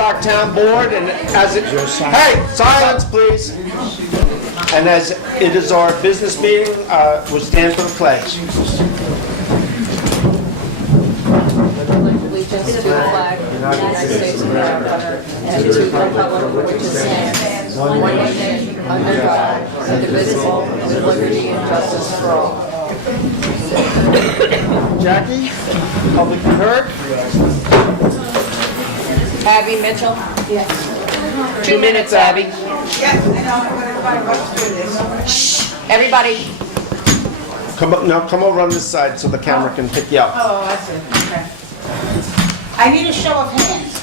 Woodstock Town Board, and as it, hey, silence please. And as it is our business meeting, we'll stand for the pledge. Allegiance to the flag of the United States of America and to the republic which stands one nation under God, indivisible, with liberty and justice for all. Jackie, public be heard. Abby Mitchell? Yes. 2 minutes, Abby. Yes, I know, I'm going to rush through this. Shh, everybody. Come over on this side so the camera can pick you up. Oh, I see, okay. I need a show of hands.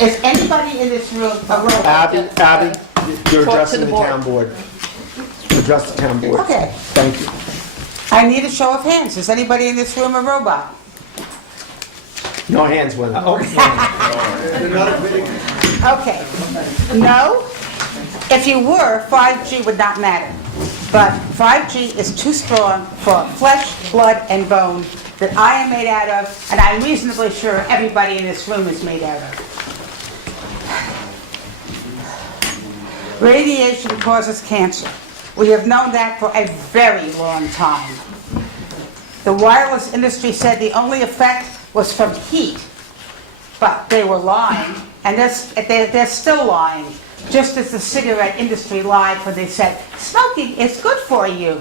Is anybody in this room a robot? Abby, you're Talk to addressing the the board. town board. Address the town board. Okay. Thank you. I need a show of hands. Is anybody in this room a robot? No hands went up. Oh. Okay. No? If you were, 5G would not matter. But 5G is too strong for flesh, blood, and bone that I am made out of, and I'm reasonably sure everybody in this room is made out of. Radiation causes cancer. We have known that for a very long time. The wireless industry said the only effect was from heat, but they were lying, and they're still lying, just as the cigarette industry lied when they said, smoking is good for you.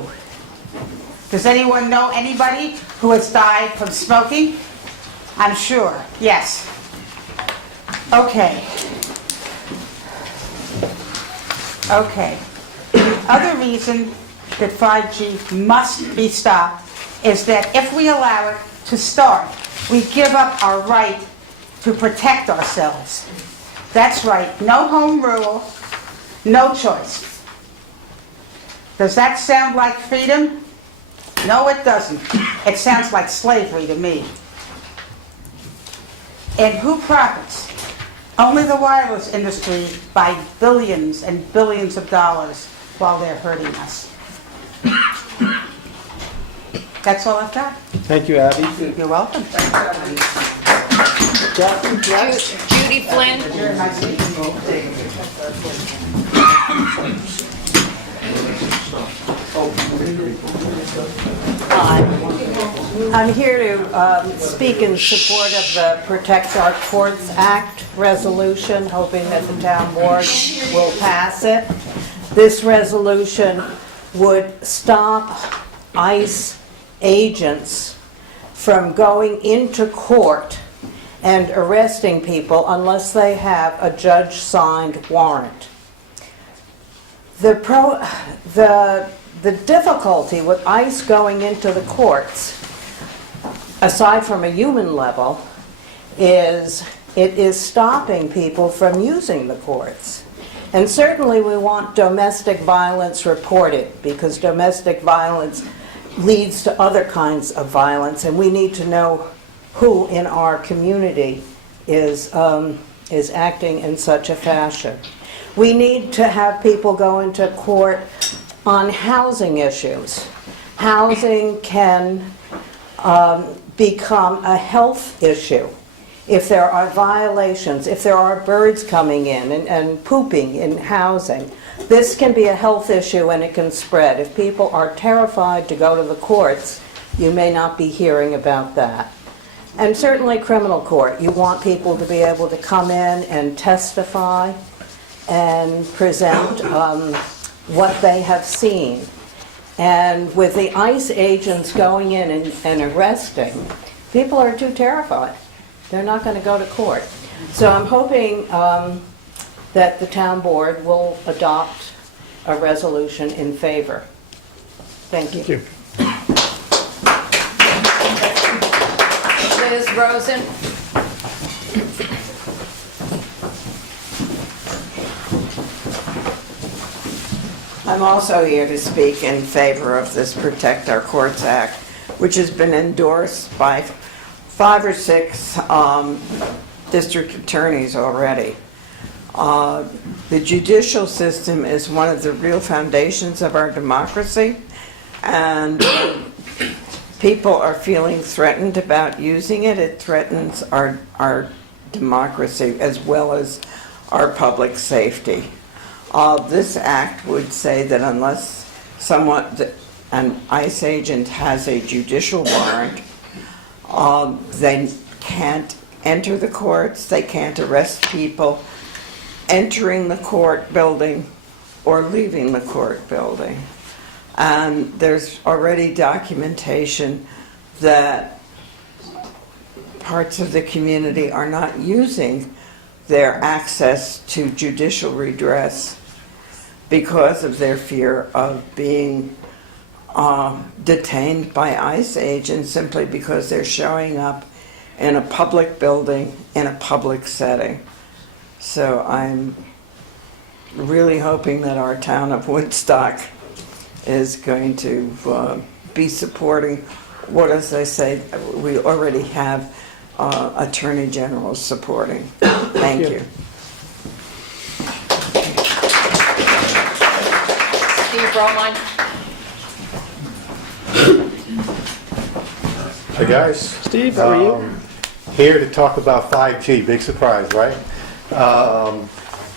Does anyone know anybody who has died from smoking? I'm sure, yes. Okay. Okay. The other reason that 5G must be stopped is that if we allow it to start, we give up our right to protect ourselves. That's right, no home rule, no choice. Does that sound like freedom? No, it doesn't. It sounds like slavery to me. And who profits? Only the wireless industry by billions and billions of dollars while they're hurting us. That's all I've got. Thank you, Abby. You're welcome. Jackie, next. Judy Flynn? I'm here to speak in support of the Protect Our Courts Act resolution, hoping that the town board will pass it. This resolution would stop ICE agents from going into court and arresting people unless they have a judge-signed warrant. The difficulty with ICE going into the courts, aside from a human level, is it is stopping people from using the courts. And certainly we want domestic violence reported, because domestic violence leads to other kinds of violence, and we need to know who in our community is acting in such a fashion. We need to have people go into court on housing issues. Housing can become a health issue if there are violations, if there are birds coming in and pooping in housing. This can be a health issue and it can spread. If people are terrified to go to the courts, you may not be hearing about that. And certainly criminal court. You want people to be able to come in and testify and present what they have seen. And with the ICE agents going in and arresting, people are too terrified. They're not going to go to court. So I'm hoping that the town board will adopt a resolution in favor. Thank you. Thank you. Liz Rosen? I'm also here to speak in favor of this Protect Our Courts Act, which has been endorsed by 5 or 6 district attorneys already. The judicial system is one of the real foundations of our democracy, and people are feeling threatened about using it. It threatens our democracy as well as our public safety. This act would say that unless an ICE agent has a judicial warrant, they can't enter the courts, they can't arrest people entering the court building or leaving the court building. And there's already documentation that parts of the community are not using their access to judicial redress because of their fear of being detained by ICE agents simply because they're showing up in a public building in a public setting. So I'm really hoping that our town of Woodstock is going to be supporting what, as I say, we already have Attorney General supporting. Thank you. Steve Bromine. Hey guys. Steve, how are you? Here to talk about 5G. Big surprise, right?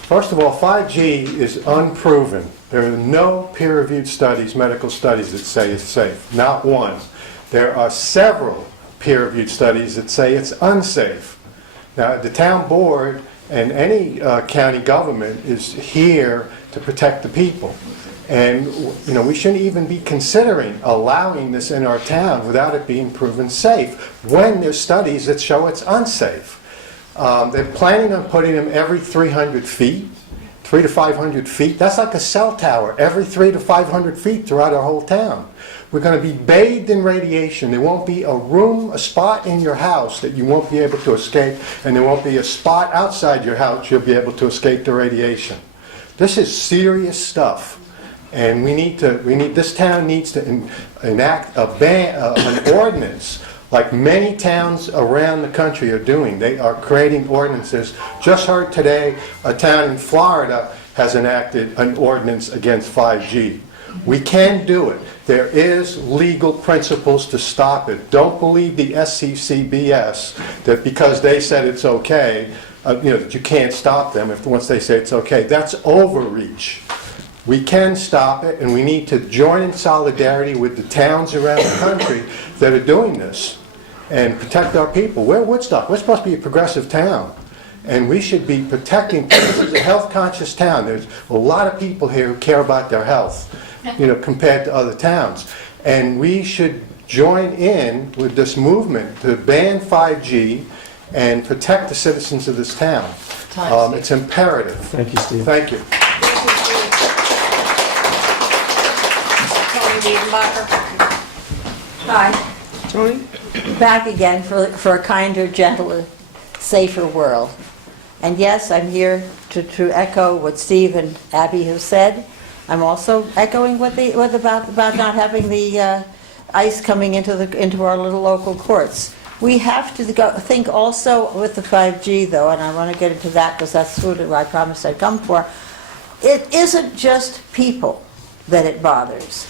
First of all, 5G is unproven. There are no peer-reviewed studies, medical studies, that say it's safe. Not one. There are several peer-reviewed studies that say it's unsafe. Now, the town board and any county government is here to protect the people. And, you know, we shouldn't even be considering allowing this in our town without it being proven safe when there's studies that show it's unsafe. They're planning on putting them every 300 feet, 300 to 500 feet. That's like a cell tower every 300 to 500 feet throughout our whole town. We're going to be bathed in radiation. There won't be a room, a spot in your house that you won't be able to escape, and there won't be a spot outside your house you'll be able to escape the radiation. This is serious stuff. And this town needs to enact an ordinance like many towns around the country are doing. They are creating ordinances. Just heard today, a town in Florida has enacted an ordinance against 5G. We can do it. There is legal principles to stop it. Don't believe the SCC BS that because they said it's okay, that you can't stop them once they say it's okay. That's overreach. We can stop it, and we need to join in solidarity with the towns around the country that are doing this and protect our people. We're Woodstock. We're supposed to be a progressive town, and we should be protecting people. This is a health-conscious town. There's a lot of people here who care about their health, compared to other towns. And we should join in with this movement to ban 5G and protect the citizens of this town. It's imperative. Thank you, Steve. Thank you. Hi. Tony? Back again for a kinder, gentler, safer world. And yes, I'm here to echo what Steve and Abby have said. I'm also echoing what about not having the ICE coming into our little local courts. We have to think also with the 5G though, and I want to get into that because that's what I promised I'd come for. It isn't just people that it bothers.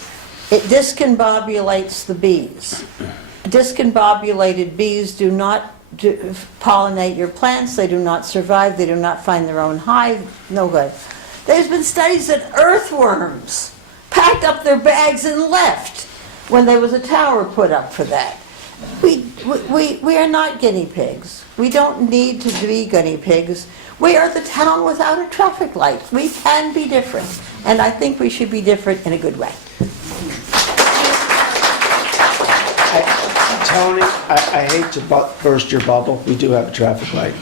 It discombobulates the bees. Discombobulated bees do not pollinate your plants, they do not survive, they do not find their own hive, no good. There's been studies that earthworms packed up their bags and left when there was a tower put up for that. We are not guinea pigs. We don't need to be guinea pigs. We are the town without a traffic light. We can be different, and I think we should be different in a good way. Tony, I hate to burst your bubble. We do have a traffic light.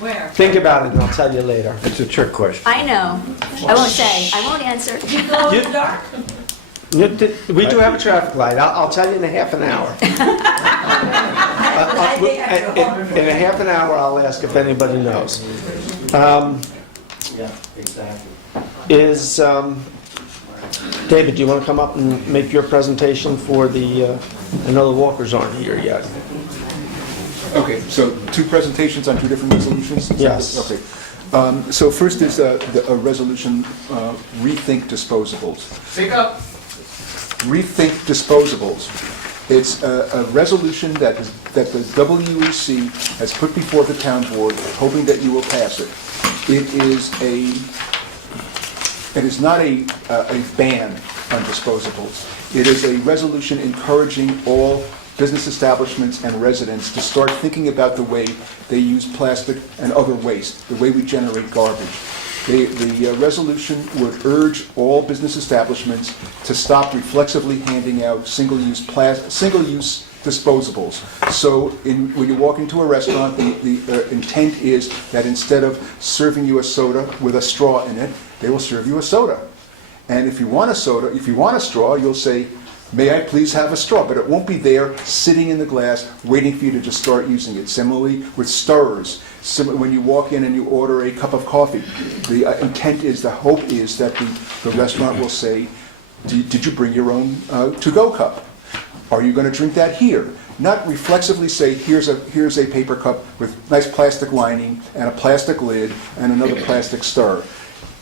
Where? Think about it and I'll tell you later. It's a trick question. I know. I won't say. I won't answer. You- in the dark? We do have a traffic light. I'll tell you in a half an hour. In a half an hour, I'll ask if anybody knows. Yeah, exactly. David, do you want to come up and make your presentation for the, I know the walkers aren't here yet. Okay, so two presentations on two different resolutions? Yes. Okay. So first is a resolution, rethink disposables. Speak up. Rethink disposables. It's a resolution that the WEC has put before the town board, hoping that you will pass it. It is not a ban on disposables. It is a resolution encouraging all business establishments and residents to start thinking about the way they use plastic and other waste, the way we generate garbage. The resolution would urge all business establishments to stop reflexively handing out single-use disposables. So when you walk into a restaurant, the intent is that instead of serving you a soda with a straw in it, they will serve you a soda. And if you want a soda, if you want a straw, you'll say, "May I please have a straw?" But it won't be there sitting in the glass waiting for you to just start using it. Similarly with stirrers. When you walk in and you order a cup of coffee, the intent is, the hope is that the restaurant will say, did you bring your own to-go cup? Are you going to drink that here? Not reflexively say, here's a paper cup with nice plastic lining and a plastic lid and another plastic stirrer.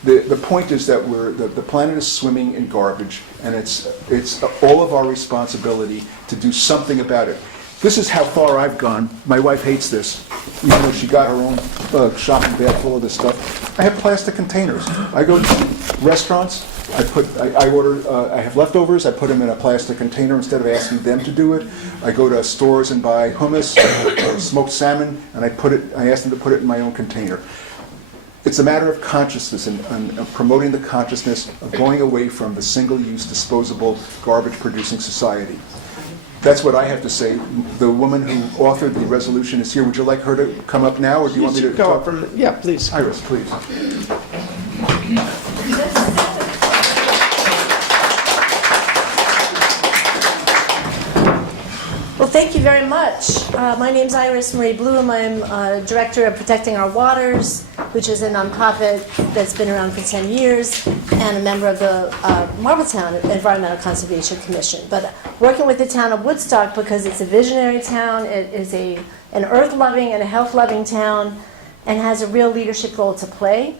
The point is that the planet is swimming in garbage, and it's all of our responsibility to do something about it. This is how far I've gone. My wife hates this, even though she got her own shopping bag full of this stuff. I have plastic containers. I go to restaurants, I have leftovers, I put them in a plastic container instead of asking them to do it. I go to stores and buy hummus, smoked salmon, and I ask them to put it in my own container. It's a matter of consciousness and promoting the consciousness of going away from the single-use, disposable, garbage-producing society. That's what I have to say. The woman who authored the resolution is here. Would you like her to come up now, or do you want me to Go talk? up yeah, please. Iris, please. Well, thank you very much. My name's Iris Marie Bloom. I'm Director of Protecting Our Waters, which is a nonprofit that's been around for 10 years, and a member of the Marbletown Environmental Conservation Commission. But working with the town of Woodstock, because it's a visionary town, it is an earth-loving and a health-loving town, and has a real leadership role to play.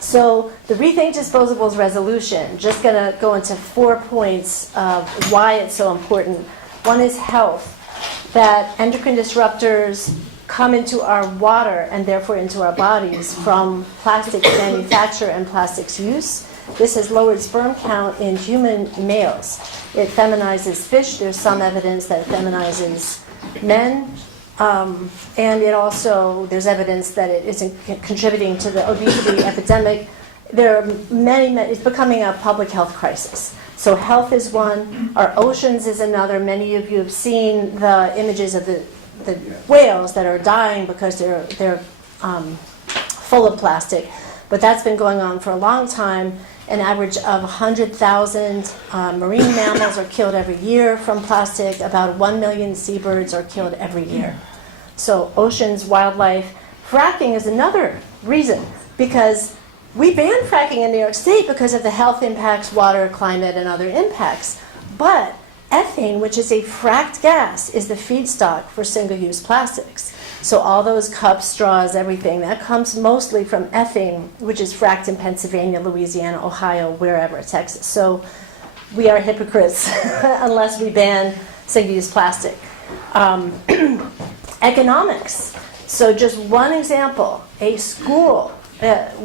So the Rethink Disposables resolution, just going to go into 4 points of why it's so important. One is health, that endocrine disruptors come into our water and therefore into our bodies from plastics manufacture and plastics use. This has lowered sperm count in human males. It feminizes fish. There's some evidence that it feminizes men. And it also, there's evidence that it is contributing to the obesity epidemic. There are it's becoming a public health crisis. So health is one. Our oceans is another. Many of you have seen the images of the whales that are dying because they're full of plastic. But that's been going on for a long time. An average of 100,000 marine mammals are killed every year from plastic. About 1 million seabirds are killed every year. So oceans, wildlife. Fracking is another reason, because we banned fracking in New York State because of the health impacts, water, climate, and other impacts. But ethane, which is a fracked gas, is the feedstock for single-use plastics. So all those cups, straws, everything, that comes mostly from ethane, which is fracked in Pennsylvania, Louisiana, Ohio, wherever, Texas. So we are hypocrites unless we ban single-use plastic. Economics. So just one example, a school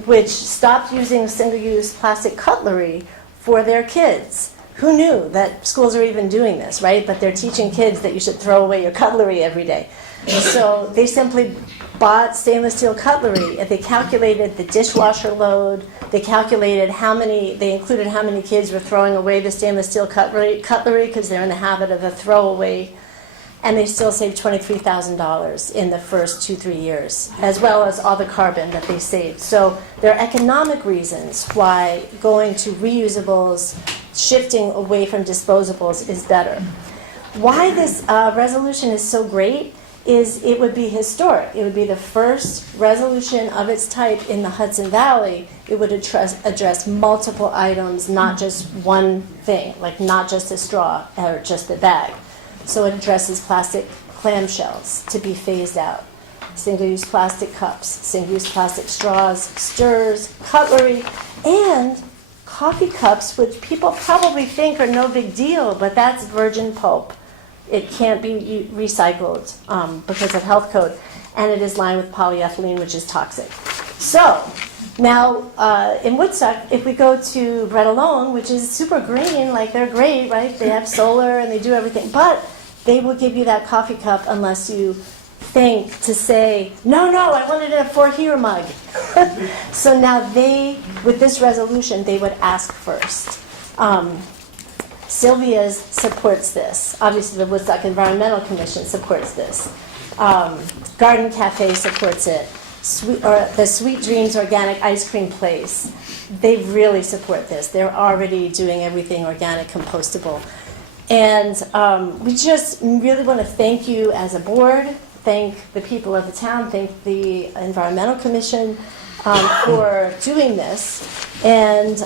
which stopped using single-use plastic cutlery for their kids. Who knew that schools are even doing this, right? But they're teaching kids that you should throw away your cutlery every day. So they simply bought stainless steel cutlery. They calculated the dishwasher load. They calculated they included how many kids were throwing away the stainless steel cutlery because they're in the habit of a throwaway. And they still saved $23,000 in the first 2-3 years, as well as all the carbon that they saved. So there are economic reasons why going to reusables, shifting away from disposables is better. Why this resolution is so great is it would be historic. It would be the first resolution of its type in the Hudson Valley. It would address multiple items, not just one thing, like not just a straw or just a bag. So it addresses plastic clamshells to be phased out, single-use plastic cups, single-use plastic straws, stirrers, cutlery, and coffee cups, which people probably think are no big deal, but that's virgin pulp. it can't be recycled because of health code, and it is lined with polyethylene, which is toxic. So now in Woodstock, if we go to Bread Alone, which is super green, like they're great, right? They have solar and they do everything, but they will give you that coffee cup unless you think to say, no, I wanted a For Here mug. So now with this resolution, they would ask first. Sylvia's supports this. Obviously, the Woodstock Environmental Commission supports this. Garden Cafe supports it. The Sweet Dreams Organic Ice Cream Place, they really support this. They're already doing everything organic, compostable. And we just really want to thank you as a board, thank the people of the town, thank the Environmental Commission for doing this, and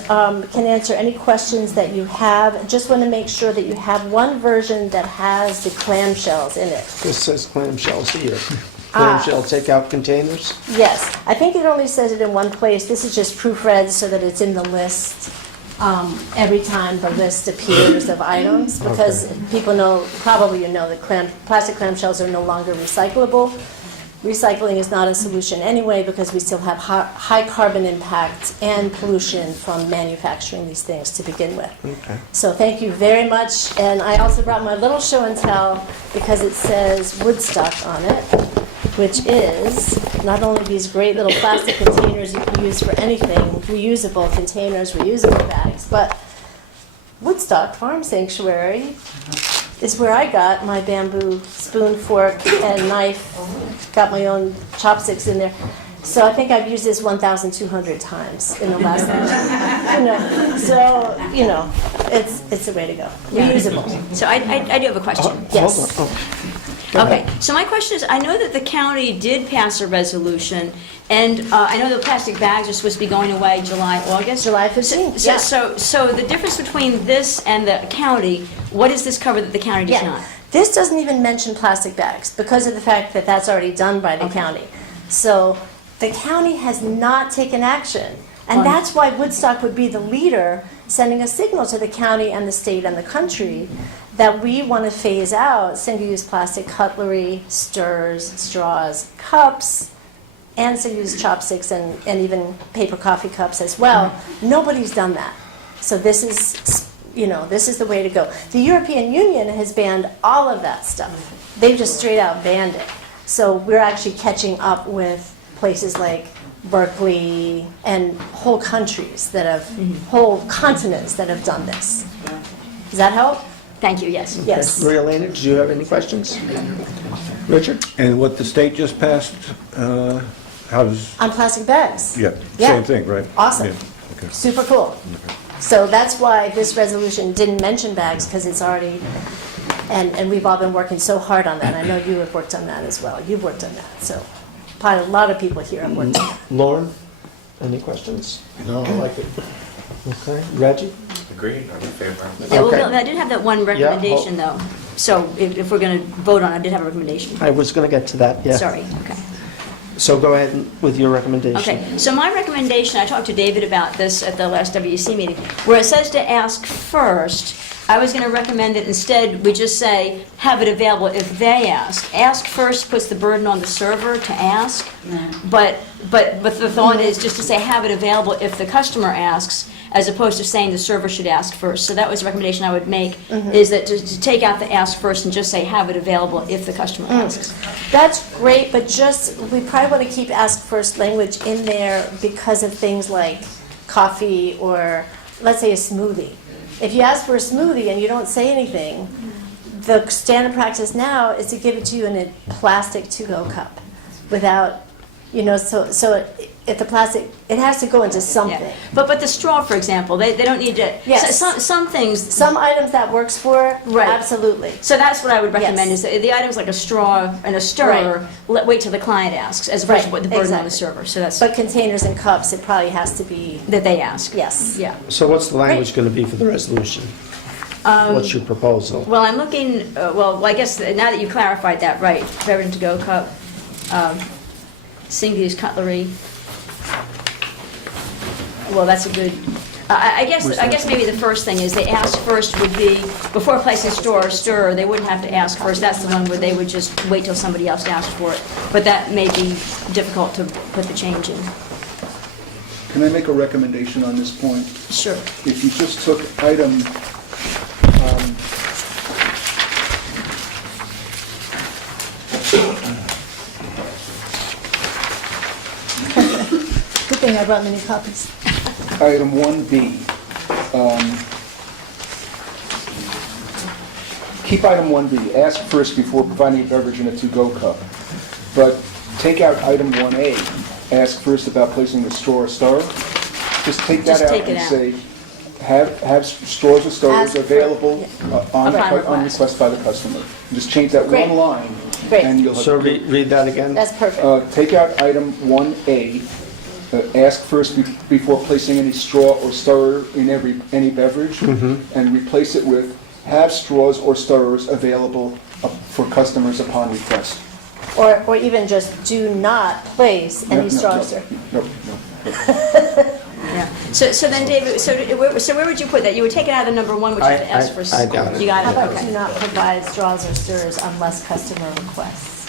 can answer any questions that you have. Just want to make sure that you have one version that has the clamshells in it. This says clamshells here. Clamshell takeout containers? Yes, I think it only says it in one place. This is just proofread so that it's in the list every time the list appears of items, because people know, probably you know, that plastic clamshells are no longer recyclable. Recycling is not a solution anyway, because we still have high carbon impact and pollution from manufacturing these things to begin with. Okay. So thank you very much. And I also brought my little show and tell, because it says Woodstock on it, which is not only these great little plastic containers you can use for anything, reusable containers, reusable bags, but Woodstock Farm Sanctuary is where I got my bamboo spoon, fork, and knife, got my own chopsticks in there. So I think I've used this 1,200 times in the last so, it's the way to go. Reusable. So I do have a question. Yes. Hold on. Okay, so my question is, I know that the county did pass a resolution, and I know the plastic bags are supposed to be going away July, August. July 15th, yeah. So the difference between this and the county, what does this cover that the county does not? This doesn't even mention plastic bags because of the fact that that's already done by the county. So the county has not taken action. And that's why Woodstock would be the leader, sending a signal to the county and the state and the country that we want to phase out single-use plastic cutlery, stirrers, straws, cups, and single-use chopsticks and even paper coffee cups as well. Nobody's done that. So this is the way to go. The European Union has banned all of that stuff. They've just straight out banned it. So we're actually catching up with places like Berkeley and whole countries that have, whole continents that have done this. Does that help? Thank you, yes. Yes. Maria Elena, did you have any questions? Richard? And what the state just passed, how does, On plastic bags. yeah, Yeah. same thing, right? Awesome. Yeah, okay. Super cool. So that's why this resolution didn't mention bags, because it's already, and we've all been working so hard on that. I know you have worked on that as well. You've worked on that, so probably a lot of people here have worked on that. Lauren, any questions? No, I like it. Okay. Reggie? Agreed, I'm in favor. Yeah, well, Okay. I did have that one recommendation, though. So if we're going to vote on it, I did have a recommendation. I was going to get to that, yeah. Sorry, okay. So go ahead with your recommendation. Okay, so my recommendation, I talked to David about this at the last WEC meeting, where it says to ask first, I was going to recommend that instead we just say, have it available if they ask. Ask first puts the burden on the server to ask, but the thought is just to say, have it available if the customer asks, as opposed to saying the server should ask first. So that was a recommendation I would make, is that to take out the ask first and just say, have it available if the customer asks. That's great, but we probably want to keep ask first language in there because of things like coffee or, let's say, a smoothie. If you ask for a smoothie and you don't say anything, the standard practice now is to give it to you in a plastic to-go cup without, so if the plastic, it has to go into something. Yeah. But the straw, for example, they don't need to. Yes. Some things. Some items that works for, Right. Absolutely. So that's what I would recommend, Yes. is the items like a straw and a stirrer, wait till the client asks, as opposed to Right, put the burden on the exactly. server. So that's But containers and cups, it probably has to be, that they ask. yes. Yeah. So what's the language going to be for the resolution? What's your proposal? Well, I'm looking, I guess now that you clarified that, right, beverage to-go cup, single-use cutlery. Well, that's a good, I guess maybe the first thing is they ask first would be, before placing straw or stir, they wouldn't have to ask first. That's the one where they would just wait till somebody else asked for it. But that may be difficult to put the change in. Can I make a recommendation on this point? Sure. If you just took item, Good thing I brought many copies. item 1B, keep item 1B, ask first before providing a beverage in a to-go cup. But take out item 1A, ask first about placing the straw or star. Just take that Just out take it and out. say, have straws or stars Ask for- available on Upon request by the customer. Just change that Great. one line, Great. and you'll have... So read that again? That's perfect. Take out item 1A, ask first before placing any straw or stirrer in any beverage, and replace it with, have straws or stirrers available for customers upon request. Or even just do not place No, any no, straw no, stir. No. Yeah. So then, David, so where would you put that? You would take it out of number 1, which is I ask for... got it. You got How it, about okay. do not provide straws or stirrers unless customer requests?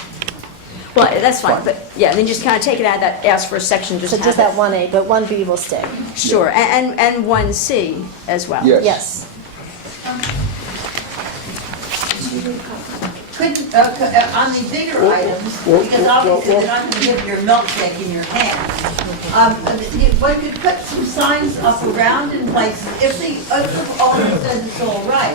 Well, that's fine, but yeah, then just kind of take it out of that ask for section, just So have just that it. 1A, but 1B will stay. Sure, and 1C as well. Yes. Yes. Could, on the bigger items, because obviously they're not going to give your milkshake in your hand, one could put some signs up around in places, if the owner says it's all right,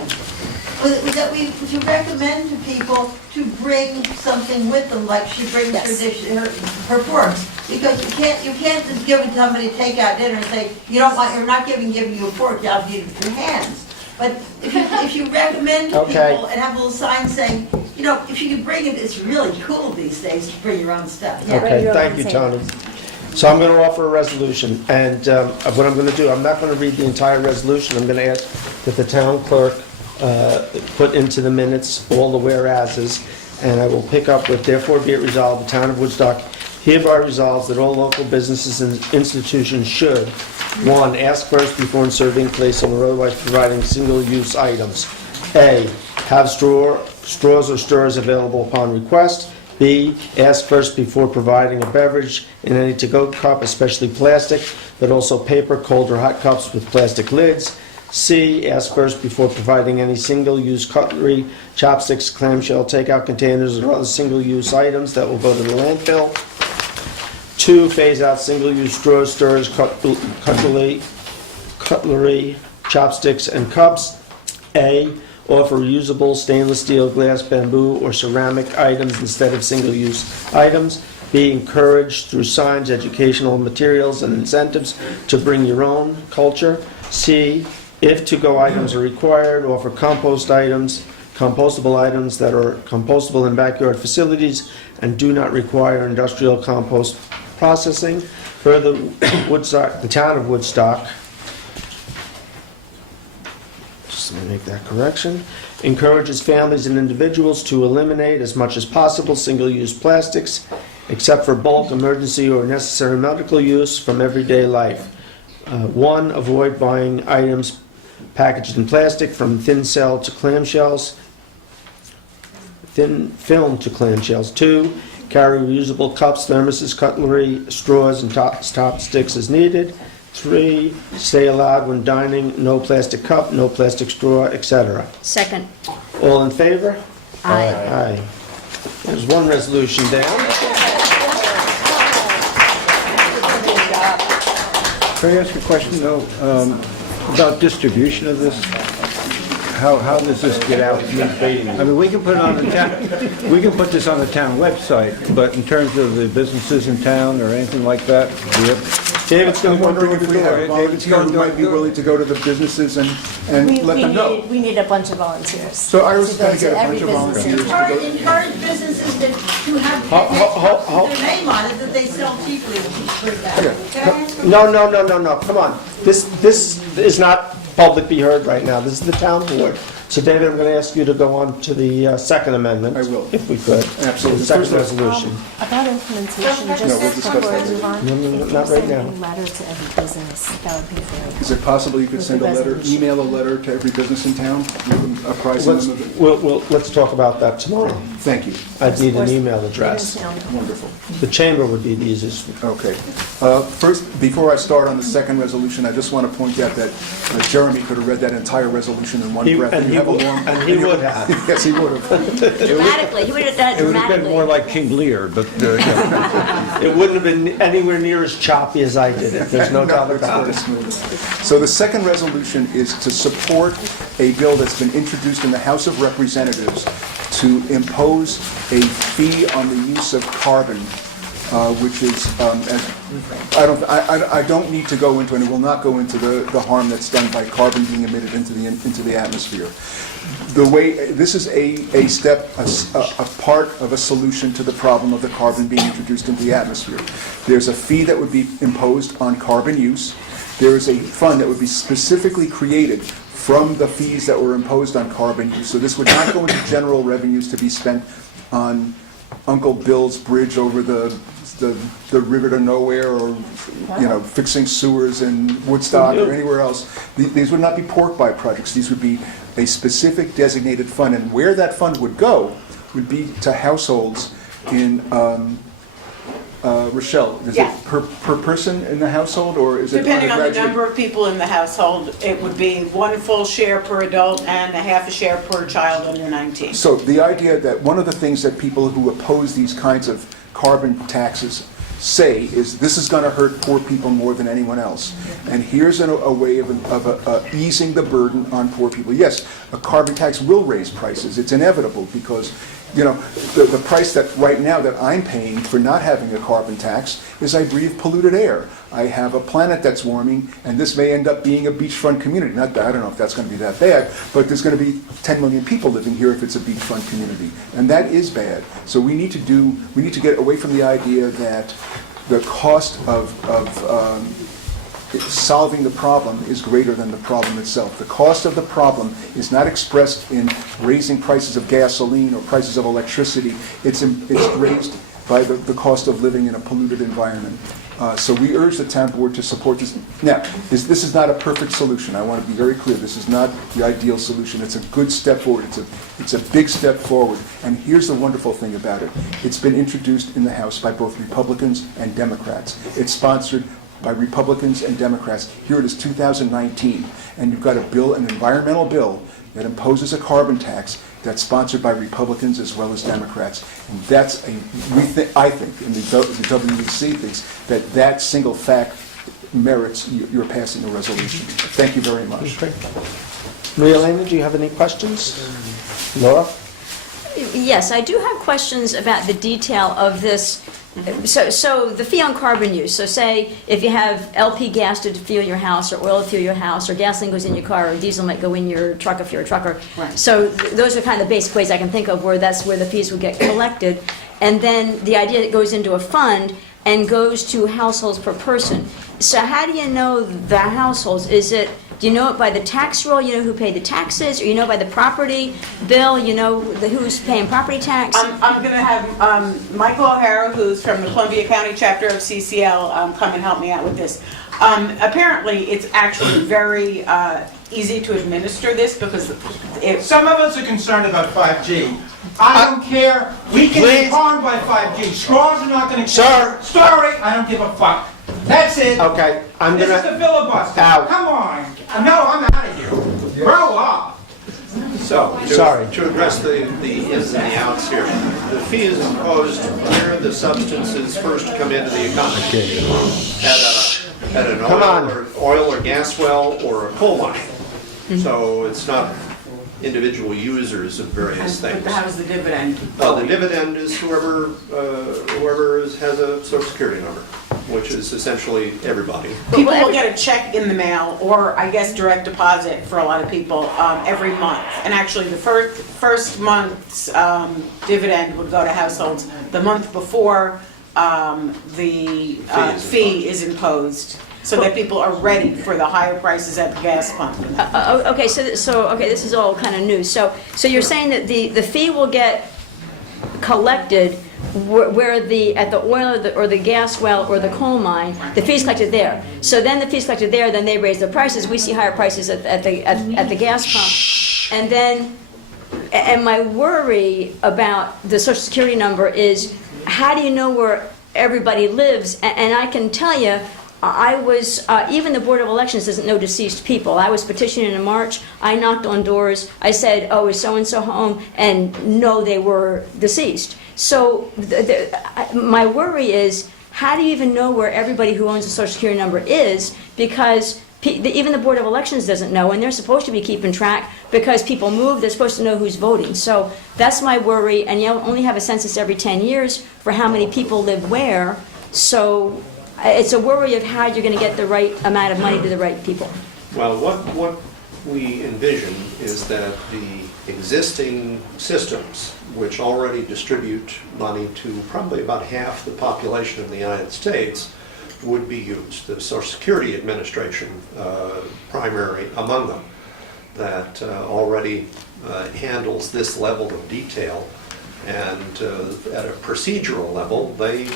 that we, to recommend to people to bring something with them, like she brings her Yes. dish, her forks, because you can't just give it to somebody to take out dinner and say, you're not giving you a fork, you have to use it with your hands. But if you recommend to Okay. people and have a little sign saying, if you could bring it, it's really cool these days to bring your own stuff. Yeah. Okay, Your thank own you, table. Tony. So I'm going to offer a resolution, and what I'm going to do, I'm not going to read the entire resolution. I'm going to ask that the town clerk put into the minutes all the whereases, and I will pick up with, therefore be it resolved, the town of Woodstock hereby resolves that all local businesses and institutions should, 1, ask first before inserting, placing, or otherwise providing single-use items. A, have straws or stirrers available upon request. B, ask first before providing a beverage in any to-go cup, especially plastic, but also paper, cold or hot cups with plastic lids. C, ask first before providing any single-use cutlery, chopsticks, clamshell, takeout containers, or other single-use items that will go to the landfill. 2, phase out single-use straws, stirrers, cutlery, chopsticks, and cups. A, offer reusable stainless steel, glass, bamboo, or ceramic items instead of single-use items. B, encourage through signs, educational materials, and incentives to bring your own culture. C, if to-go items are required, offer compostable items that are compostable in backyard facilities and do not require industrial compost processing. Further, Woodstock, the town of Woodstock, just let me make that correction, encourages families and individuals to eliminate as much as possible single-use plastics, except for bulk, emergency, or necessary medical use from everyday life. 1, avoid buying items packaged in plastic, from thin film to clamshells. 2, carry reusable cups, thermoses, cutlery, straws, and top sticks as needed. 3, stay allowed when dining, no plastic cup, no plastic straw, etc. Second. All in favor? Aye. Aye. There's one resolution down. Can I ask a question, though, about distribution of this? How does this get out? I mean, we can put it on the town, we can put this on the town website, but in terms of the businesses in town or anything like that, do we have... David's going I'm to go wondering through if the we have a door. volunteer who might be willing to go to the businesses and let them know. We need a bunch of volunteers. So I was to go going to get a every bunch of business in volunteers. town. Encourage businesses to have their name on it, that they sell cheaply. No, come on. This is not public be heard right now. This is the town board. So David, I'm going to ask you to go on to the Second Amendment. I will. If we could. Absolutely. The second First, resolution. About implementation, we'll just discuss before that we move on. No, not right now. Sending a letter to every business, that would be very. Is it possible you could With send a the letter, resolution. email a letter to every business in town, apprising Let's, them of it? let's talk about that tomorrow. Thank you. I'd need an email address. Wonderful. The chamber would be the easiest. Okay. First, before I start on the second resolution, I just want to point out that Jeremy could have read that entire resolution in one breath. And You he have a would long- and he would have. Yes, he would have. Dramatically, he would have done it It would have been more dramatically. like King Lear, but, yeah. It wouldn't have been anywhere near as choppy as I did it. There's no doubt It's about very it. smooth. So the second resolution is to support a bill that's been introduced in the House of Representatives to impose a fee on the use of carbon, which is, I don't need to go into, and it will not go into the harm that's done by carbon being emitted into the atmosphere. The way, this is a step, a part of a solution to the problem of the carbon being introduced into the atmosphere. There's a fee that would be imposed on carbon use. There is a fund that would be specifically created from the fees that were imposed on carbon use. So this would not go into general revenues to be spent on Uncle Bill's bridge over the river to nowhere, or fixing sewers in Woodstock or anywhere else. These would not be pork buy projects. These would be a specific designated fund, and where that fund would go would be to households in Rochelle. Is Yeah. it per person in the household, or is it Depending on the graduate? number of people in the household, it would be one full share per adult and a half a share per child under 19. So the idea that one of the things that people who oppose these kinds of carbon taxes say is this is going to hurt poor people more than anyone else. And here's a way of easing the burden on poor people. Yes, a carbon tax will raise prices. It's inevitable because the price that right now that I'm paying for not having a carbon tax is I breathe polluted air. I have a planet that's warming, and this may end up being a beachfront community. Not that, I don't know if that's going to be that bad, but there's going to be 10 million people living here if it's a beachfront community, and that is bad. So we need to get away from the idea that the cost of solving the problem is greater than the problem itself. The cost of the problem is not expressed in raising prices of gasoline or prices of electricity. It's raised by the cost of living in a polluted environment. So we urge the town board to support this. Now, this is not a perfect solution. I want to be very clear. This is not the ideal solution. It's a good step forward. It's a big step forward. And here's the wonderful thing about it. It's been introduced in the House by both Republicans and Democrats. It's sponsored by Republicans and Democrats. Here it is 2019, and you've got a bill, an environmental bill, that imposes a carbon tax that's sponsored by Republicans as well as Democrats. And that's I think, and the WEC thinks, that single fact merits your passing a resolution. Thank you very much. Maria Elena, do you have any questions? Laura? Yes, I do have questions about the detail of this. So the fee on carbon use, so say if you have LP gas to fuel your house, or oil to fuel your house, or gasoline goes in your car, or diesel might go in your truck if you're a trucker. Right. So those are kind of the basic ways I can think of where that's where the fees would get collected. And then the idea that it goes into a fund and goes to households per person. So how do you know the households? Do you know it by the tax roll? You know who paid the taxes? Or you know by the property bill? You know who's paying property tax? I'm going to have Michael O'Hara, who's from the Columbia County chapter of CCL, come and help me out with this. Apparently, it's actually very easy to administer this because Some of us are concerned about 5G. I don't care. We can be harmed by 5G. Straws are not going to... Sir. Sorry, I don't give a fuck. That's it. Okay, I'm This gonna... is the filibuster. Ow. Come on. No, I'm out of here. Grow up. So, Sorry. to address the ins and the outs here, the fee is imposed where the substances first come into the economy. At an oil or gas well or a coal mine. So it's not individual users of various things. But how's the dividend? The dividend is whoever has a Social Security number, which is essentially everybody. People will get a check in the mail, or I guess direct deposit for a lot of people, every month. And actually, the first month's dividend would go to households. The month before the fee is imposed. so that people are ready for the higher prices at the gas pump. Okay, okay, this is all kind of new. So you're saying that the fee will get collected where at the oil or the gas well or the coal mine, the fee's collected there. So then the fee's collected there, then they raise the prices. We see higher prices at the gas pump, and my worry about the Social Security number is, how do you know where everybody lives? And I can tell you, I was, even the Board of Elections doesn't know deceased people. I was petitioning in March, I knocked on doors, I said, oh, is so-and-so home? And no, they were deceased. So my worry is, how do you even know where everybody who owns a Social Security number is? Because even the Board of Elections doesn't know, and they're supposed to be keeping track because people move, they're supposed to know who's voting. So that's my worry, and you only have a census every 10 years for how many people live where. So it's a worry of how you're going to get the right amount of money to the right people. Well, what we envision is that the existing systems, which already distribute money to probably about half the population of the United States, would be used. The Social Security Administration, primary among them, that already handles this level of detail, and at a procedural level, they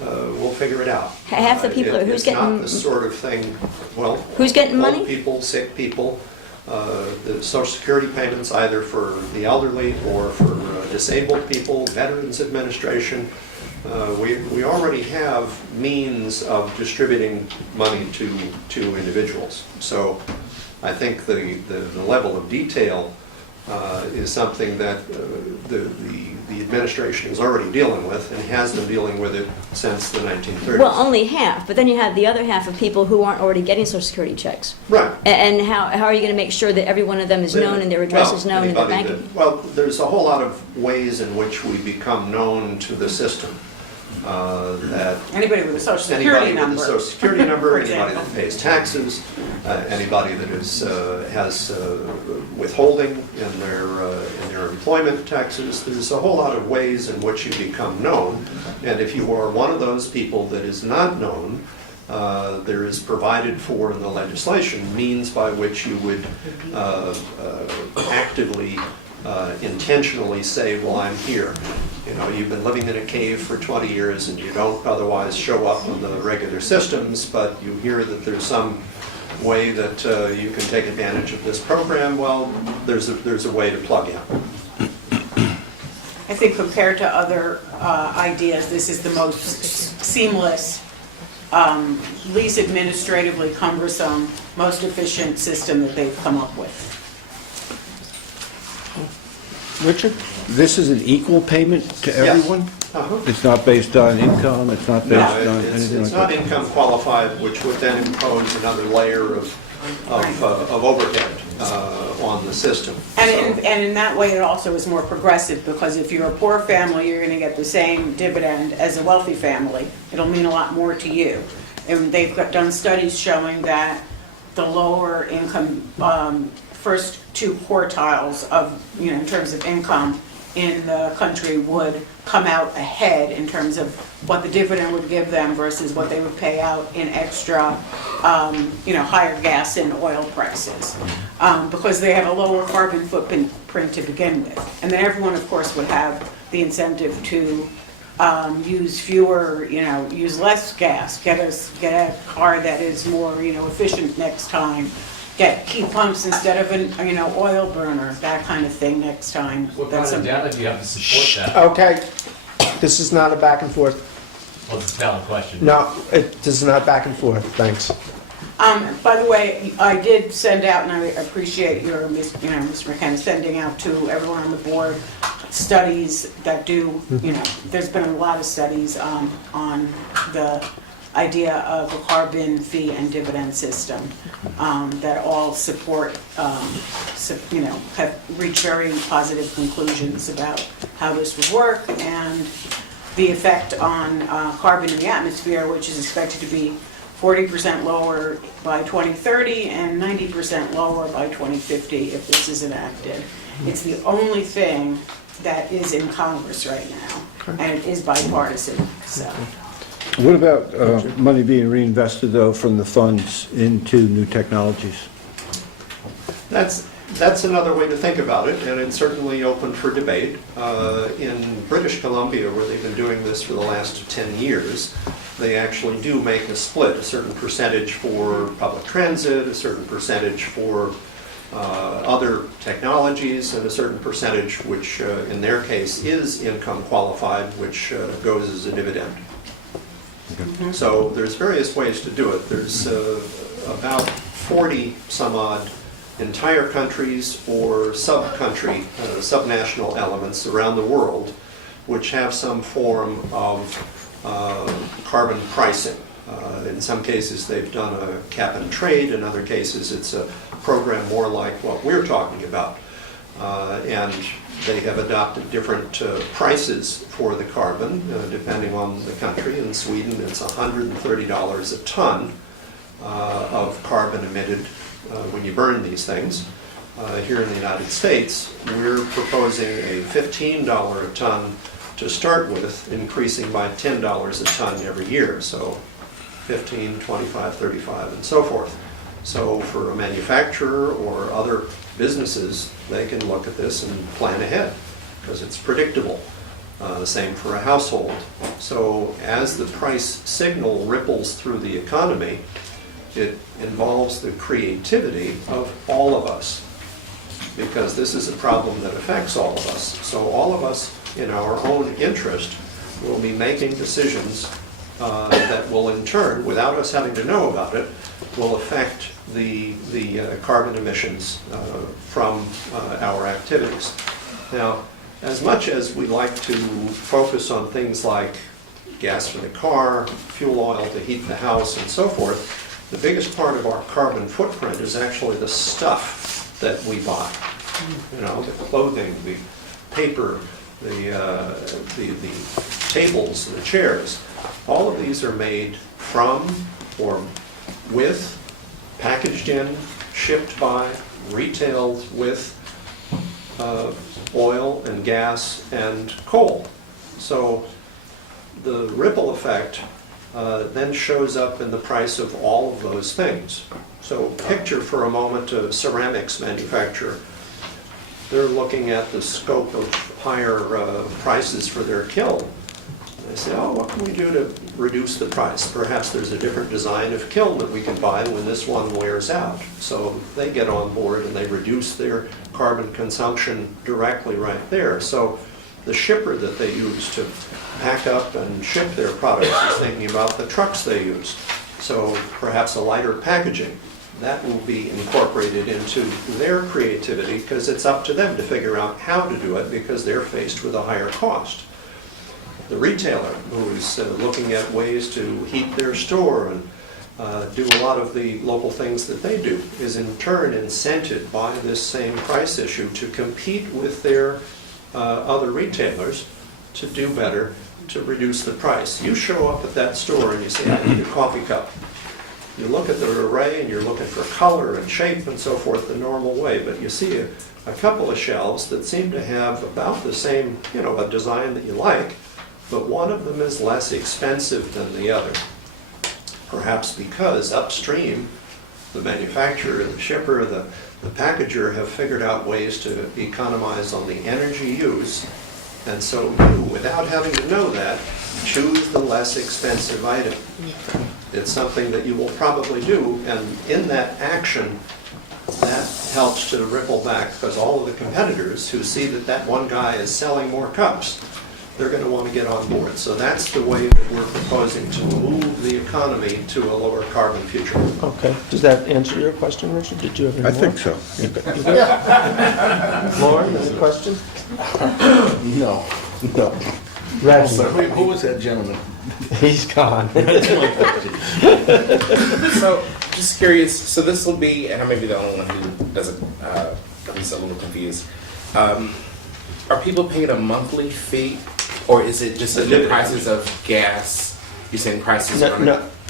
will figure it out. Half the people, who's getting... It's not the sort of thing, well... Who's getting money? Old people, sick people, the Social Security payments either for the elderly or for disabled people, Veterans Administration. We already have means of distributing money to individuals. So I think the level of detail is something that the administration is already dealing with and has been dealing with it since the 1930s. Well, only half, but then you have the other half of people who aren't already getting Social Security checks. Right. And how are you going to make sure that every one of them is known and their address is known and their banking? Well, there's a whole lot of ways in which we become known to the system. That Anybody with a Social Security number. Anybody with a Social Security number, anybody that pays taxes, anybody that has withholding in their employment taxes. There's a whole lot of ways in which you become known, and if you are one of those people that is not known, there is provided for in the legislation means by which you would actively, intentionally say, well, I'm here. You know, you've been living in a cave for 20 years and you don't otherwise show up on the regular systems, but you hear that there's some way that you can take advantage of this program. Well, there's a way to plug in. I think compared to other ideas, this is the most seamless, least administratively cumbersome, most efficient system that they've come up with. Richard? This is an equal payment to everyone? Uh-huh. It's not based on income, it's not based on anything It's like not that? income qualified, which would then impose another layer of overhead on the system. And in that way, it also is more progressive, because if you're a poor family, you're going to get the same dividend as a wealthy family. It'll mean a lot more to you. And they've done studies showing that the lower income, first two quartiles of, in terms of income in the country would come out ahead in terms of what the dividend would give them versus what they would pay out in extra, higher gas and oil prices. Because they have a lower carbon footprint to begin with. And then everyone, of course, would have the incentive to use fewer, use less gas, get a car that is more, efficient next time, get heat pumps instead of an, oil burner, that kind of thing next time. What kind of data do you have to support that? Okay, this is not a back and forth. Well, it's a valid question. No, this is not back and forth, thanks. By the way, I did send out, and I appreciate your, Mr. McKenna, sending out to everyone on the board studies that do, there's been a lot of studies on the idea of a carbon fee and dividend system that all support, have reached very positive conclusions about how this would work and the effect on carbon in the atmosphere, which is expected to be 40% lower by 2030 and 90% lower by 2050 if this is enacted. It's the only thing that is in Congress right now, and it is bipartisan, so. What about money being reinvested, though, from the funds into new technologies? That's another way to think about it, and it's certainly open for debate. In British Columbia, where they've been doing this for the last 10 years, they actually do make a split, a certain percentage for public transit, a certain percentage for other technologies, and a certain percentage, which in their case is income qualified, which goes as a dividend. So there's various ways to do it. There's about 40 some odd entire countries or sub-country, subnational elements around the world which have some form of carbon pricing. In some cases they've done a cap and trade, in other cases it's a program more like what we're talking about. And they have adopted different prices for the carbon depending on the country. In Sweden it's $130 a ton of carbon emitted when you burn these things. Here in the United States, we're proposing a $15 a ton to start with, increasing by $10 a ton every year. So 15, 25, 35, and so forth. So for a manufacturer or other businesses, they can look at this and plan ahead because it's predictable. The same for a household. So as the price signal ripples through the economy, it involves the creativity of all of us, because this is a problem that affects all of us. So all of us, in our own interest, will be making decisions that will in turn, without us having to know about it, will affect the carbon emissions from our activities. Now, as much as we like to focus on things like gas for the car, fuel oil to heat the house, and so forth, the biggest part of our carbon footprint is actually the stuff that we buy. You know, the clothing, the paper, the tables, the chairs. All of these are made from or with, packaged in, shipped by, retailed with oil and gas and coal. So the ripple effect then shows up in the price of all of those things. So picture for a moment a ceramics manufacturer. They're looking at the scope of higher prices for their kiln. They say, oh, what can we do to reduce the price? Perhaps there's a different design of kiln that we can buy when this one wears out. So they get on board and they reduce their carbon consumption directly right there. So the shipper that they use to pack up and ship their products is thinking about the trucks they use. So perhaps a lighter packaging. That will be incorporated into their creativity because it's up to them to figure out how to do it because they're faced with a higher cost. The retailer who's looking at ways to heat their store and do a lot of the local things that they do is in turn incented by this same price issue to compete with their other retailers to do better, to reduce the price. You show up at that store and you say, I need a coffee cup. You look at the array and you're looking for color and shape and so forth the normal way, but you see a couple of shelves that seem to have about the same, you know, a design that you like, but one of them is less expensive than the other. Perhaps because upstream, the manufacturer, the shipper, the packager have figured out ways to economize on the energy use, and so you, without having to know that, choose the less expensive item. It's something that you will probably do, and in that action, that helps to ripple back, because all of the competitors who see that that one guy is selling more cups, they're going to want to get on board. So that's the way that we're proposing to move the economy to a lower carbon future. Okay, does that answer your question, Richard? Did you have any I more? think so. Lauren, any question? No, no. Reggie, Who was that gentleman? he's gone. So, just curious, so this will be, and I may be the only one who doesn't, I'm just a little confused. Are people paying a monthly fee, or is it just the prices of gas? You're saying prices are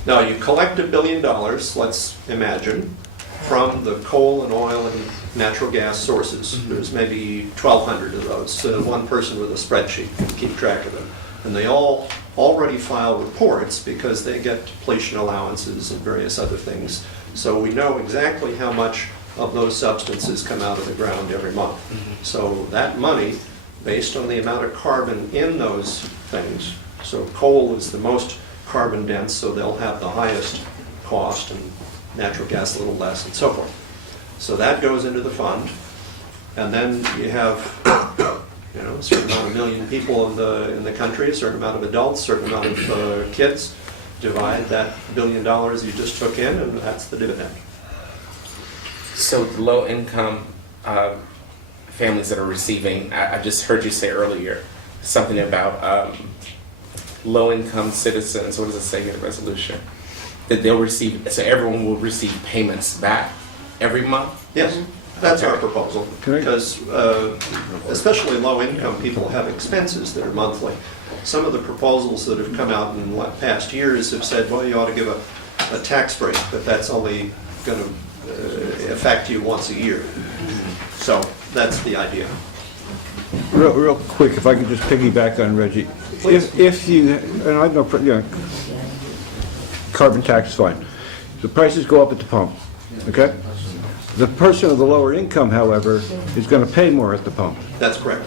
No, you collect $1 billion, let's imagine, from the coal and oil and natural gas sources. There's maybe 1,200 of those. So one person with a spreadsheet can keep track of them. And they all already file reports because they get depletion allowances and various other things. So we know exactly how much of those substances come out of the ground every month. So that money, based on the amount of carbon in those things, so coal is the most carbon dense, so they'll have the highest cost, and natural gas a little less, and so forth. So that goes into the fund, and then you have, you know, a certain amount of million people in the country, a certain amount of adults, a certain amount of kids. Divide that $1 billion you just took in, and that's the dividend. So low-income families that are receiving, I just heard you say earlier something about low-income citizens. What does it say in the resolution? That they'll receive, so everyone will receive payments back every month? Yes, that's our proposal, because especially low-income people have expenses that are monthly. Some of the proposals that have come out in past years have said, well, you ought to give a tax break, but that's only going to affect you once a year. So that's the idea. Real quick, if I could just piggyback on Reggie. If you, and I know, you know, carbon tax is fine. The prices go up at the pump, okay? The person of the lower income, however, is going to pay more at the pump. That's correct.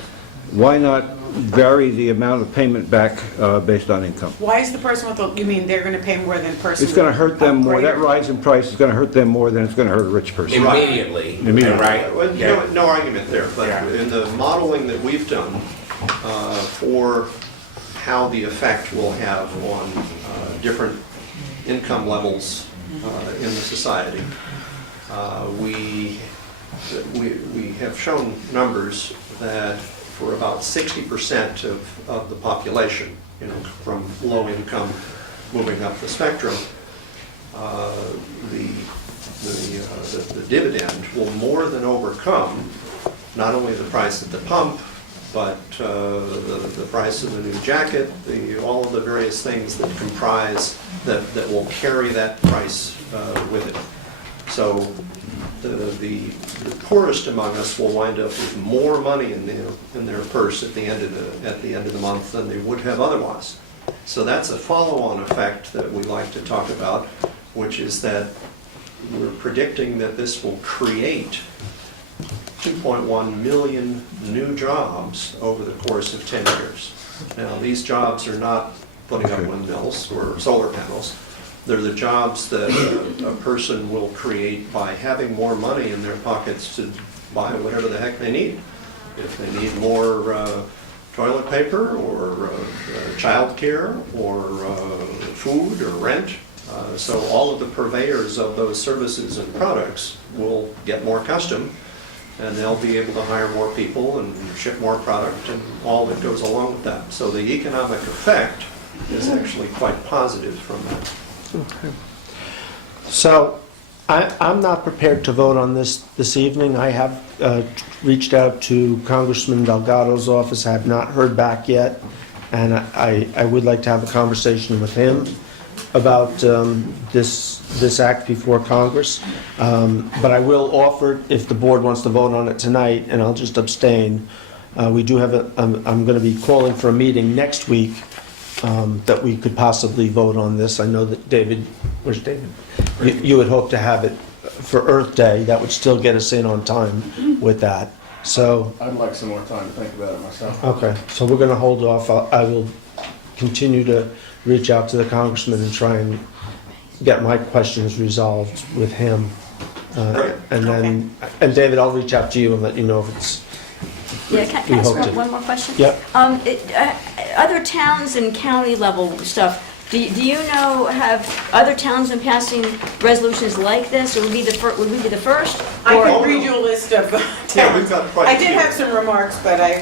Why not vary the amount of payment back based on income? Why is the person with the, you mean they're going to pay more than the person? It's going to hurt them more. That greater- rise in price is going to hurt them more than it's going to hurt a rich person. Immediately, right? Well, no argument there, but in the modeling that we've done for how the effect will have on different income levels in the society, we have shown numbers that for about 60% of the population, you know, from low income moving up the spectrum, the dividend will more than overcome not only the price at the pump, but the price of the new jacket, all of the various things that comprise, that will carry that price with it. So the poorest among us will wind up with more money in their purse at the end of the month than they would have otherwise. So that's a follow-on effect that we like to talk about, which is that we're predicting that this will create 2.1 million new jobs over the course of 10 years. Now, these jobs are not putting up windmills or solar panels. They're the jobs that a person will create by having more money in their pockets to buy whatever the heck they need. If they need more toilet paper or child care or food or rent. So all of the purveyors of those services and products will get more custom, and they'll be able to hire more people and ship more product and all that goes along with that. So the economic effect is actually quite positive from that. Okay. So I'm not prepared to vote on this evening. I have reached out to Congressman Delgado's office. I have not heard back yet, and I would like to have a conversation with him about this act before Congress. But I will offer, if the board wants to vote on it tonight, and I'll just abstain, we do have I'm going to be calling for a meeting next week that we could possibly vote on this. I know that David, where's David? You would hope to have it for Earth Day. That would still get us in on time with that. So I'd like some more time to think about it myself. okay, so we're going to hold off. I will continue to reach out to the congressman and try and get my questions resolved with him. And then, and David, I'll reach out to you and let you know if it's. Yeah, can I ask one more question? Yep. Other towns and county level stuff, do you know, have other towns been passing resolutions like this, or would we be the first? I Or- can read you a list of towns. Yeah, we've got quite a I did few. have some remarks, but I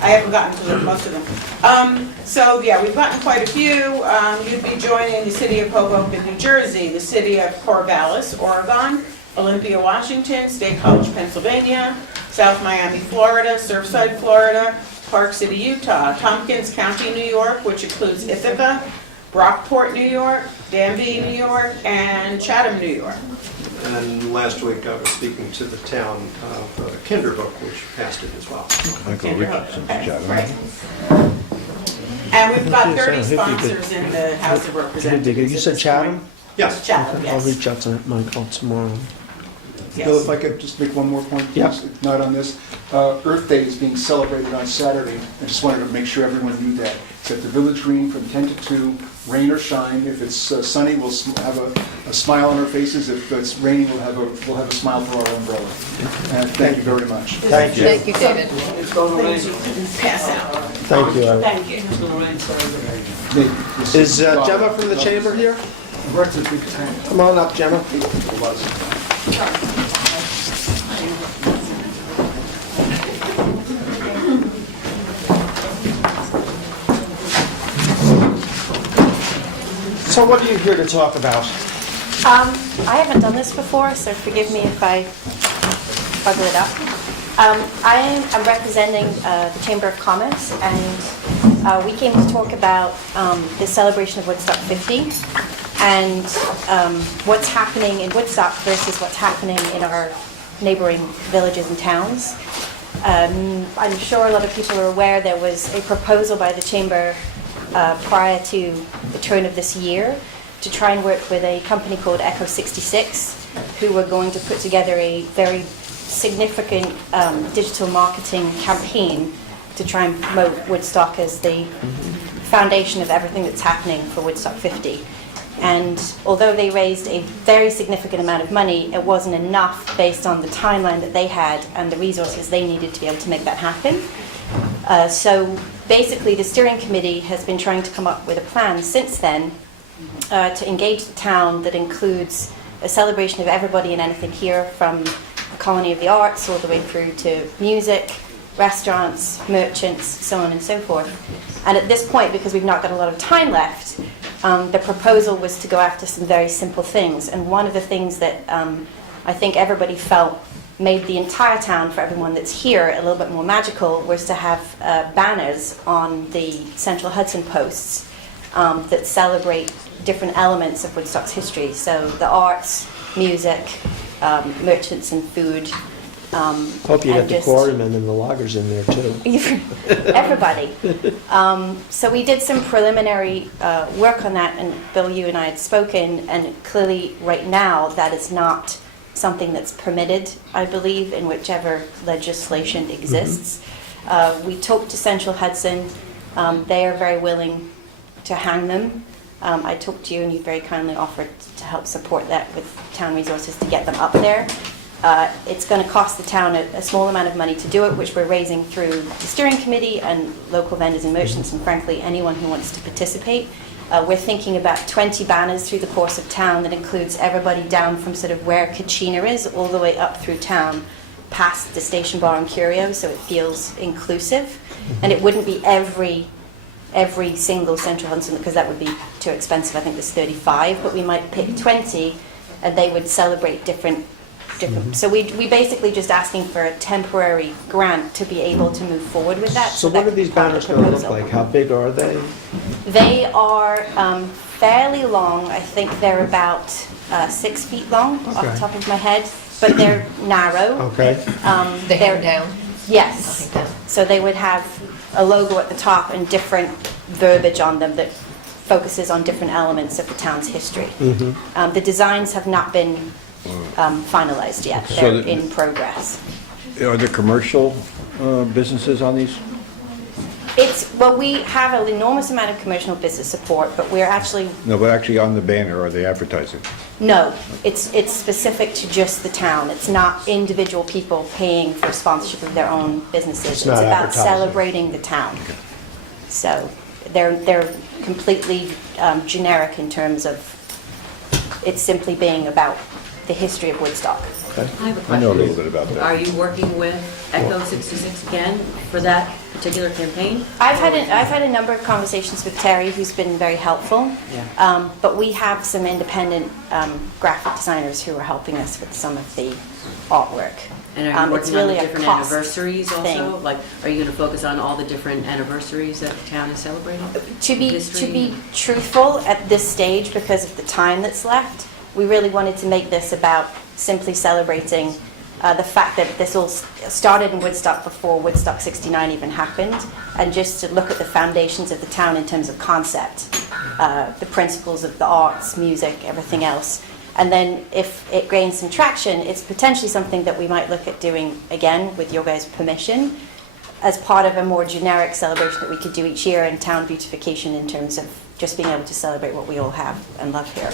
haven't gotten to most of them. So, yeah, we've gotten quite a few. You'd be joining the city of Hoboken, New Jersey, the city of Corvallis, Oregon, Olympia, Washington, State College, Pennsylvania, South Miami, Florida, Surfside, Florida, Park City, Utah, Tompkins County, New York, which includes Ithaca, Brockport, New York, Danby, New York, and Chatham, New York. And last week I was speaking to the town of Kinderhook, which passed it as well. Kinderhook, okay, right. And we've got Yeah, 30 so if you could- sponsors in the House of Representatives. You at said this Chatham? point. Yes. Chatham, I'll yes. reach out to Michael tomorrow. Yes. Bill, if I could just make one more point, Yep. please, not on this. Earth Day is being celebrated on Saturday. I just wanted to make sure everyone knew that. It's at the Village Green from 10 to 2, rain or shine. If it's sunny, we'll have a smile on our faces. If it's raining, we'll have a smile through our umbrella. And thank you very much. Thank you. Thank you, David. Pass out. Thank you. Thank you. Is Gemma from the chamber here? Come on up, Gemma. So what are you here to talk about? I haven't done this before, so forgive me if I bugger it up. I'm representing the Chamber of Commerce, and we came to talk about the celebration of Woodstock 50 and what's happening in Woodstock versus what's happening in our neighboring villages and towns. I'm sure a lot of people are aware there was a proposal by the Chamber prior to the turn of this year to try and work with a company called Echo 66, who were going to put together a very significant digital marketing campaign to try and promote Woodstock as the foundation of everything that's happening for Woodstock 50. And although they raised a very significant amount of money, it wasn't enough based on the timeline that they had and the resources they needed to be able to make that happen. So basically, the steering committee has been trying to come up with a plan since then to engage the town that includes a celebration of everybody and anything here, from the Colony of the Arts all the way through to music, restaurants, merchants, so on and so forth. And at this point, because we've not got a lot of time left, the proposal was to go after some very simple things. And one of the things that I think everybody felt made the entire town, for everyone that's here, a little bit more magical, was to have banners on the Central Hudson posts that celebrate different elements of Woodstock's history. So the arts, music, merchants and food. Hope you got the quarrymen and the loggers in there too. Everybody. So we did some preliminary work on that, and Bill, you and I had spoken, and clearly right now that is not something that's permitted, I believe, in whichever legislation exists. We talked to Central Hudson. They are very willing to hang them. I talked to you, and you very kindly offered to help support that with town resources to get them up there. It's going to cost the town a small amount of money to do it, which we're raising through the steering committee and local vendors and merchants, and frankly, anyone who wants to participate. We're thinking about 20 banners through the course of town that includes everybody down from sort of where Kachina is all the way up through town, past the Station Bar and Curio, so it feels inclusive. And it wouldn't be every single Central Hudson, because that would be too expensive. I think there's 35, but we might pick 20, and they would celebrate different. So we basically just asking for a temporary grant to be able to move forward with that. So what are these banners going to look like? How big are they? They are fairly long. I think they're about 6 feet long off the top of my head, but they're narrow. Okay. They hang down? Yes. So they would have a logo at the top and different verbiage on them that focuses on different elements of the town's history. The designs have not been finalized yet. They're in progress. Are there commercial businesses on these? Well, we have an enormous amount of commercial business support, but we're actually... No, but actually on the banner, are they advertising? No, it's specific to just the town. It's not individual people paying for sponsorship of their own businesses. It's about celebrating the town. Okay. So they're completely generic in terms of it's simply being about the history of Woodstock. I have a question. I know a little bit about that. Are you working with Echo 66 again for that particular campaign? I've had a number of conversations with Terry, who's been very helpful. Yeah. But we have some independent graphic designers who are helping us with some of the artwork. And are you It's working really on a the different cost anniversaries also? thing. Like, are you going to focus on all the different anniversaries that the town is celebrating? To be truthful at this stage, because of the time that's left, we really wanted to make this about simply celebrating the fact that this all started in Woodstock before Woodstock 69 even happened, and just to look at the foundations of the town in terms of concept, the principles of the arts, music, everything else. And then if it gains some traction, it's potentially something that we might look at doing again with your guys' permission as part of a more generic celebration that we could do each year in town beautification in terms of just being able to celebrate what we all have and love here.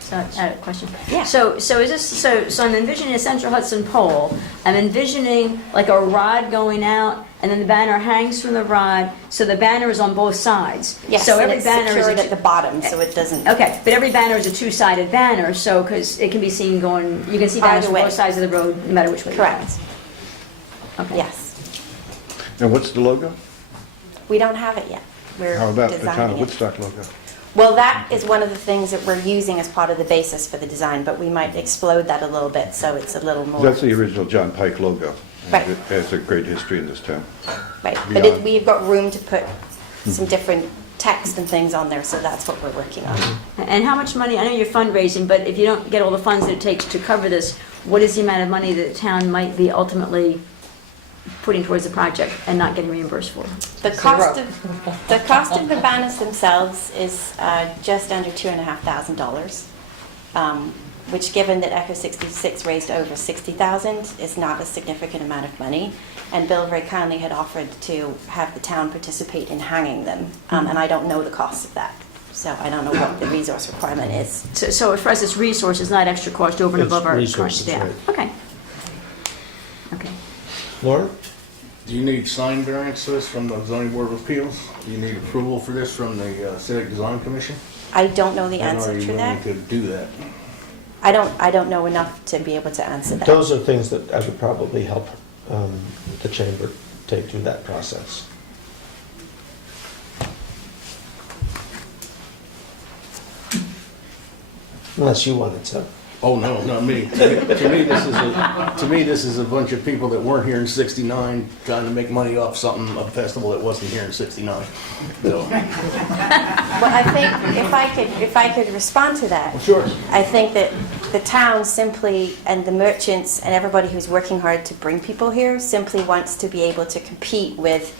So I had a question. Yeah. So is this, so I'm envisioning a Central Hudson pole. I'm envisioning like a rod going out, and then the banner hangs from the rod, so the banner is on both sides. Yes, So and every it's banner is secured at the bottom, so it doesn't... Okay, but every banner is a two-sided banner, so, because it can be seen going, you can see banners Either from way. both sides of the road, no matter which way you go. Correct. Okay. Yes. And what's the logo? We don't have it yet. We're How about the town designing of it. Woodstock logo? Well, that is one of the things that we're using as part of the basis for the design, but we might explode that a little bit, so it's a little more... That's the original John Pike logo. Right. It has a great history in this town. Right, but Beyond. we've got room to put some different text and things on there, so that's what we're working on. And how much money, I know you're fundraising, but if you don't get all the funds that it takes to cover this, what is the amount of money that the town might be ultimately putting towards the project and not getting reimbursed for? The cost of the banners themselves is just under $2,500, which, given that Echo 66 raised over $60,000, is not a significant amount of money. And Bill very kindly had offered to have the town participate in hanging them, and I don't know the cost of that. So I don't know what the resource requirement is. So for us, it's resources, not extra cost over and It's above our current resources, staff? right. Okay. Okay. Laura? Do you need sign variance for this from the zoning board of appeals? Do you need approval for this from the Civic Design Commission? I don't know the And answer are you to willing that. to do that? I don't know enough to be able to answer that. Those are things that I would probably help the chamber take through that process. Unless you wanted to. Oh, no, not me. To me, this is a bunch of people that weren't here in '69 trying to make money off something, a festival that wasn't here in '69. So, Well, I think if I could respond to that. sure. I think that the town simply, and the merchants and everybody who's working hard to bring people here, simply wants to be able to compete with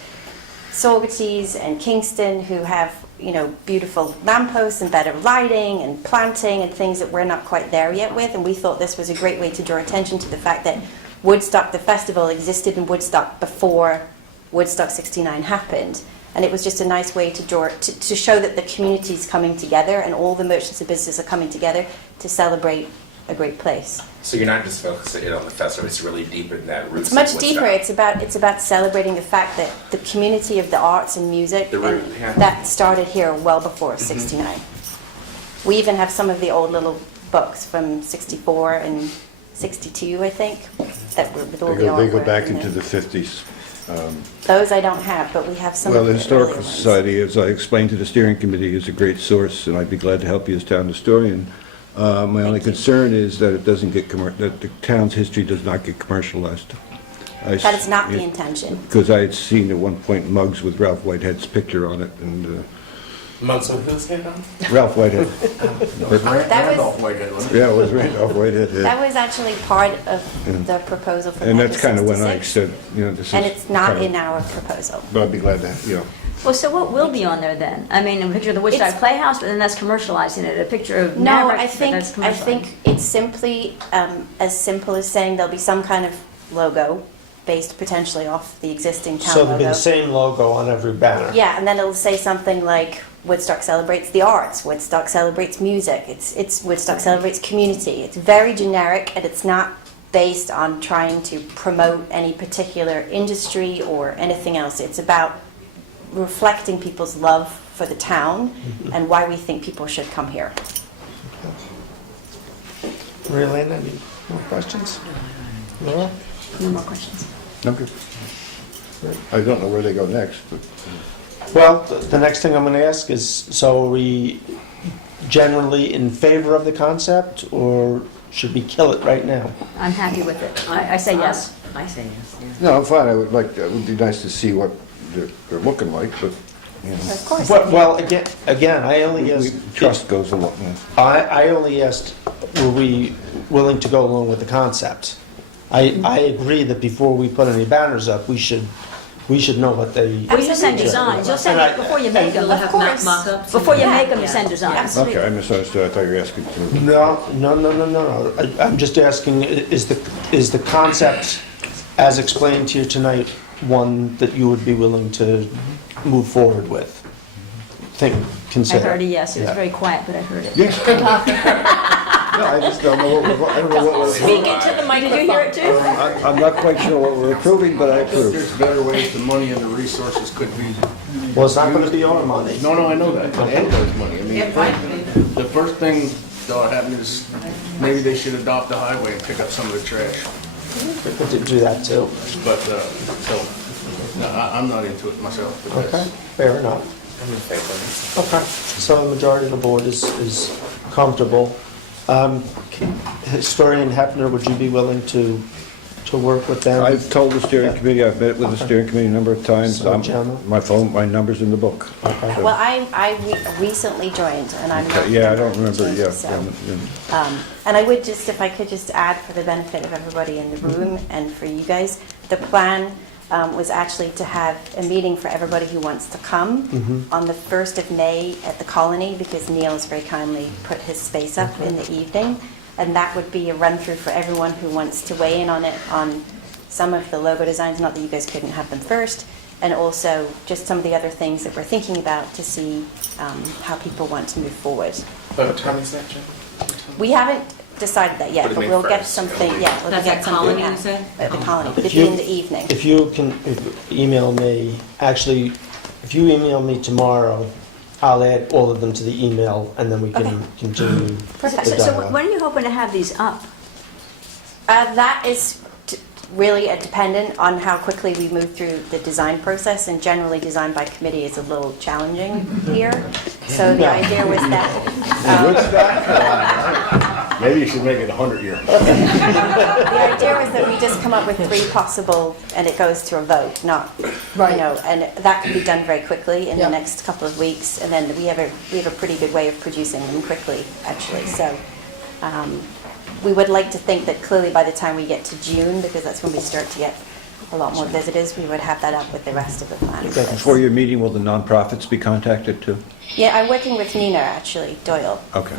Saugerties and Kingston, who have, you know, beautiful lampposts and better lighting and planting and things that we're not quite there yet with. And we thought this was a great way to draw attention to the fact that Woodstock, the festival, existed in Woodstock before Woodstock 69 happened. And it was just a nice way to show that the community's coming together and all the merchants and businesses are coming together to celebrate a great place. So you're not just focusing on the festival, it's really deep in that roots. It's much of Woodstock. deeper. It's about celebrating the fact that the community of the arts and music The root, and yeah. that started here well before '69. We even have some of the old little books from '64 and '62, I think, that were with all the artwork. They go back in into there. the 50s. Those I don't have, but we have some Well, of the the Historical earlier ones. Society, as I explained to the steering committee, is a great source, and I'd be glad to help you as town historian. My only concern is that it doesn't get, that the town's history does not get commercialized. That is not the intention. Because I had seen at one point mugs with Ralph Whitehead's picture on it, and Mugs with whose head on? Ralph Whitehead. Randolph Whitehead, wasn't it? Yeah, it was Randolph Whitehead. yeah. That was actually part of the proposal for And Echo that's kind of when I 66, said, you know, this is... and it's not kind of- in our proposal. But I'd be glad to, you know. Well, so what will be on there then? I mean, a picture of the Woodstock It's- Playhouse, but then that's commercializing it. A picture of No, Maverick, I but that's think commercializing. it's simply as simple as saying there'll be some kind of logo based potentially off the existing town So there'll be logo. the same logo on every banner. Yeah, and then it'll say something like Woodstock celebrates the arts, Woodstock celebrates music, it's Woodstock celebrates community. It's very generic, and it's not based on trying to promote any particular industry or anything else. It's about reflecting people's love for the town and why we think people should come here. Mary Lynn, any more questions? Laura? No more questions. Okay. I don't know where they go next, but... Well, the next thing I'm going to ask is, so are we generally in favor of the concept, or should we kill it right now? I'm happy with it. I say yes. I say yes, yeah. No, I'm fine, it would be nice to see what they're looking like, but, you know. Of course. Well, again, I only asked... Trust goes along, yeah. I only asked, were we willing to go along with the concept? I agree that before we put any banners up, we should know what they... Well, you send designs, you'll send it before you make them, of course. Before you make them, you send designs. Okay, I misunderstood. I thought you were asking to... No. I'm just asking, is the concept, as explained to you tonight, one that you would be willing to move forward with? I Consider. heard a yes, it was Yeah. very quiet, but I heard it. Yes. No, I just don't know what we're... Speak into the microphone. Did you hear it too? I'm not quite sure what we're approving, but I approve. There's better ways the money and the resources could be. Well, it's not going to be our money. No, I know that, but anybody's money. I mean, the first thing that ought to happen is maybe they should adopt the highway and pick up some of the trash. We could do that too. But, so, no, I'm not into it myself. but Okay, that's- fair enough. I'm in favor. Okay, so the majority of the board is comfortable. Historian Hefner, would you be willing to work with them? I've told the steering committee, I've met with the steering committee a number of times. So, Gemma? My number's in the book. Okay. Well, I recently joined, and I'm not... Yeah, I don't remember, changed, yeah. so, And I would just, if I could just add for the benefit of everybody in the room and for you guys, the plan was actually to have a meeting for everybody who wants to come on the 1st of May at the Colony, because Neil has very kindly put his space up in the evening. And that would be a run-through for everyone who wants to weigh in on it, on some of the logo designs, not that you guys couldn't have them first, and also just some of the other things that we're thinking about to see how people want to move forward. What time is that, Jim? We haven't decided that yet, But but May we'll get 1st. something, yeah. We'll That's get at something Colony, out. you said? At the Colony, it'd If be you- in the evening. If you can email me, actually, if you email me tomorrow, I'll add all of them to the email, and then we can Okay. continue Perfect. the So dialogue. when are you hoping to have these up? That is really dependent on how quickly we move through the design process, and generally design by committee is a little challenging here. So the idea was that, Maybe you should make it 100 year. the idea was that we just come up with 3 possible, and it goes to a vote, not, you know, and that can be done very quickly in the next couple of weeks, and then we have a pretty good way of producing them quickly, actually. So we would like to think that clearly by the time we get to June, because that's when we start to get a lot more visitors, we would have that up with the rest of the plan. Before your meeting, will the nonprofits be contacted too? Yeah, I'm working with Nina, actually, Doyle. Okay.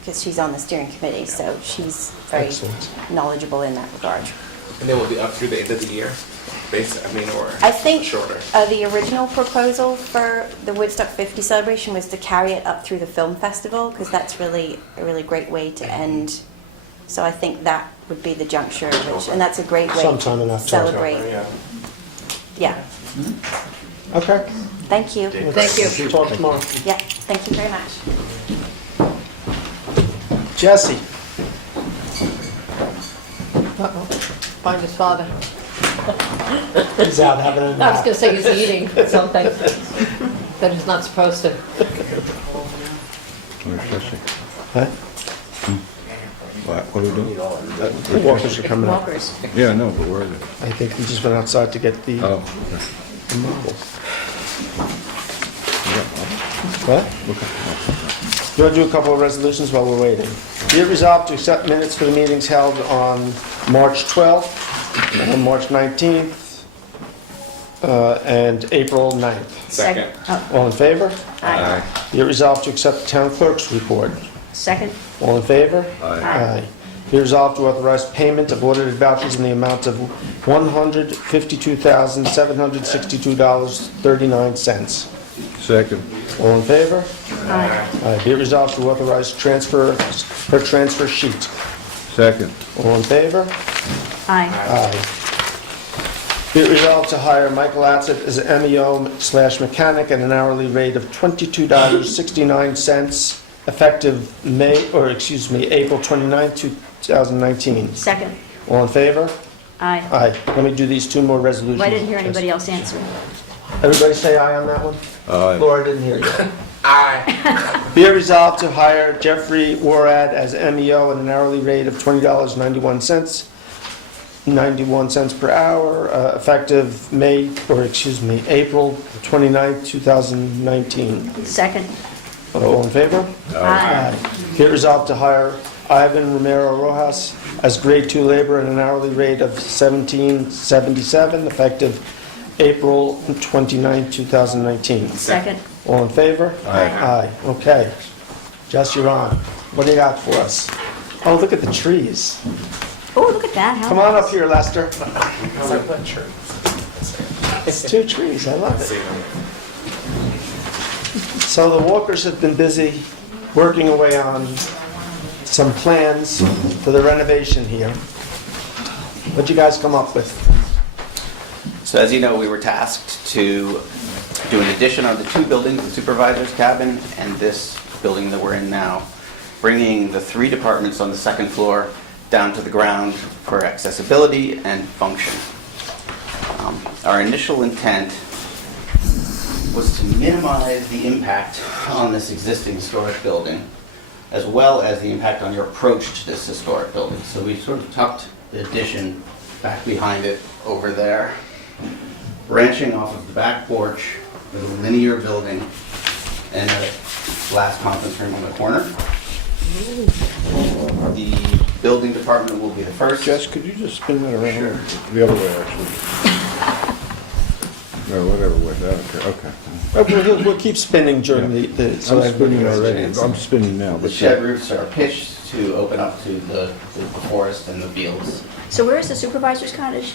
Because she's on the steering committee, so she's very Excellent. knowledgeable in that regard. And they will be up through the end of the year, or I think shorter? the original proposal for the Woodstock 50 celebration was to carry it up through the film festival, because that's really a really great way to end. So I think that would be the juncture, and that's a great way Sometime in to October, celebrate. Yeah. Okay. Thank you. Thank you. Talk tomorrow. Yeah, thank you very much. Jesse? Find his father. He's out having a I was nap. gonna say he's eating something that he's not supposed to. Where's Jesse? Huh? What are we doing? The walkers are coming up. Walkers. Yeah, no, but where are they? I think he just went outside to get the Oh, the marble. What? You want to do a couple of resolutions while we're waiting? Be it resolved to accept minutes for the meetings held on March 12th, on March 19th, and April 9th. Second. All in favor? Aye. Be it resolved to accept the town clerk's report. Second? All in favor? Aye. Be resolved to authorize payment of audited vouchers in the amount of $152,762.39. second. All in favor? Aye. Be it resolved to authorize transfer sheet. Second. All in favor? Aye. Aye. Be it resolved to hire Michael Atzett as an MEO/mechanic at an hourly rate of $22.69, effective April 29, 2019. Second? All in favor? Aye. Aye. Let me do these 2 more resolutions. Well, I didn't hear anybody else answer. Everybody say aye on that one? Aye. Laura didn't hear you. Aye. Be it resolved to hire Jeffrey Warad as MEO at an hourly rate of $20.91 per hour, effective April 29, 2019. Second? All in favor? Aye. Be it resolved to hire Ivan Romero Rojas as grade 2 labor at an hourly rate of $17.77, effective April 29, 2019. Second. All in favor? Aye. Aye, okay. Jess, you're on. What do you got for us? Oh, look at the trees. Oh, look at that. How Come on nice. up here, Lester. It's 2 trees, I love it. So the Walkers have been busy working away on some plans for the renovation here. What'd you guys come up with? So as you know, we were tasked to do an addition on the 2 buildings, the supervisor's cabin and this building that we're in now, bringing the 3 departments on the 2nd floor down to the ground for accessibility and function. Our initial intent was to minimize the impact on this existing historic building, as well as the impact on your approach to this historic building. So we sort of tucked the addition back behind it over there, branching off of the back porch with a linear building and a glass conference room on the corner. The building department will be the first. Jess, could you just spin that around? Sure. The other way, actually. No, whatever way, I don't care, okay. We'll keep spinning during the so I'm everybody spinning has a already, chance. I'm spinning now. The but shed roofs are pitched to open up to the forest and the fields. So where is the supervisor's cottage?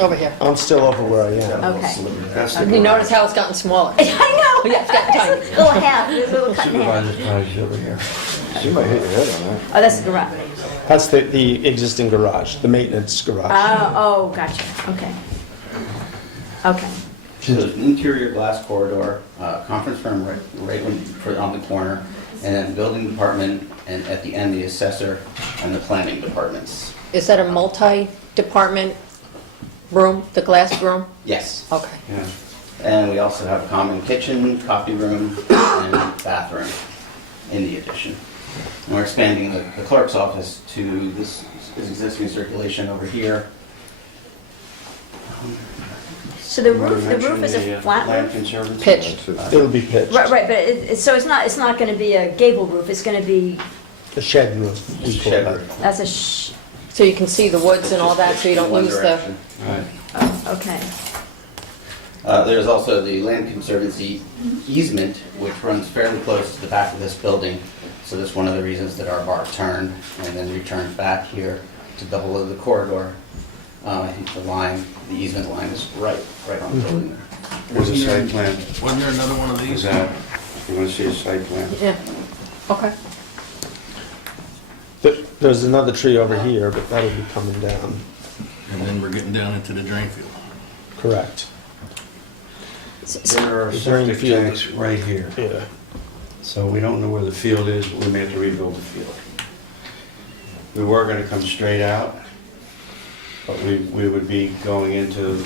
Over here. I'm still over where I am. Okay. You notice how it's gotten smaller? I know. Yeah, it's gotten tiny. Little half, it's a little cut in half. cottage over here. You might hit your head on that. Oh, that's the garage. That's the existing garage, the maintenance garage. Oh, gotcha. Okay. Okay. So there's an interior glass corridor, conference room right on the corner, and then building department, and at the end, the assessor and the planning departments. Is that a multi-department room, the glass room? Yes. Okay. Yeah. And we also have a common kitchen, coffee room, and bathroom in the addition. And we're expanding the clerk's office to this existing circulation over here. So the roof is a flat Land roof? Conservancy. Pitched. It'll be pitched. Right, but so it's not going to be a gable roof, it's going to be, The shed roof. we call Shed that. roof. that's a So you can see the woods and all that, so you don't One lose the... direction. Right. okay. There's also the Land Conservancy easement, which runs fairly close to the back of this building. So that's one of the reasons that our bar turned and then returned back here to double the corridor. I think the easement line is right on the building there. There's a site plan. Wasn't there another one of these? You want to see a site plan? Yeah. Okay. There's another tree over here, but that'll be coming down. And then we're getting down into the drain field. Correct. There are The drain septic field. tanks right here. Yeah. So we don't know where the field is, but we may have to rebuild the field. We were going to come straight out, but we would be going into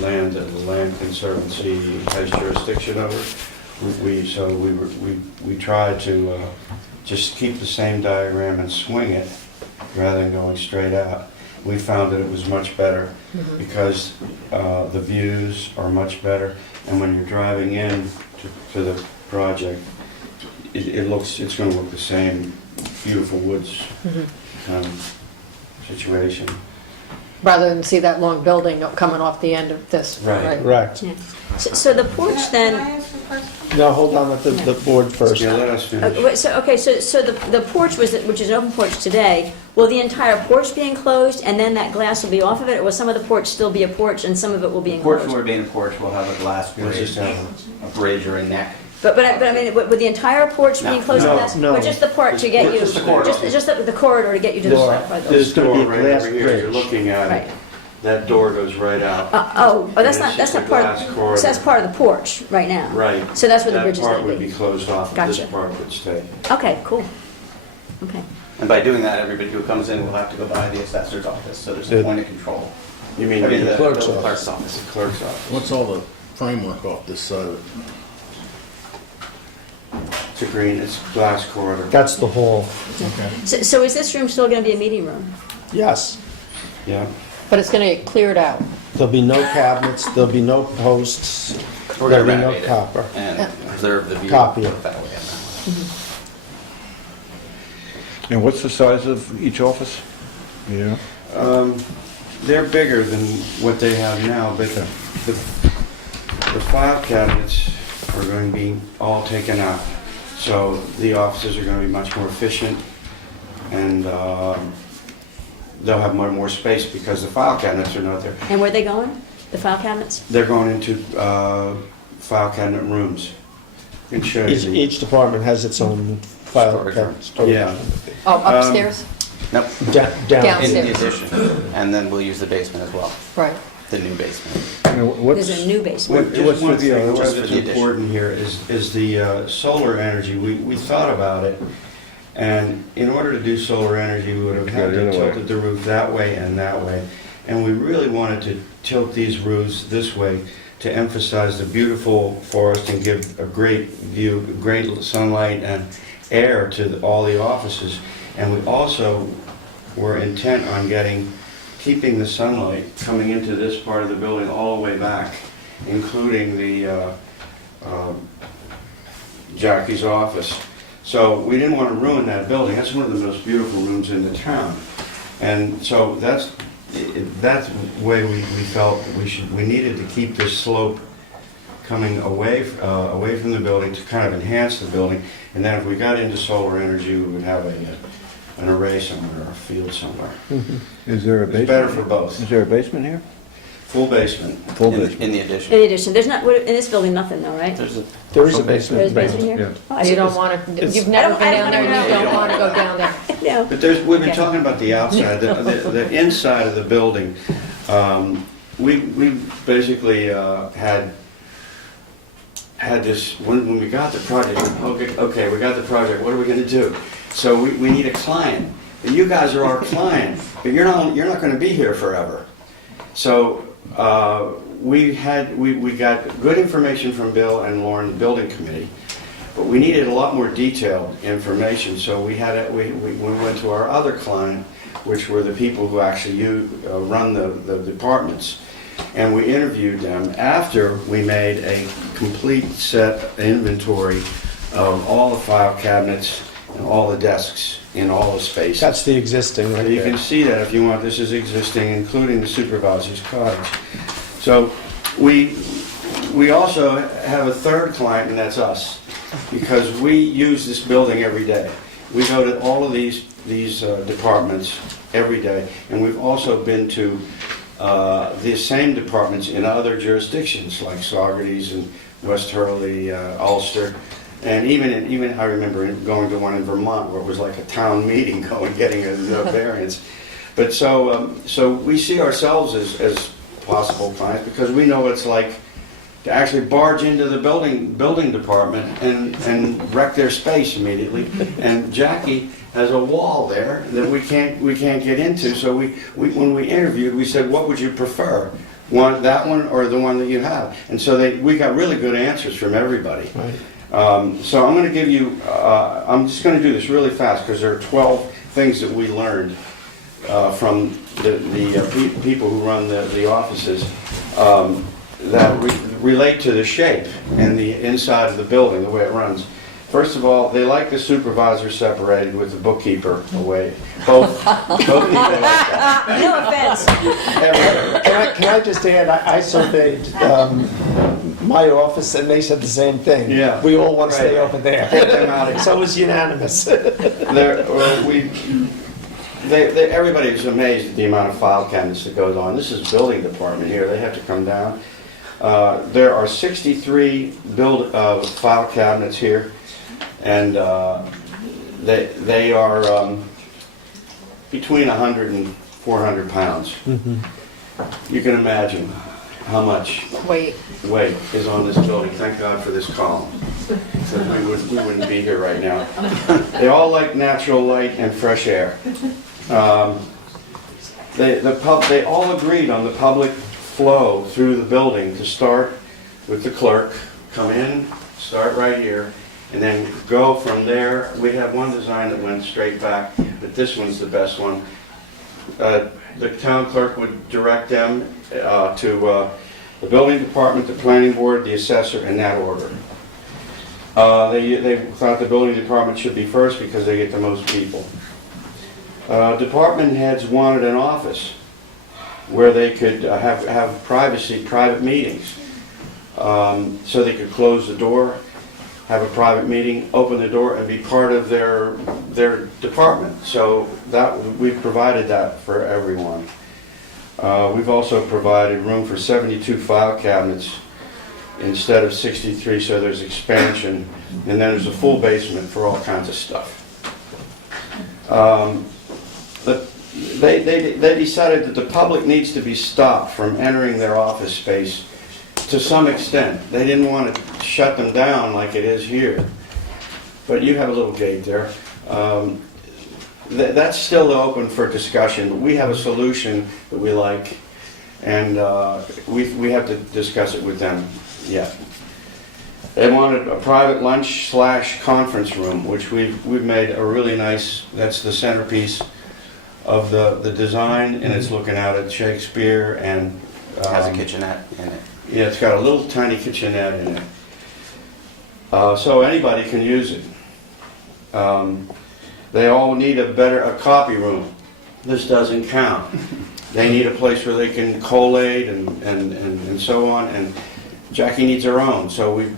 land that the Land Conservancy has jurisdiction over. We tried to just keep the same diagram and swing it rather than going straight out. We found that it was much better because the views are much better, and when you're driving in to the project, it's going to look the same beautiful woods situation. Rather than see that long building coming off the end of this. Right. Correct. Yeah. So the porch then, No, hold on, let the board first. Yeah, let us finish. so the porch which is an open porch today, will the entire porch be enclosed and then that glass will be off of it, or will some of the porch still be a porch and some of it will be Porch enclosed? will remain a porch, we'll have a glass We'll bridge, just have a bridge or a neck. But I mean, would the entire porch be No. enclosed with glass? No. Or just the part to get you, Just the corridor. just the corridor to get you to the side? by the- There's gonna be a Door right glass over here, you're bridge. looking at Right. it. That door goes right out. That's And not, it's that's just a not part, glass corridor. so that's part of the porch right now? Right. So that's where the bridge is That going part to would be? be closed off, this Gotcha. part would stay. Okay, cool. Okay. And by doing that, everybody who comes in will have to go by the assessor's office, so there's a point of control. You mean I mean, the clerk's building office. clerk's office. The clerk's office. What's all the framework off this side of it? It's a green, it's glass corridor. That's the hall. Okay. So is this room still going to be a meeting room? Yes. Yeah. But it's going to get cleared out. There'll be no cabinets, there'll be no posts, We're there'll going be to no renovate copper. it and preserve the view Copy it. that way. And what's the size of each office? Yeah. They're bigger than what they have now, but the file cabinets are going to be all taken out. So the offices are going to be much more efficient, and they'll have more space because the file cabinets are not there. And where are they going? The file cabinets? They're going into file cabinet rooms. I can show you. Each department has its own file cabinet storage. Yeah. Oh, upstairs? Nope. Downstairs. In the addition. And then we'll use the basement as well, Right. the new basement. There's a new basement. Just one thing What's that's for the addition? important here is the solar energy. We thought about it, and in order to do solar energy, we would have had to tilt the roof that way and that way. And we really wanted to tilt these roofs this way to emphasize the beautiful forest and give a great view, great sunlight and air to all the offices. And we also were intent on keeping the sunlight coming into this part of the building all the way back, including the Jackie's office. So we didn't want to ruin that building. That's one of the most beautiful rooms in the town. And so that's the way we felt we needed to keep this slope coming away from the building to kind of enhance the building. And then if we got into solar energy, we would have an array somewhere or a field somewhere. Is there a basement? It's better for both. Is there a basement here? Full basement. Full basement. In the addition. In addition, there's not, in this building, nothing though, right? There is a There's basement. a basement here? Yeah. Oh, I You see. don't want to, It's- you've never been I down there, don't and you know. don't want to go down there. No. But we've been Okay. talking about the outside, the inside of the building. We basically had this, when we got the project, okay, we got the project, what are we going to do? So we need a client. You guys are our client, but you're not going to be here forever. So we got good information from Bill and Lauren, the building committee, but we needed a lot more detailed information. So we went to our other client, which were the people who actually run the departments, and we interviewed them after we made a complete set inventory of all the file cabinets and all the desks in all the spaces. That's the existing right You there. can see that if you want. This is existing, including the supervisor's cottage. So we also have a third client, and that's us, because we use this building every day. We go to all of these departments every day, and we've also been to the same departments in other jurisdictions like Saugerties and West Hurley, Ulster. And even I remember going to one in Vermont where it was like a town meeting getting a variance. But so we see ourselves as possible clients because we know what it's like to actually barge into the building department and wreck their space immediately. And Jackie has a wall there that we can't get into. So when we interviewed, we said, what would you prefer? That one or the one that you have? And so we got really good answers from everybody. Right. So I'm going to give you, I'm just going to do this really fast because there are 12 things that we learned from the people who run the offices that relate to the shape and the inside of the building, the way it runs. First of all, they like the supervisor separated with the bookkeeper away. Both people like that. No offense. Can I just add, I surveyed my office and they said the same thing. Yeah. We all want to stay Right. over there. Get them out of here. So it was unanimous. Everybody's amazed at the amount of file cabinets that goes on. This is building department here. They have to come down. There are 63 file cabinets here, and they are between 100 and 400 pounds. You can imagine how much weight is on this building. Thank God for this column. So we wouldn't be here right now. They all like natural light and fresh air. They all agreed on the public flow through the building to start with the clerk, come in, start right here, and then go from there. We have one design that went straight back, but this one's the best one. The town clerk would direct them to the building department, the planning board, the assessor, in that order. They thought the building department should be first because they get the most people. Department heads wanted an office where they could have privacy, private meetings. So they could close the door, have a private meeting, open the door, and be part of their department. So we've provided that for everyone. We've also provided room for 72 file cabinets instead of 63, so there's expansion. And then there's a full basement for all kinds of stuff. But they decided that the public needs to be stopped from entering their office space to some extent. They didn't want to shut them down like it is here. But you have a little gate there. That's still open for discussion. We have a solution that we like, and we have to discuss it with them yet. They wanted a private lunch / conference room, which we've made a really nice, that's the centerpiece of the design, and it's looking out at Shakespeare and... Has a kitchenette in it. Yeah, it's got a little tiny kitchenette in it. So anybody can use it. They all need a copy room. This doesn't count. They need a place where they can collate and so on, and Jackie needs her own, so we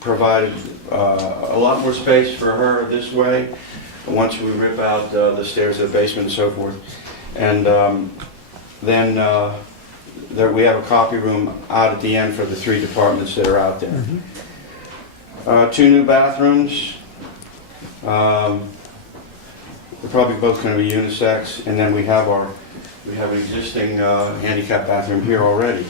provided a lot more space for her this way, once we rip out the stairs of the basement and so forth. And then there we have a copy room out at the end for the 3 departments that are out there. 2 new bathrooms. They're probably both going to be unisex, and then we have an existing handicapped bathroom here already.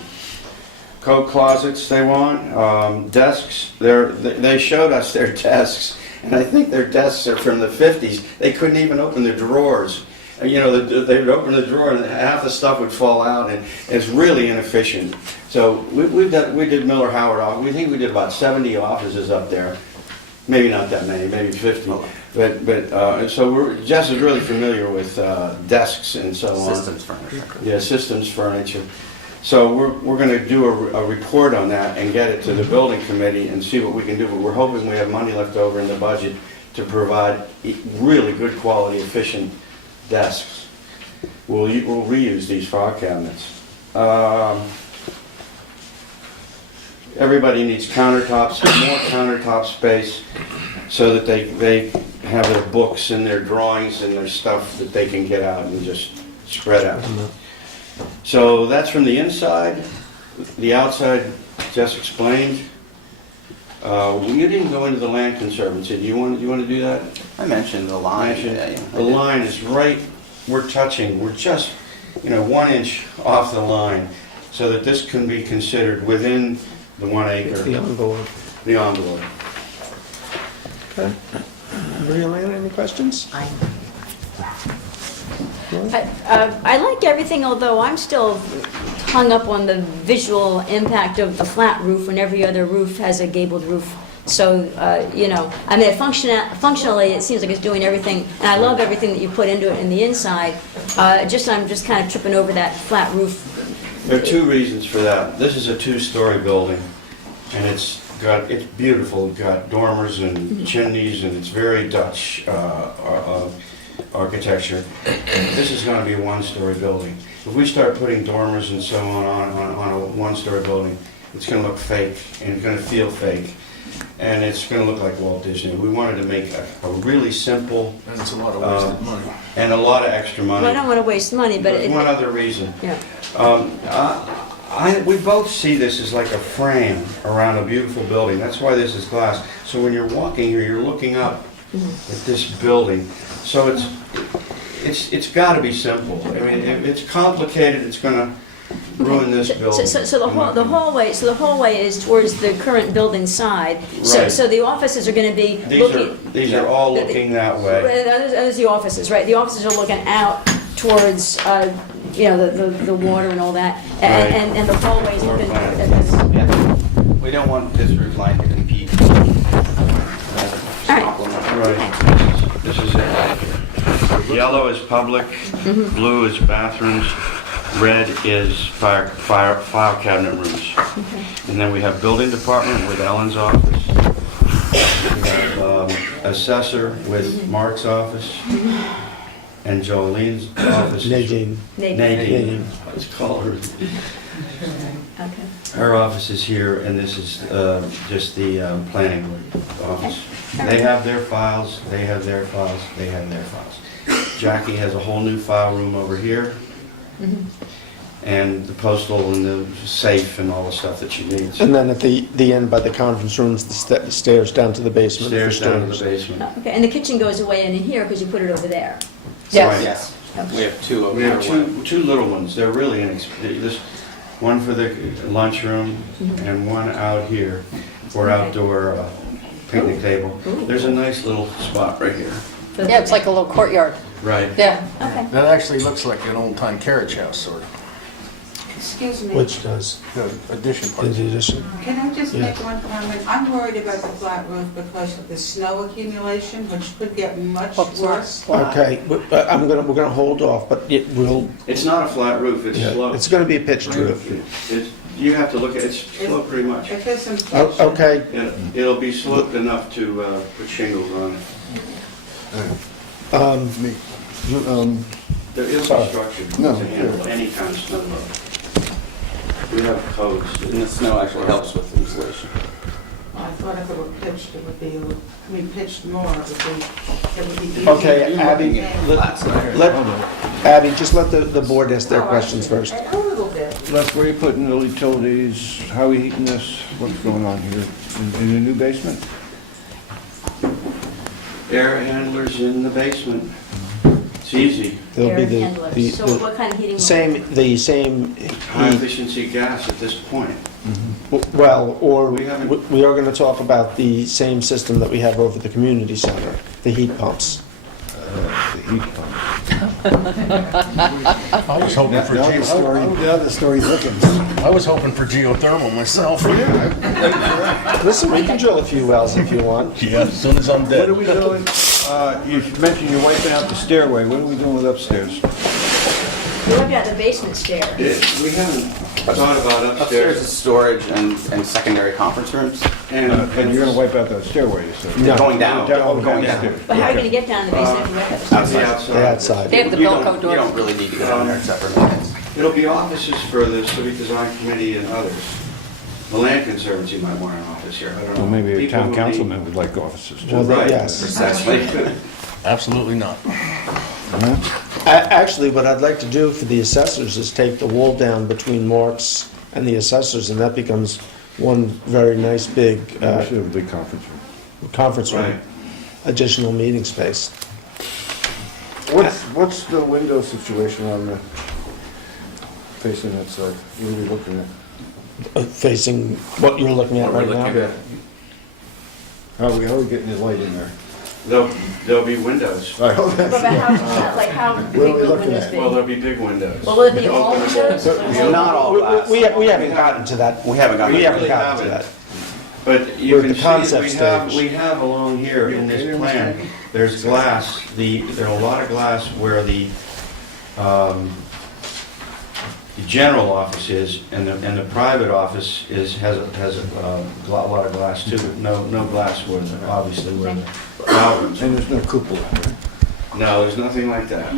Coat closets they want, desks. They showed us their desks, and I think their desks are from the 50s. They couldn't even open their drawers. You know, they would open the drawer and half the stuff would fall out, and it's really inefficient. So we did Miller Howard office. We think we did about 70 offices up there. Maybe not that many, maybe 50. But so Jess is really familiar with desks and so on. Systems furniture. Yeah, systems furniture. So we're going to do a report on that and get it to the building committee and see what we can do. But we're hoping we have money left over in the budget to provide really good quality, efficient desks. We'll reuse these file cabinets. Everybody needs countertops, more countertop space, so that they have their books and their drawings and their stuff that they can get out and just spread out. So that's from the inside. The outside, Jess explained. You didn't go into the land conservancy. Do you want to do that? I mentioned the line. The line is right. We're just 1 inch off the line, so that this can be considered within the 1 acre. The envelope. The envelope. Okay. Maria Lane, any questions? I like everything, although I'm still hung up on the visual impact of the flat roof when every other roof has a gabled roof. So, I mean, functionally, it seems like it's doing everything, and I love everything that you put into it in the inside. I'm just kind of tripping over that flat roof. There are 2 reasons for that. This is a 2-story building, and it's beautiful. It's got dormers and chimneys, and it's very Dutch architecture. This is going to be a 1-story building. If we start putting dormers and so on a 1-story building, it's going to look fake, and it's going to feel fake, and it's going to look like Walt Disney. We wanted to make a really simple... And it's a lot of wasted money. And a lot of extra money. Well, I don't want to waste money, but... There's one other reason. Yeah. We both see this as like a frame around a beautiful building. That's why this is glass. So when you're walking here, you're looking up at this building. So it's got to be simple. I mean, if it's complicated, it's going to ruin this building. So the hallway is towards the current building side. Right. So the offices are going to be These are all looking that way. There's the offices, right? The offices are looking out towards the water and all that, and the hallways looking. We don't want this roof line to compete. Right. This is it. Yellow is public, blue is bathrooms, red is file cabinet rooms. And then we have building department with Ellen's office. We have assessor with Mark's office. And Jolene's office is... Nadine. Nadine. I was calling her. Okay. Her office is here, and this is just the planning board office. They have their files, they have their files, they have their files. Jackie has a whole new file room over here, and the postal and the safe and all the stuff that she needs. And then at the end by the conference rooms, the stairs down to the basement. for Stairs down to the storage. basement. Okay, and the kitchen goes away in here because you put it over there. Yes. Yes. We have two over We have there. two little ones. They're really inexpensive. This one for the lunchroom and one out here for outdoor picnic table. There's a nice little spot right here. Yeah, it's like a little courtyard. Right. Yeah. Okay. That actually looks like an old-time carriage house, sort of. Excuse me. Which does? The addition part. The addition. Can I just Yeah. make one comment? I'm worried about the flat roof because of the snow accumulation, which could get much worse. Okay, we're gonna hold off, but we'll, It's not a flat roof, it's yeah, sloped. it's gonna be a pitched roof. You have to look at, it's sloped pretty much. It has some Oh, tension. okay, It'll be sloped enough to put shingles on it. There is a structure to handle any kind of snow load. We have codes. And the snow actually helps with insulation. I thought if it were pitched, it would be, pitched more, it would be easier. okay, Abby, Abby, just let the board ask their questions first. A little bit. Les, where are you putting the utilities? How are we heating this? What's going on here? In the new basement? Air handlers in the basement. It's easy. There'll be Air the- handlers. the- So the what kind of heating? will- the same High heat, efficiency gas at this point. well, or We haven't- we are gonna talk about the same system that we have over the community center, the heat pumps. The heat pump. I was hoping for geothermal. Now the story's looking. I was hoping for geothermal myself. Listen, we can drill a few wells if you want. Yeah, as soon as I'm What dead. are we doing? You mentioned you're wiping out the stairway. What are we doing with upstairs? We looked at the basement stair. We haven't thought about Upstairs is upstairs. storage and secondary conference rooms. And And you're gonna wipe out that stairway, you said? No. Going down. Oh, Going downstairs. But how are you gonna get down to the basement if you have it? on the Outside. outside. The outside. They have the You Bilko don't- door. You don't really need to go down there except for maintenance. It'll be offices for the Civic Design Committee and others. The Land Conservancy might want an office here, I don't know. Well, maybe a People town who councilman would like offices Well, too. Right. yes. Precisely. Absolutely not. Actually, what I'd like to do for the assessors is take the wall down between Mark's and the assessors, and that becomes one very nice big We should have a big conference room. conference room, Right. additional meeting space. What's the window situation on the, facing that side? What are we looking at? Facing what you're looking at right now. How are we getting the light in there? There'll be windows. I hope But how, like how big we will the looking windows at? be? Well, there'll be big windows. Well, will it be You all open the windows? door. Not all glass. We haven't gotten to that. We haven't gotten We to haven't really gotten to haven't. that. But you We're can at the see, concept we have stage. along here in this plan, there's glass, there are a lot of glass where the general office is, and the private office has a lot of glass too. No glass where, obviously, where the bathrooms. And there's no cupola. No, there's nothing like that.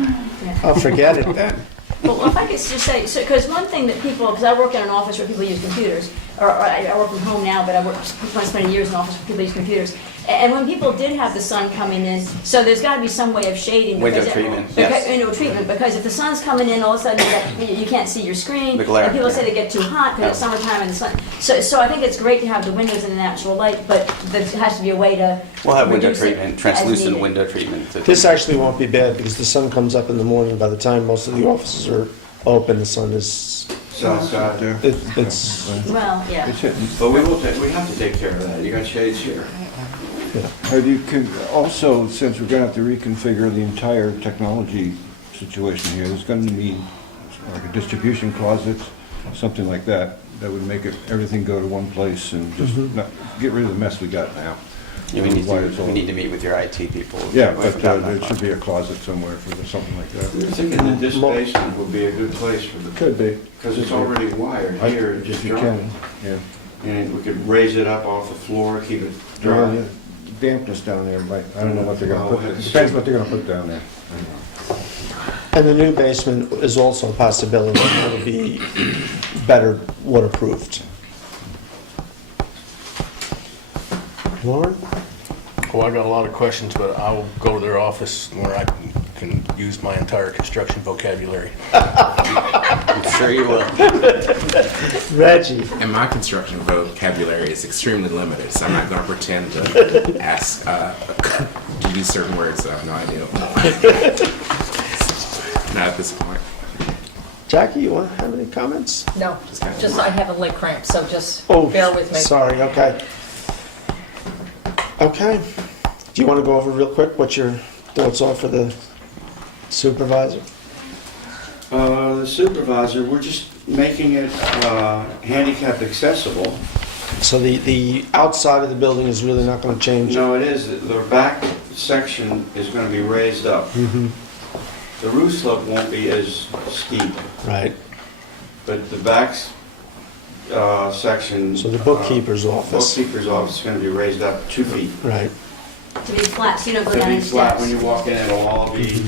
I'll forget it then. Well, if I could just say, because one thing that people, because I work in an office where people use computers, or I work from home now, but I spent years in an office where people use computers. And when people did have the sun coming in, so there's got to be some way of shading. Window because treatment, because- yes. Window treatment, because if the sun's coming in, all of a sudden you can't see your screen. The glare, And people yeah. say they get too hot because it's summertime and the sun. So I think it's great to have the windows in the natural light, but there has to be a way to We'll have window reduce it treatment, as translucent needed. window treatment. This actually won't be bad because the sun comes up in the morning. By the time most of the offices are open, the sun is, South side there. it's, Well, yeah. It's hitting. But we have to take care of that. You got shades here. Have you, also, since we're gonna have to reconfigure the entire technology situation here, there's gonna need like a distribution closet, something like that, that would make it, everything go to one place and just not, get rid of the mess we got now. Yeah, Wires all- we need to meet with your IT people. Yeah, We've but forgotten that there part. should be a closet somewhere for something like We were that. thinking that this basement would be a good place for the, Could be. because it's already wired here, just If you dry. can, yeah. And we could raise it up off the floor, keep it Well, dry. the dampness down there, I don't know what they're gonna Oh, put, we have it to depends see. what they're gonna put down there. I don't know. And the new basement is also a possibility. It'll be better waterproofed. Lauren? Well, I got a lot of questions, but I'll go to their office where I can use my entire construction vocabulary. I'm sure you will. Reggie? And my construction vocabulary is extremely limited, so I'm not going to pretend to ask, to use certain words that I have no idea. Not at this point. Jackie, you want to have any comments? No, just I have a leg cramp, so just Oh, bear with me. sorry, okay. Okay. Do you want to go over real quick what your thoughts are for the supervisor? The supervisor, we're just making it handicap accessible. So the outside of the building is really not going to change? No, it is. The back section is going to be raised up. Mm-hmm. The roof slope won't be as steep. Right. But the back section... So the bookkeeper's office. Bookkeeper's office is going to be raised up 2 feet. Right. To be flat, so you don't go To down be any flat, steps. when you walk in, it'll all be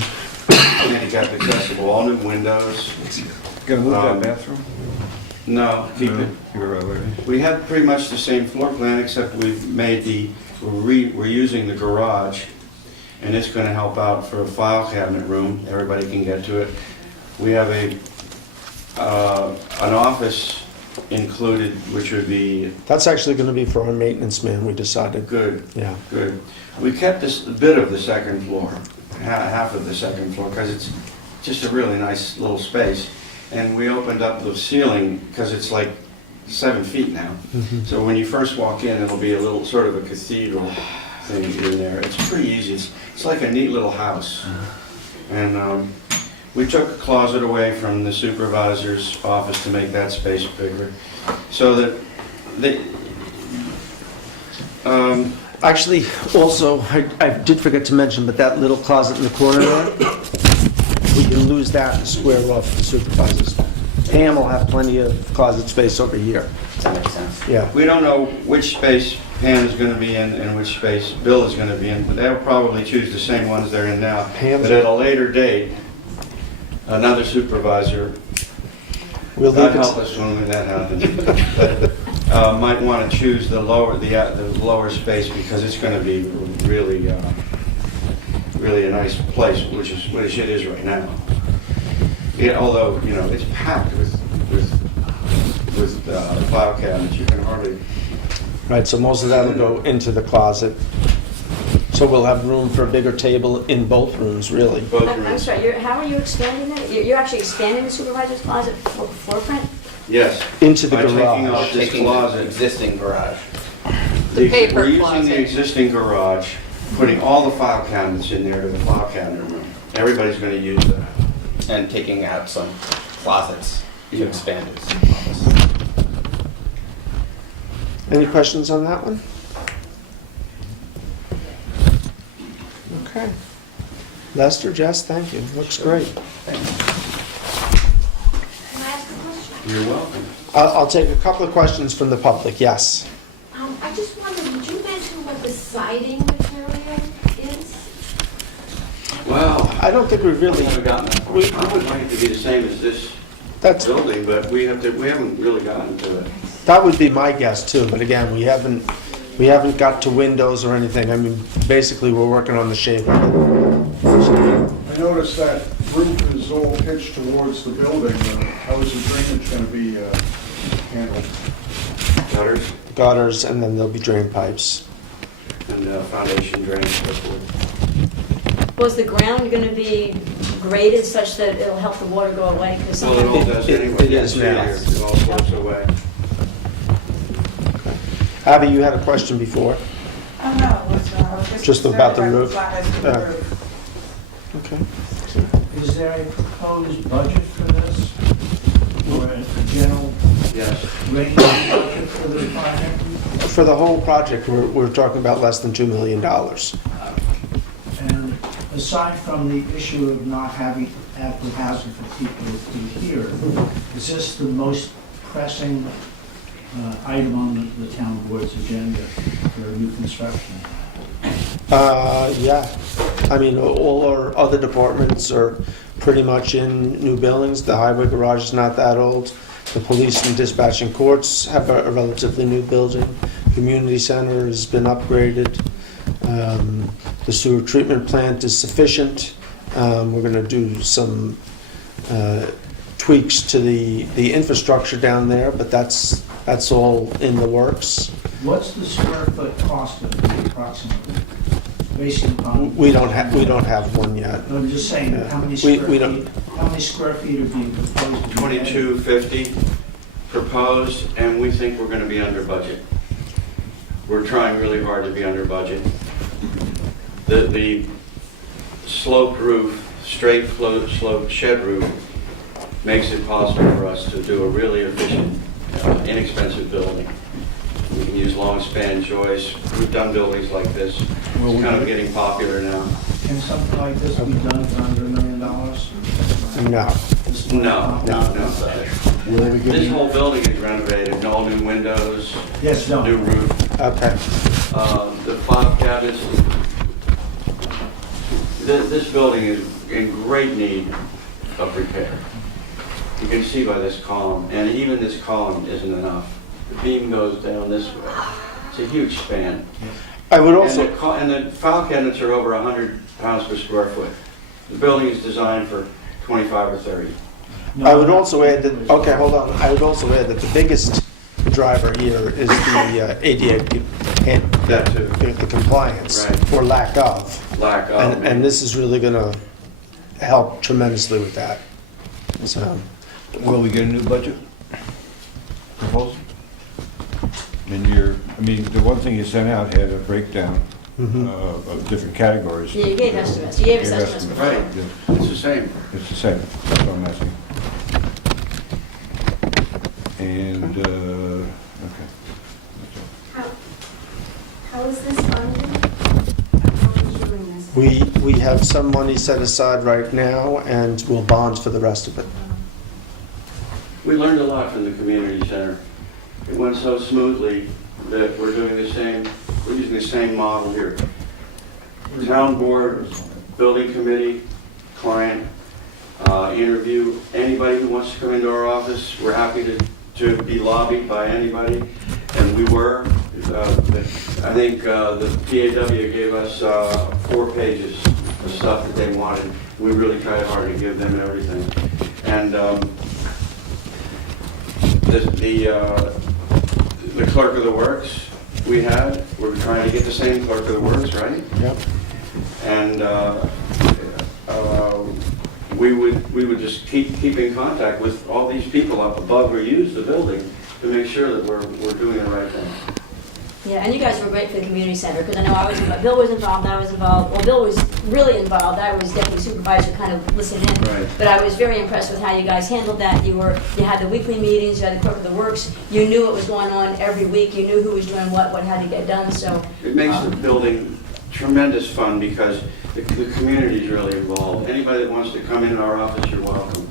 handicap accessible, all new windows. Gonna move that bathroom? No, keep it. You're right. We have pretty much the same floor plan, except we've made we're using the garage, and it's going to help out for a file cabinet room. Everybody can get to it. We have an office included, which would be... That's actually going to be for our maintenance man, we decided. Good. Yeah. Good. We kept this a bit of the second floor, half of the second floor, because it's just a really nice little space. And we opened up the ceiling, because it's like 7 feet now. Mhm. So when you first walk in, it'll be a little sort of a cathedral thing in there. It's pretty easy. It's like a neat little house. And we took a closet away from the supervisor's office to make that space bigger, so that they... Actually, also, I did forget to mention, but that little closet in the corner there, we can lose that and square off the supervisor's. Pam will have plenty of closet space over here. That makes sense. Yeah. We don't know which space Pam is going to be in and which space Bill is going to be in, but they'll probably choose the same ones they're in now. Pam's- But at a later date, another supervisor, We'll God leave it- help us when that happens, might want to choose the lower space, because it's going to be really a nice place, which it is right now. Yeah, although, you know, it's packed with file cabinets, you can hardly... Right, so most of that will go into the closet. So we'll have room for a bigger table in both rooms, really. I'm sorry, how are you expanding it? You're actually expanding the supervisor's closet floor print? Yes. Into the By taking garage. off this Taking the closet. existing garage. paper We're using closet. the existing garage, putting all the file cabinets in there to the file cabinet room. Everybody's going to use that. And taking out some closets to Yeah. expand its office. Any questions on that one? Okay. Lester, Jess, thank you. Looks great. You're welcome. I'll take a couple of questions from the public, yes. I just wondered, would you mention what the siding material is? Well, I don't think we've we really, haven't gotten that. I would like it to be the same as this that's, building, but we haven't really gotten to it. that would be my guess too, but again, we haven't got to windows or anything. I mean, basically, we're working on the shape of it. I noticed that roof is all pitched towards the building. How is the drainage going to be handled? Gutters Gutters, and then there'll be drain pipes. and foundation drains. Was the ground going to be graded such that it'll help the water go away? 'Cause Well, it all does It- anyway. it is now. It all slopes away. Abby, you had a question before? Oh, no, it was Just about the roof? flatness of the Yeah. roof. Okay. Is there a proposed budget for this? Or a general Yes. range of budget for this project? For the whole project, we're talking about less than $2 million. And aside from the issue of not having adequate housing for people to hear, is this the most pressing item on the town board's agenda for new construction? Yeah. I mean, all our other departments are pretty much in new buildings. The highway garage is not that old. The police and dispatching courts have a relatively new building. Community center has been upgraded. The sewer treatment plant is sufficient. We're going to do some tweaks to the infrastructure down there, but that's all in the works. What's the square foot cost of it approximately? Based upon... We don't have one yet. I'm just saying, Yeah. how many We square don't- feet, how many square feet are being proposed? to be added? 2250 proposed, and we think we're going to be under budget. We're trying really hard to be under budget. The sloped roof, straight sloped shed roof, makes it possible for us to do a really efficient, inexpensive building. We can use long span joists. We've done buildings like this. It's kind of getting popular now. Can something like this be done for under $1 million? No. No. This whole building is renovated, all new windows, Yes, no. new roof. Okay. The file cabinets, this building is in great need of repair. You can see by this column, and even this column isn't enough. The beam goes down this way. It's a huge span. I would also... And the file cabinets are over 100 pounds per square foot. The building is designed for 25 or 30. I would also add that, okay, hold on. I would also add that the biggest driver here is the ADA and the compliance, Right. or lack of. Lack of. And this is really going to help tremendously with that. So, Will we get a new budget proposal? The one thing you sent out had a breakdown of different categories. Yeah, you gave estimates. You gave us estimates before. Right. It's the same. It's the same, that's what I'm asking. And, okay. How is this funded? How are you doing this? we have some money set aside right now, and we'll bond for the rest of it. We learned a lot from the community center. It went so smoothly that we're using the same model here. Town board, building committee, client, interview, anybody who wants to come into our office, we're happy to be lobbied by anybody, and we were. I think the PAW gave us 4 pages of stuff that they wanted. We really tried hard to give them everything. And the clerk of the works we're trying to get the same clerk of the works, right? Yep. And we would just keep in contact with all these people up above who use the building to make sure that we're doing the right thing. Yeah, and you guys were great for the community center, because I know I was involved, Bill was involved, I was involved, well, Bill was really involved, I was deputy supervisor, kind of listening in. Right. But I was very impressed with how you guys handled that. You had the weekly meetings, you had the clerk of the works, you knew what was going on every week, you knew who was doing what had to get done, so. It makes the building tremendous fun because the community is really involved. Anybody that wants to come in our office, you're welcome.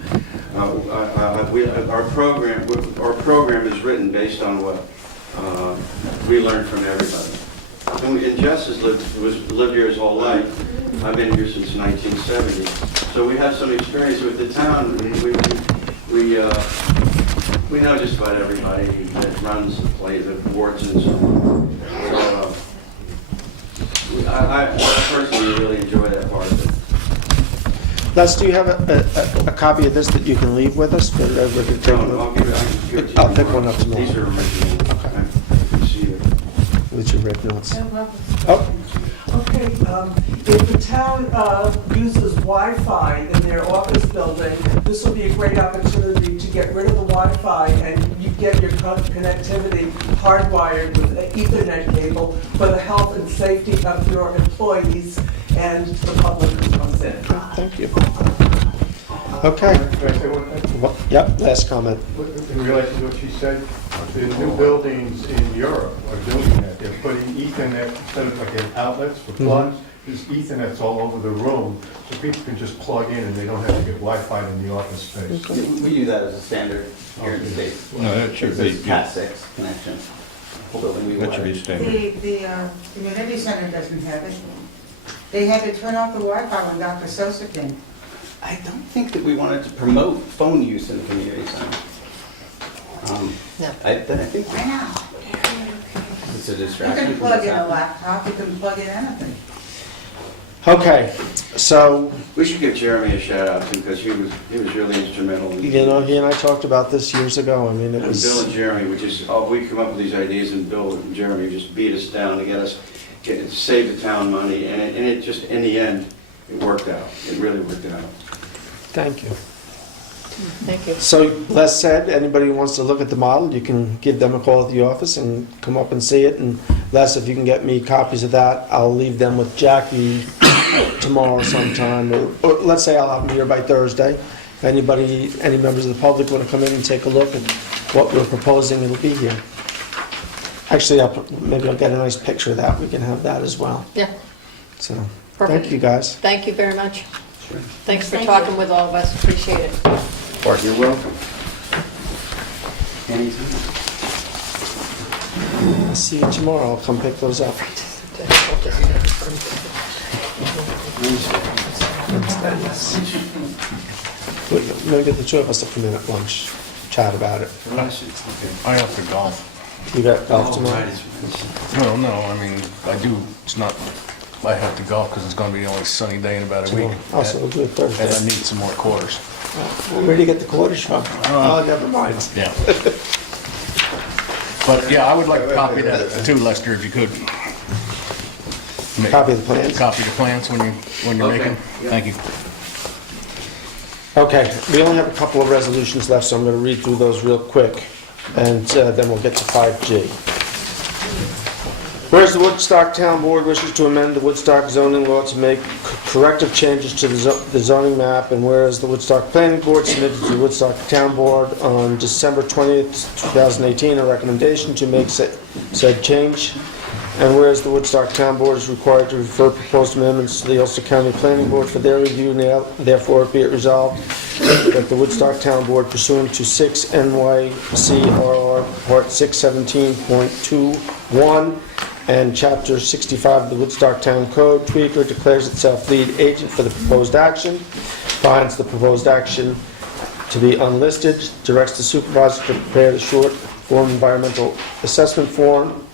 Our program is written based on what we learned from everybody. And Jess has lived here his whole life. I've been here since 1970. So we have some experience with the town. We know just about everybody that runs the place, the boards and so on. So, I personally really enjoy that part of it. Les, do you have a copy of this that you can leave with us for everyone to take a look? I'll pick one up tomorrow. These are original. Okay. I can see it. With your red notes. Oh. Okay, if the town uses Wi-Fi in their office building, this will be a great opportunity to get rid of the Wi-Fi and you get your connectivity hardwired with an Ethernet cable for the health and safety of your employees and the public who comes in. Thank you. Okay. Can I say one thing? Yep, last comment. In relation to what she said, the new buildings in Europe are doing that. They're putting Ethernet, instead of like outlets for plugs, there's Ethernets all over the room, so people can just plug in and they don't have to get Wi-Fi in the office space. We do that as a standard here in the States. No, that should be. It's a Cat 6 connection. That should be standard. The community center doesn't have it. They had to turn off the Wi-Fi when Dr. Sosa came. I don't think that we wanted to promote phone use in the community center. I think Why not? it's a You distraction. can from plug what's in a happening. laptop, you can plug in anything. Okay, so, We should give Jeremy a shout out too, because he was really instrumental. in- you know, he and I talked about this years ago. I mean, it And was... Bill and Jeremy would just, we'd come up with these ideas, and Bill and Jeremy would just beat us down to save the town money, and it just, in the end, it worked out. It really worked out. Thank you. Thank you. So, Les said, anybody who wants to look at the model, you can give them a call at the office and come up and see it. And Les, if you can get me copies of that, I'll leave them with Jackie tomorrow sometime. Or let's say I'll have them here by Thursday. If any members of the public want to come in and take a look at what we're proposing, it'll be here. Actually, maybe I'll get a nice picture of that. We can have that as well. Yeah, So, perfect. thank you, guys. Thank you very much. Sure. Thanks for Thank talking you. with all of us, appreciate it. You're welcome. Anytime. I'll see you tomorrow. I'll come pick those up. Maybe get the two of us to come in at lunch, chat about it. I have to golf. You got golf tomorrow? No, no, I mean, I do, it's not, I have to golf because it's going to be the only sunny day in about a week. Oh, so we'll do it Thursday. And I need some more quarters. Where do you get the quarters from? Oh, never mind. Yeah. But yeah, I would like a copy of that too, Lester, if you could. Copy of the plans? Copy of the plans when you're making. Thank you. Okay, we only have a couple of resolutions left, so I'm going to read through those real quick, and then we'll get to 5G. Whereas the Woodstock Town Board wishes to amend the Woodstock zoning law to make corrective changes to the zoning map, and whereas the Woodstock Planning Board submitted to the Woodstock Town Board on December 20th, 2018, a recommendation to make said change, and whereas the Woodstock Town Board is required to refer proposed amendments to the Ulster County Planning Board for their review, now therefore be it resolved that the Woodstock Town Board pursuant to 6 NYCRR Part 617.21 and Chapter 65 of the Woodstock Town Code, tweaker declares itself lead agent for the proposed action, finds the proposed action to be unlisted, directs the supervisor to prepare the short form environmental assessment form,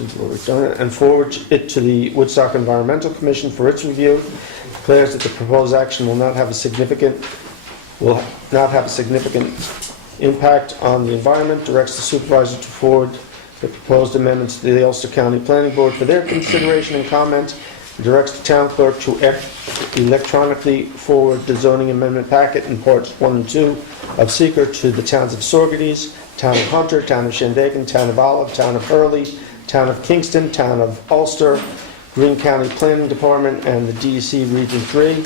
and forwards it to the Woodstock Environmental Commission for its review, declares that the proposed action will not have a significant impact on the environment, directs the supervisor to forward the proposed amendments to the Ulster County Planning Board for their consideration and comment, directs the town clerk to electronically forward the zoning amendment packet in parts 1 and 2 of seeker to the towns of Sorgedes, Town of Hunter, Town of Shandaken, Town of Olive, Town of Hurley, Town of Kingston, Town of Ulster, Greene County Planning Department, and the DEC Region 3.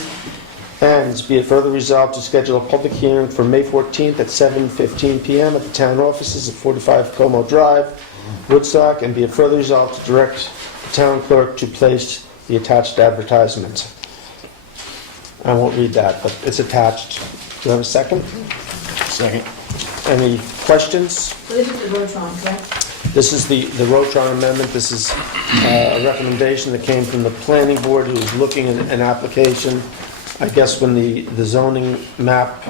And be it further resolved to schedule a public hearing for May 14th at 7:15 p.m. at the town offices at 45 Como Drive, Woodstock, and be it further resolved to direct the town clerk to place the attached advertisement. I won't read that, but it's attached. Do you have a second? Second. Any questions? So this is the Roshan, correct? This is the Roshan Amendment. This is a recommendation that came from the planning board who was looking at an application. I guess when the zoning map,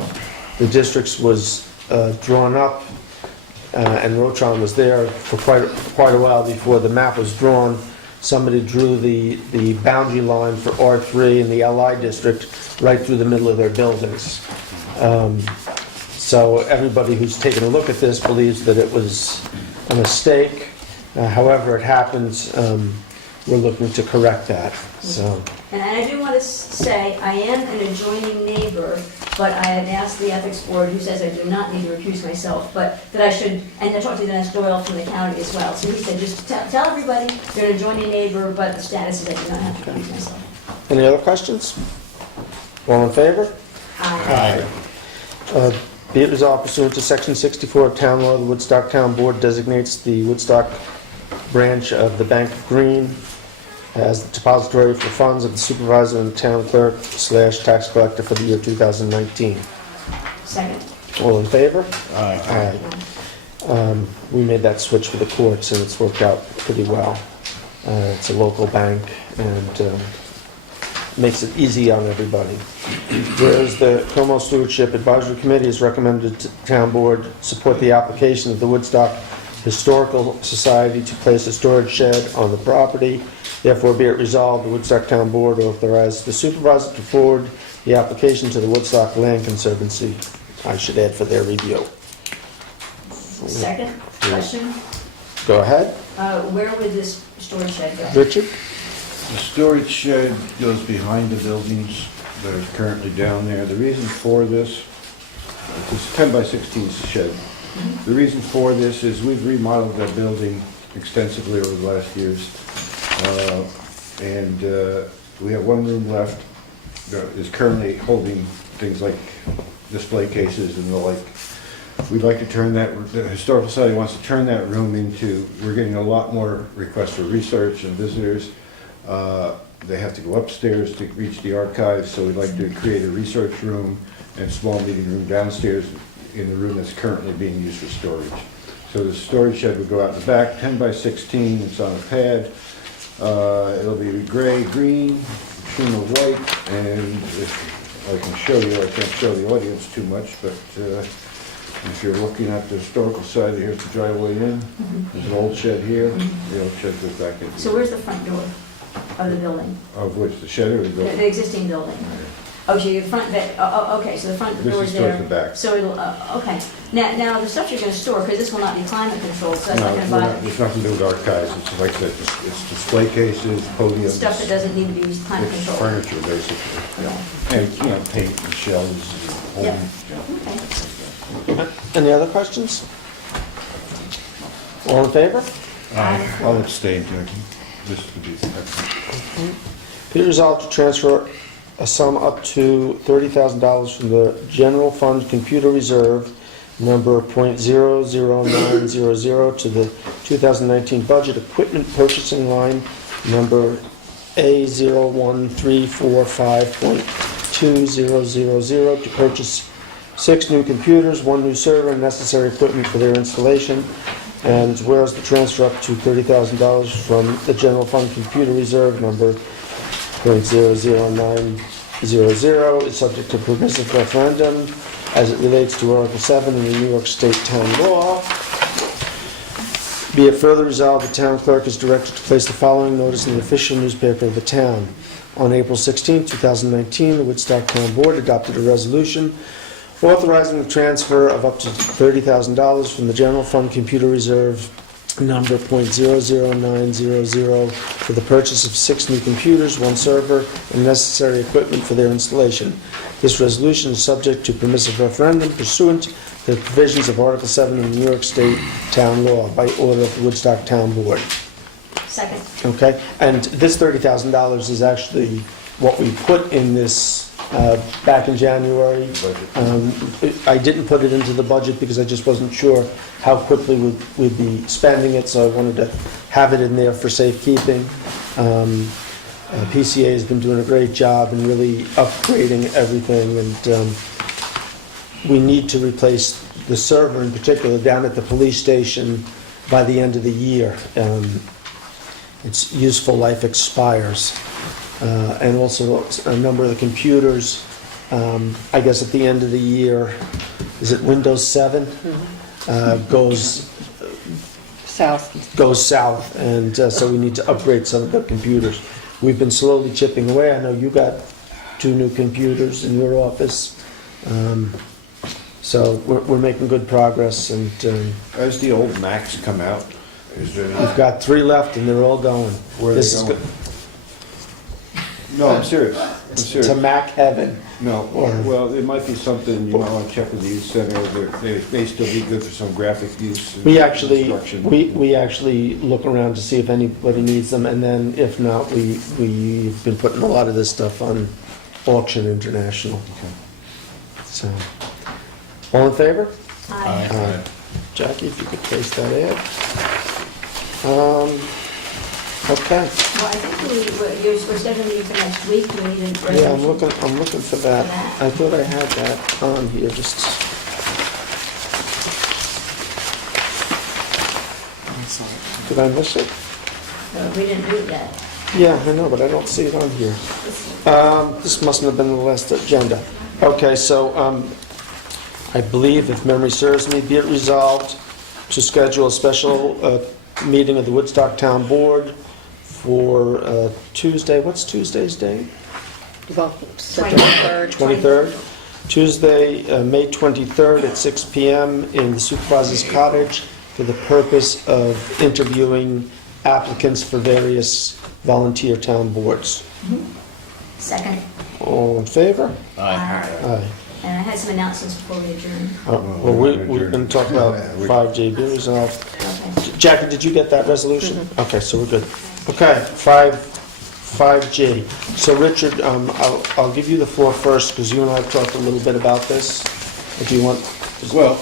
the districts was drawn up, and Roshan was there for quite a while before the map was drawn. Somebody drew the boundary line for R3 in the LI district right through the middle of their buildings. So everybody who's taken a look at this believes that it was a mistake. However it happens, we're looking to correct that. So. And I do want to say, I am an adjoining neighbor, but I have asked the ethics board, who says I do not need to recuse myself, but that I should, and I talked to Dennis Doyle from the county as well, so he said, just tell everybody you're an adjoining neighbor, but the status is I do not have to recuse myself. Any other questions? All in favor? Aye. Be it resolved pursuant to Section 64 of Town Law, the Woodstock Town Board designates the Woodstock branch of the Bank of Greene as the depository for funds of the supervisor and town clerk / tax collector for the year 2019. Second. All in favor? Aye. We made that switch for the courts and it's worked out pretty well. It's a local bank and makes it easy on everybody. Whereas the Como Stewardship Advisory Committee has recommended to the town board support the application of the Woodstock Historical Society to place a storage shed on the property. Therefore, be it resolved, the Woodstock Town Board authorize the supervisor to forward the application to the Woodstock Land Conservancy. I should add for their review. Second question, Go ahead, where would this storage shed go? Richard? The storage shed goes behind the buildings that are currently down there. The reason for this, it's a 10 by 16 shed. The reason for this is we've remodeled that building extensively over the last years. And we have one room left that is currently holding things like display cases and the like. We'd like to turn that, the Historical Society wants to turn that room into, we're getting a lot more requests for research and visitors. They have to go upstairs to reach the archives, so we'd like to create a research room and small meeting room downstairs in the room that's currently being used for storage. So the storage shed would go out the back, 10 by 16, it's on a pad. It'll be gray, green, trim of white, and if I can show you, I can't show the audience too much, but if you're looking at the Historical Society, here's the driveway in. There's an old shed here. The old shed goes back into. So where's the front door of the building? Of which, the shed or the building? The existing building? Oh, so your front, okay, so the front This door is is there. towards the back. So it'll, okay. Now, the stuff you're gonna store, because this will not be climate controlled, so that's not gonna bother It's nothing to do with archives. It's like that. It's display cases, podiums. stuff that doesn't need to be climate It's controlled. furniture, basically. Yeah. And, paint and shelves. And Yeah. Okay. Any other questions? All in favor? I'll abstain, Jackie. This would be excellent. Be it resolved to transfer a sum up to $30,000 from the general fund computer reserve, number .00900, to the 2019 budget equipment purchasing line, number A01345.2000, to purchase 6 new computers, 1 new server, and necessary equipment for their installation. And whereas the transfer up to $30,000 from the general fund computer reserve, number .00900, is subject to permissive referendum as it relates to Article 7 in the New York State Town Law. Be it further resolved, the town clerk is directed to place the following notice in the official newspaper of the town. On April 16, 2019, the Woodstock Town Board adopted a resolution authorizing the transfer of up to $30,000 from the general fund computer reserve, number .00900, for the purchase of 6 new computers, 1 server, and necessary equipment for their installation. This resolution is subject to permissive referendum pursuant to the provisions of Article 7 of the New York State Town Law by order of the Woodstock Town Board. Second. Okay? And this $30,000 is actually what we put in this back in January. I didn't put it into the budget because I just wasn't sure how quickly we'd be spending it, so I wanted to have it in there for safekeeping. PCA has been doing a great job in really upgrading everything, and we need to replace the server in particular down at the police station by the end of the year. Its useful life expires. And also a number of the computers, I guess at the end of the year, is it Windows 7? Goes south, and so we need to upgrade some of the computers. We've been slowly chipping away. I know you got 2 new computers in your office, so we're making good progress. And As the old Macs come out, is there? we've got 3 left, and they're all going. Where are they going? No, I'm serious. To Mac heaven. No, well, it might be something, I'll check with the youth center, they may still be good for some graphic use. and We actually look around to see if anybody needs them, and then if not, we've been putting a lot of this stuff on Auction International. So, all in favor? Aye. Jackie, if you could place that ad. Okay. Well, I think we're scheduling you for next week. Do we need a resolution? Yeah, I'm looking for that. I thought I had that on here, just. Did I miss it? We didn't do it yet. Yeah, I know, but I don't see it on here. This mustn't have been the last agenda. Okay, so I believe, if memory serves me, be it resolved to schedule a special meeting of the Woodstock Town Board for Tuesday, what's Tuesday's date? Well, September 23rd. Tuesday, May 23rd at 6 p.m. in the Supervisor's Cottage for the purpose of interviewing applicants for various volunteer town boards. Second. All in favor? Aye. Aye. And I had some announcements before we adjourn. Well, we're going to talk about 5G. Be resolved. Jackie, did you get that resolution? Okay, so we're good. Okay, 5G. So Richard, I'll give you the floor first because you and I talked a little bit about this. If you want. Well,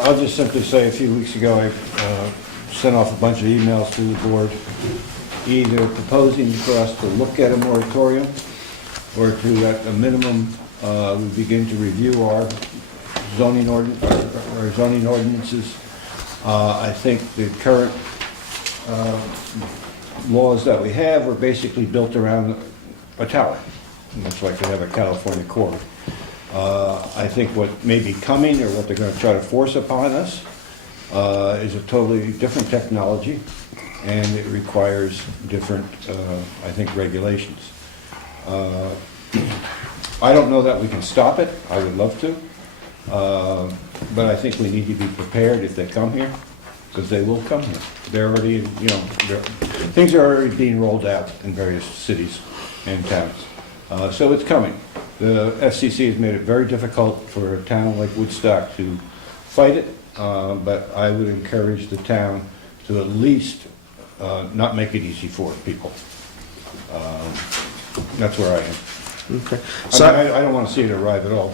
I'll just simply say a few weeks ago I sent off a bunch of emails to the board, either proposing for us to look at a moratorium or to, at a minimum, we begin to review our zoning ordinances. I think the current laws that we have are basically built around a tower, much like they have a California core. I think what may be coming, or what they're going to try to force upon us, is a totally different technology, and it requires different, I think, regulations. I don't know that we can stop it. I would love to. But I think we need to be prepared if they come here, because they will come here. They're already, things are already being rolled out in various cities and towns. So it's coming. The FCC has made it very difficult for a town like Woodstock to fight it, but I would encourage the town to at least not make it easy for people. That's where I am. Okay. So I don't want to see it arrive at all,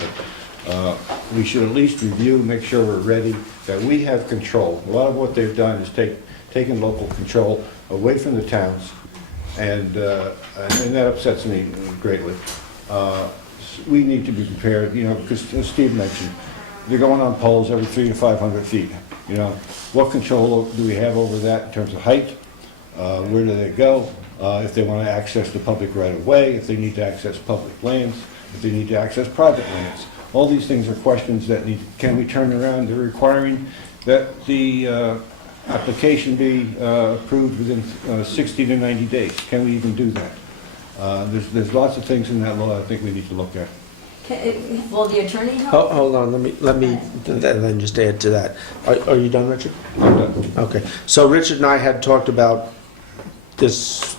but we should at least review, make sure we're ready, that we have control. A lot of what they've done is taken local control away from the towns, and that upsets me greatly. We need to be prepared, because as Steve mentioned, they're going on poles every 300 to 500 feet. What control do we have over that in terms of height? Where do they go? If they want to access the public right of way, if they need to access public lands, if they need to access private lands. All these things are questions that can we turn around? They're requiring that the application be approved within 60 to 90 days. Can we even do that? There's lots of things in that law I think we need to look at. Will the attorney help? Hold on, let me then just add to that. Are you done, Richard? I'm done. Okay. So Richard and I had talked about this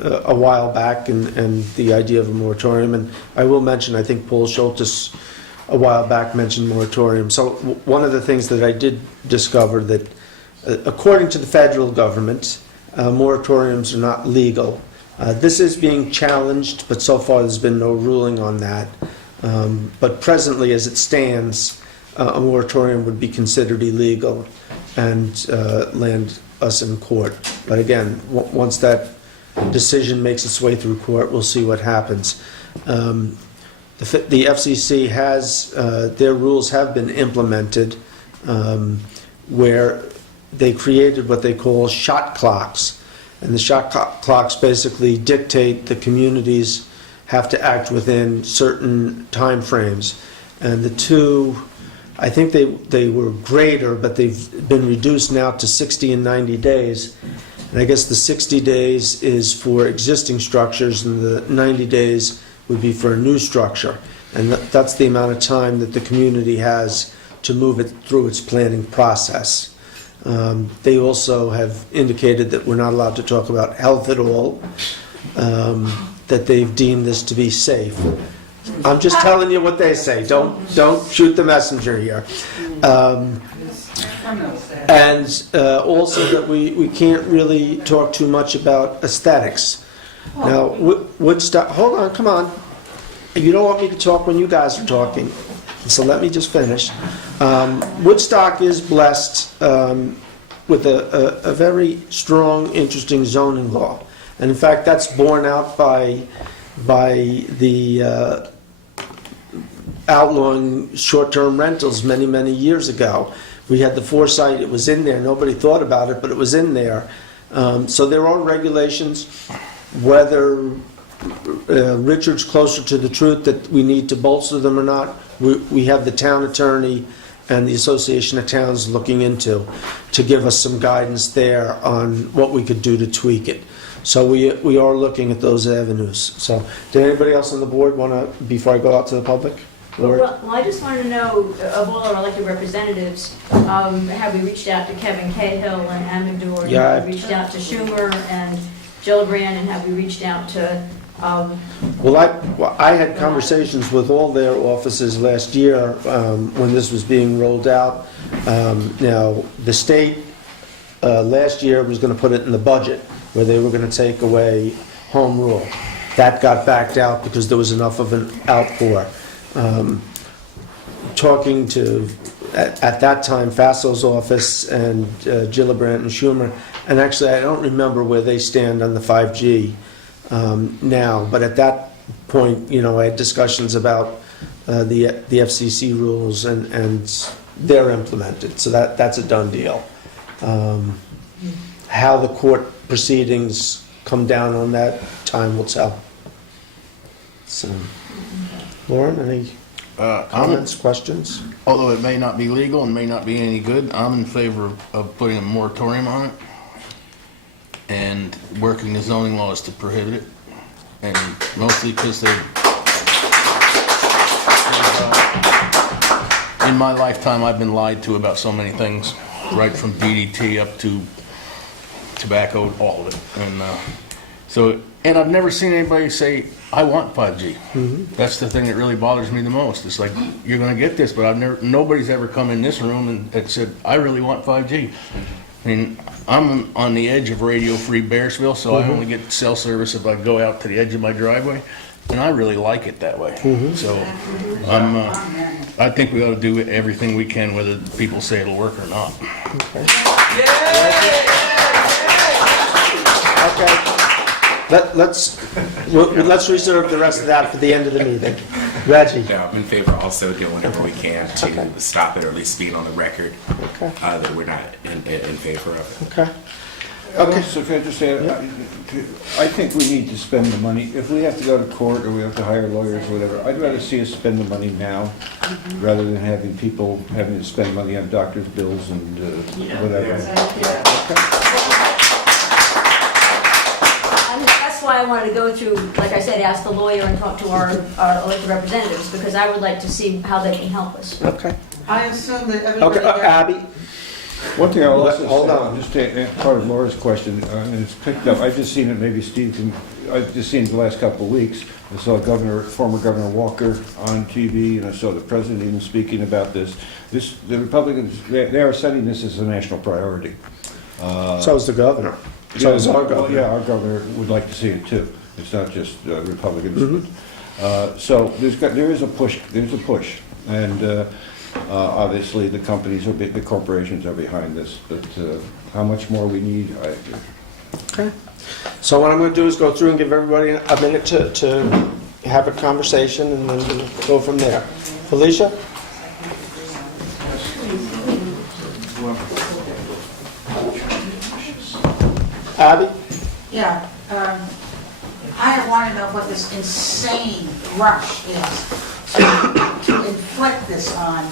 a while back and the idea of a moratorium, and I will mention, I think Paul Schultes a while back mentioned moratorium. So one of the things that I did discover that according to the federal government, moratoriums are not legal. This is being challenged, but so far there's been no ruling on that. But presently, as it stands, a moratorium would be considered illegal and land us in court. But again, once that decision makes its way through court, we'll see what happens. The FCC has, their rules have been implemented where they created what they call shot clocks. And the shot clocks basically dictate the communities have to act within certain time frames. And the two, I think they were greater, but they've been reduced now to 60 and 90 days. And I guess the 60 days is for existing structures and the 90 days would be for a new structure. And that's the amount of time that the community has to move it through its planning process. They also have indicated that we're not allowed to talk about health at all, that they've deemed this to be safe. I'm just telling you what they say. Don't shoot the messenger here. And also that we can't really talk too much about aesthetics. Now, Woodstock, hold on, come on. You don't want me to talk when you guys are talking, so let me just finish. Woodstock is blessed with a very strong, interesting zoning law. And in fact, that's borne out by the outlawing short-term rentals many, many years ago. We had the foresight, it was in there, nobody thought about it, but it was in there. So there are regulations. Whether Richard's closer to the truth that we need to bolster them or not, we have the town attorney and the Association of Towns looking into to give us some guidance there on what we could do to tweak it. So we are looking at those avenues. So, did anybody else on the board want to, before I go out to the public? Lord? Well, I just wanted to know, of all our elected representatives, have we reached out to Kevin Cahill and Amador? Yeah, Have we reached out to Schumer and Gillibrand, and have we reached out to, Well, I had conversations with all their offices last year when this was being rolled out. Now, the state last year was going to put it in the budget where they were going to take away home rule. That got backed out because there was enough of an outpour. Talking to, at that time, Fasso's office and Gillibrand and Schumer, and actually I don't remember where they stand on the 5G now, but at that point, I had discussions about the FCC rules and they're implemented, so that's a done deal. How the court proceedings come down on that, time will tell. So, Lauren, any comments, questions? Although it may not be legal and may not be any good, I'm in favor of putting a moratorium on it and working the zoning laws to prohibit it. And mostly because in my lifetime, I've been lied to about so many things, right from DDT up to tobacco, all of it. And I've never seen anybody say, I want 5G. That's the thing that really bothers me the most. It's like, you're going to get this, but nobody's ever come in this room and said, I really want 5G. I mean, I'm on the edge of radio-free Bearsville, so I only get cell service if I go out to the edge of my driveway, and I really like it that way. So I think we ought to do everything we can, whether people say it'll work or not. Okay. Let's reserve the rest of that for the end of the meeting. Reggie? Yeah, I'm in favor also doing whatever we can to stop it or at least be on the record that we're not in favor of it. Okay. Okay. So if I understand, I think we need to spend the money. If we have to go to court or we have to hire lawyers or whatever, I'd rather see us spend the money now rather than having people having to spend money on doctor's bills and whatever. that's why I wanted to go through, like I said, ask the lawyer and talk to our elected representatives, because I would like to see how they can help us. Okay. I assume that everybody... Okay, Abby? One thing I'll also Hold say, on. just to part of Laura's question, and it's picked up, I've just seen it, maybe Steve can, I've just seen it the last couple of weeks. I saw former Governor Walker on TV, and I saw the president even speaking about this. The Republicans, they are setting this as a national priority. So is the governor. So is our governor. Yeah, our governor would like to see it too. It's not just Republicans. But, so there is a push. There's a push, and obviously the companies are the corporations are behind this. But how much more we need, I agree. Okay. So what I'm going to do is go through and give everybody a minute to have a conversation, and then we'll go from there. Felicia? Abby? Yeah, I want to know what this insane rush is to inflict this on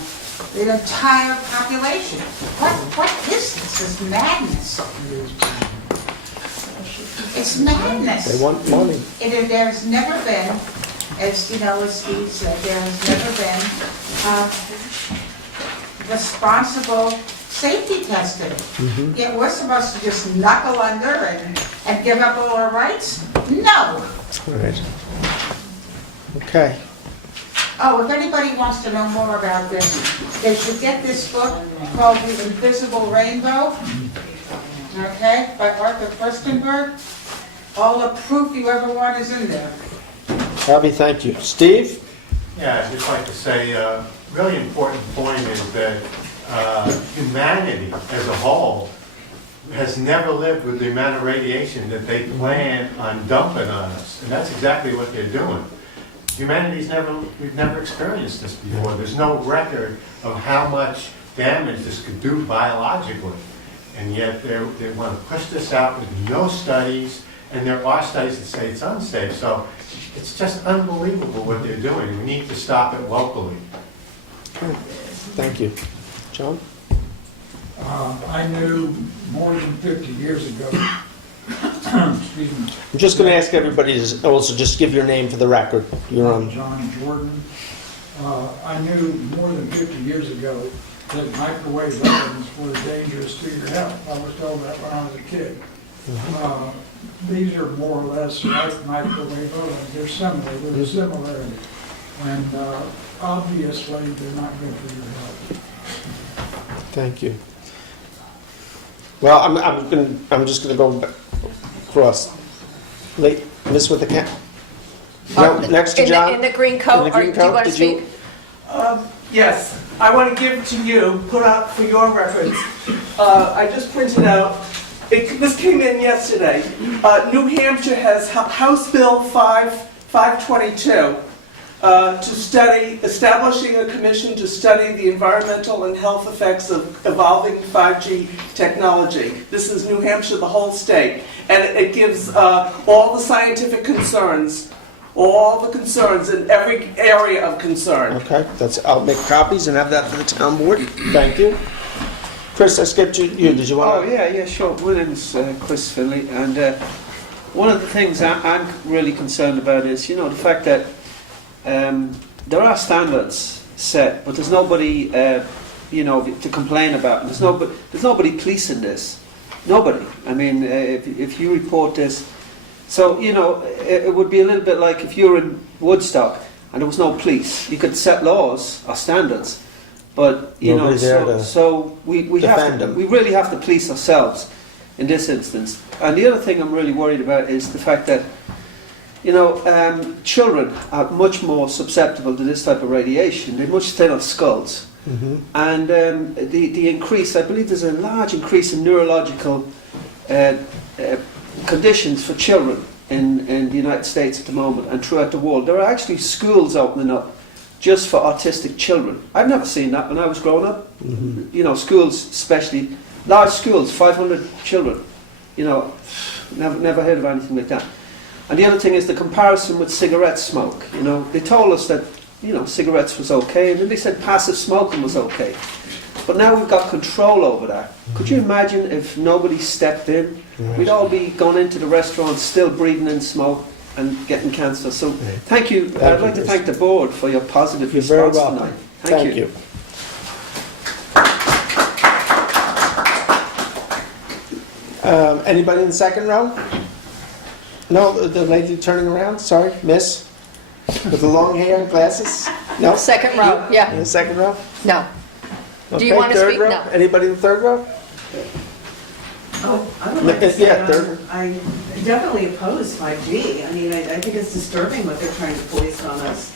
the entire population. What is this? This madness. It's madness. They want money. There's never been, as you know, as Steve said, there has never been responsible safety testing. Yet we're supposed to just knuckle under and give up all our rights? No. All right. Okay. Oh, if anybody wants to know more about this, they should get this book called The Invisible Rainbow, okay, by Arthur Furstenberg. All the proof you ever want is in there. Abby, thank you. Steve? Yeah, I'd just like to say a really important point is that humanity as a whole has never lived with the amount of radiation that they plan on dumping on us. And that's exactly what they're doing. We've never experienced this before. There's no record of how much damage this could do biologically. And yet they want to push this out with no studies and there are studies that say it's unsafe. So it's just unbelievable what they're doing. We need to stop it locally. Thank you. John? I knew more than 50 years ago, excuse me, I'm just going to ask everybody to also just give your name for the record. You're on. John Jordan. I knew more than 50 years ago that microwave ovens were dangerous to your health. I was told that when I was a kid. These are more or less like microwave ovens. They're similar. There's a similarity. And obviously, they're not good for your health. Thank you. Well, I'm just going to go across. Miss with the cat. No, next to John. In the green coat, or do you want to speak? Yes, I want to give to you, put out for your reference. I just printed out, this came in yesterday. New Hampshire has House Bill 522 to study, establishing a commission to study the environmental and health effects of evolving 5G technology. This is New Hampshire, the whole state. And it gives all the scientific concerns, all the concerns in every area of concern. Okay, I'll make copies and have that for the town board. Thank you. Chris, I skipped you. Did you want to? Yeah, sure. My name's Chris Finley, and one of the things I'm really concerned about is, the fact that there are standards set, but there's nobody, to complain about. There's nobody policing this. Nobody. I mean, if you report this, so it would be a little bit like if you were in Woodstock and there was no police. You could set laws or standards, but so we really have to police ourselves in this instance. And the other thing I'm really worried about is the fact that children are much more susceptible to this type of radiation. They're much thinner skulls. Mm-hmm. And the increase, I believe there's a large increase in neurological conditions for children in the United States at the moment and throughout the world. There are actually schools opening up just for autistic children. I've never seen that when I was growing up. Mm-hmm. Schools, especially large schools, 500 children. Never heard of anything like that. And the other thing is the comparison with cigarette smoke. They told us that cigarettes was okay, and then they said passive smoking was okay. But now we've got control over that. Could you imagine if nobody stepped in? Right. We'd all be going into the restaurants still breathing in smoke and getting cancer. So thank you. I'd like to thank the board for your positive response tonight. Thank you. Anybody in the second row? No, the lady turning around? Sorry, miss? With the long hair and glasses? No? Second row, yeah. In the second row? No. Okay, Do you want to third speak? row? No. Anybody in the third row? I would like to say, Yeah, third. I definitely oppose 5G. I mean, I think it's disturbing what they're trying to police on us.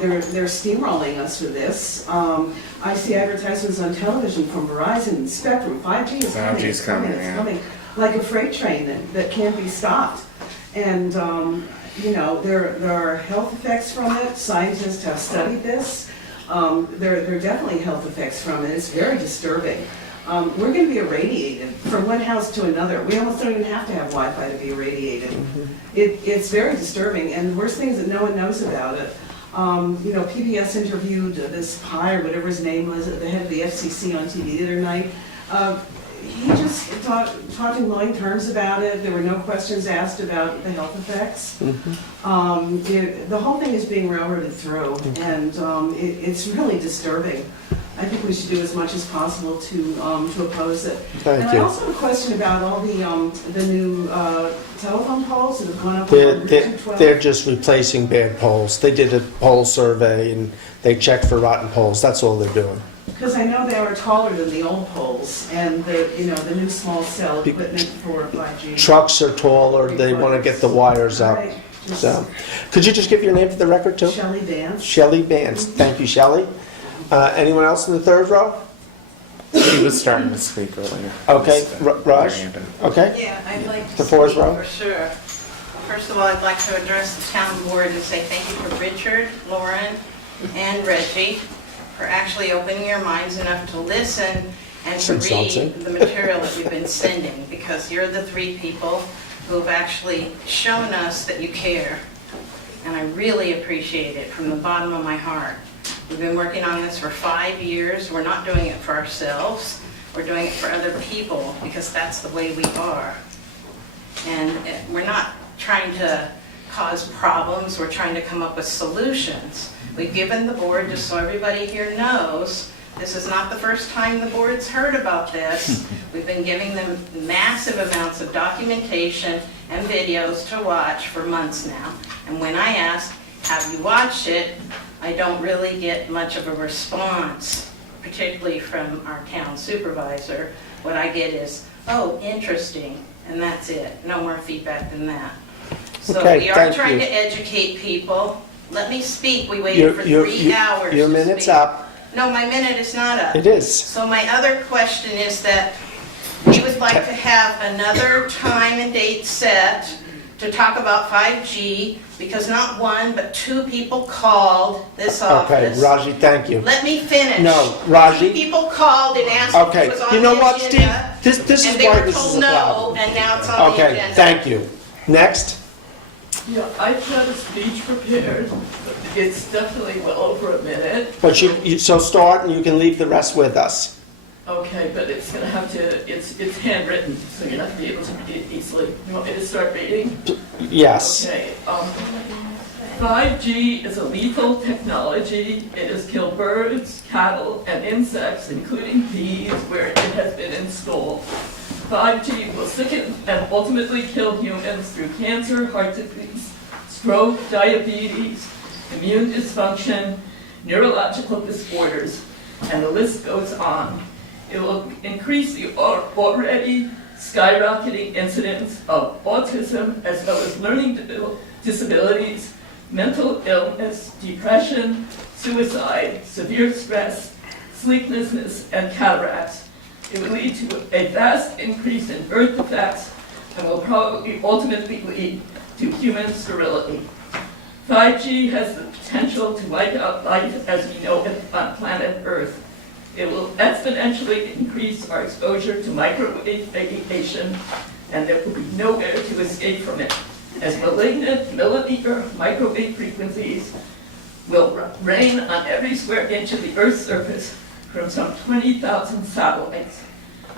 They're steamrolling us with this. I see advertisements on television from Verizon and Spectrum. 5G is coming. 5G is coming, It's yeah. coming like a freight train that can't be stopped. And, there are health effects from it. Scientists have studied this. There are definitely health effects from it. It's very disturbing. We're going to be irradiated from one house to another. We almost don't even have to have Wi-Fi to be irradiated. It's very disturbing, and the worst thing is that no one knows about it. PBS interviewed this Pi, or whatever his name was, the head of the FCC on TV the other night. He just talked in glowing terms about it. There were no questions asked about the health effects. The whole thing is being railroaded through, and it's really disturbing. I think we should do as much as possible to oppose it. Thank and you. I also have a question about all the new telephone poles that have gone up on Route 212. They're just replacing bad poles. They did a pole survey and they checked for rotten poles. That's all they're doing. Because I know they are taller than the old poles, and the new small cell equipment for 5G. Trucks are taller. They want to get the wires up. Right. So, could you just give your name for the record too? Shelley Vance. Shelley Vance. Thank you, Shelley. Anyone else in the third row? He was starting to speak earlier. Okay, Raj? Okay. Yeah, I'd like to The fourth speak row? for sure. First of all, I'd like to address the town board and say thank you for Richard, Lauren, and Reggie for actually opening your minds enough to listen and to read the material that we've been sending, because you're the three people who have actually shown us that you care. And I really appreciate it from the bottom of my heart. We've been working on this for 5 years. We're not doing it for ourselves. We're doing it for other people because that's the way we are. And we're not trying to cause problems. We're trying to come up with solutions. We've given the board, just so everybody here knows, this is not the first time the board's heard about this. We've been giving them massive amounts of documentation and videos to watch for months now. And when I ask, have you watched it, I don't really get much of a response, particularly from our town supervisor. What I get is, oh, interesting, and that's it. No more feedback than that. So Okay, we are thank trying you. to educate people. Let me speak. We waited for 3 hours Your to minute's speak. up. No, my minute is not up. It is. So my other question is that we would like to have another time and date set to talk about 5G, because not one, but 2 people called this Okay, office. Raji, thank you. Let me finish. No, Raji. 2 people called and asked if Okay, it was on you know the what, Steve? agenda, This is and they why were this is told a no, problem. and now it's on the agenda. Okay, thank you. Next. Yeah, I've got a speech prepared. It's definitely well over a minute. But so start and you can leave the rest with us. Okay, but it's gonna have to, it's handwritten, so you're not gonna be able to read it easily. You want me to start reading? Yes. Okay, 5G is a lethal technology. It has killed birds, cattle, and insects, including bees, where it has been installed. 5G will sicken and ultimately kill humans through cancer, heart disease, stroke, diabetes, immune dysfunction, neurological disorders, and the list goes on. It will increase the already skyrocketing incidence of autism as well as learning disabilities, mental illness, depression, suicide, severe stress, sleeplessness, and cataracts. It will lead to a vast increase in birth defects and will probably ultimately lead to human sterility. 5G has the potential to wipe out life as we know it on planet Earth. It will exponentially increase our exposure to microwave radiation, and there will be nowhere to escape from it, as malignant millimeter microwave frequencies will rain on every square inch of the Earth's surface from some 20,000 satellites.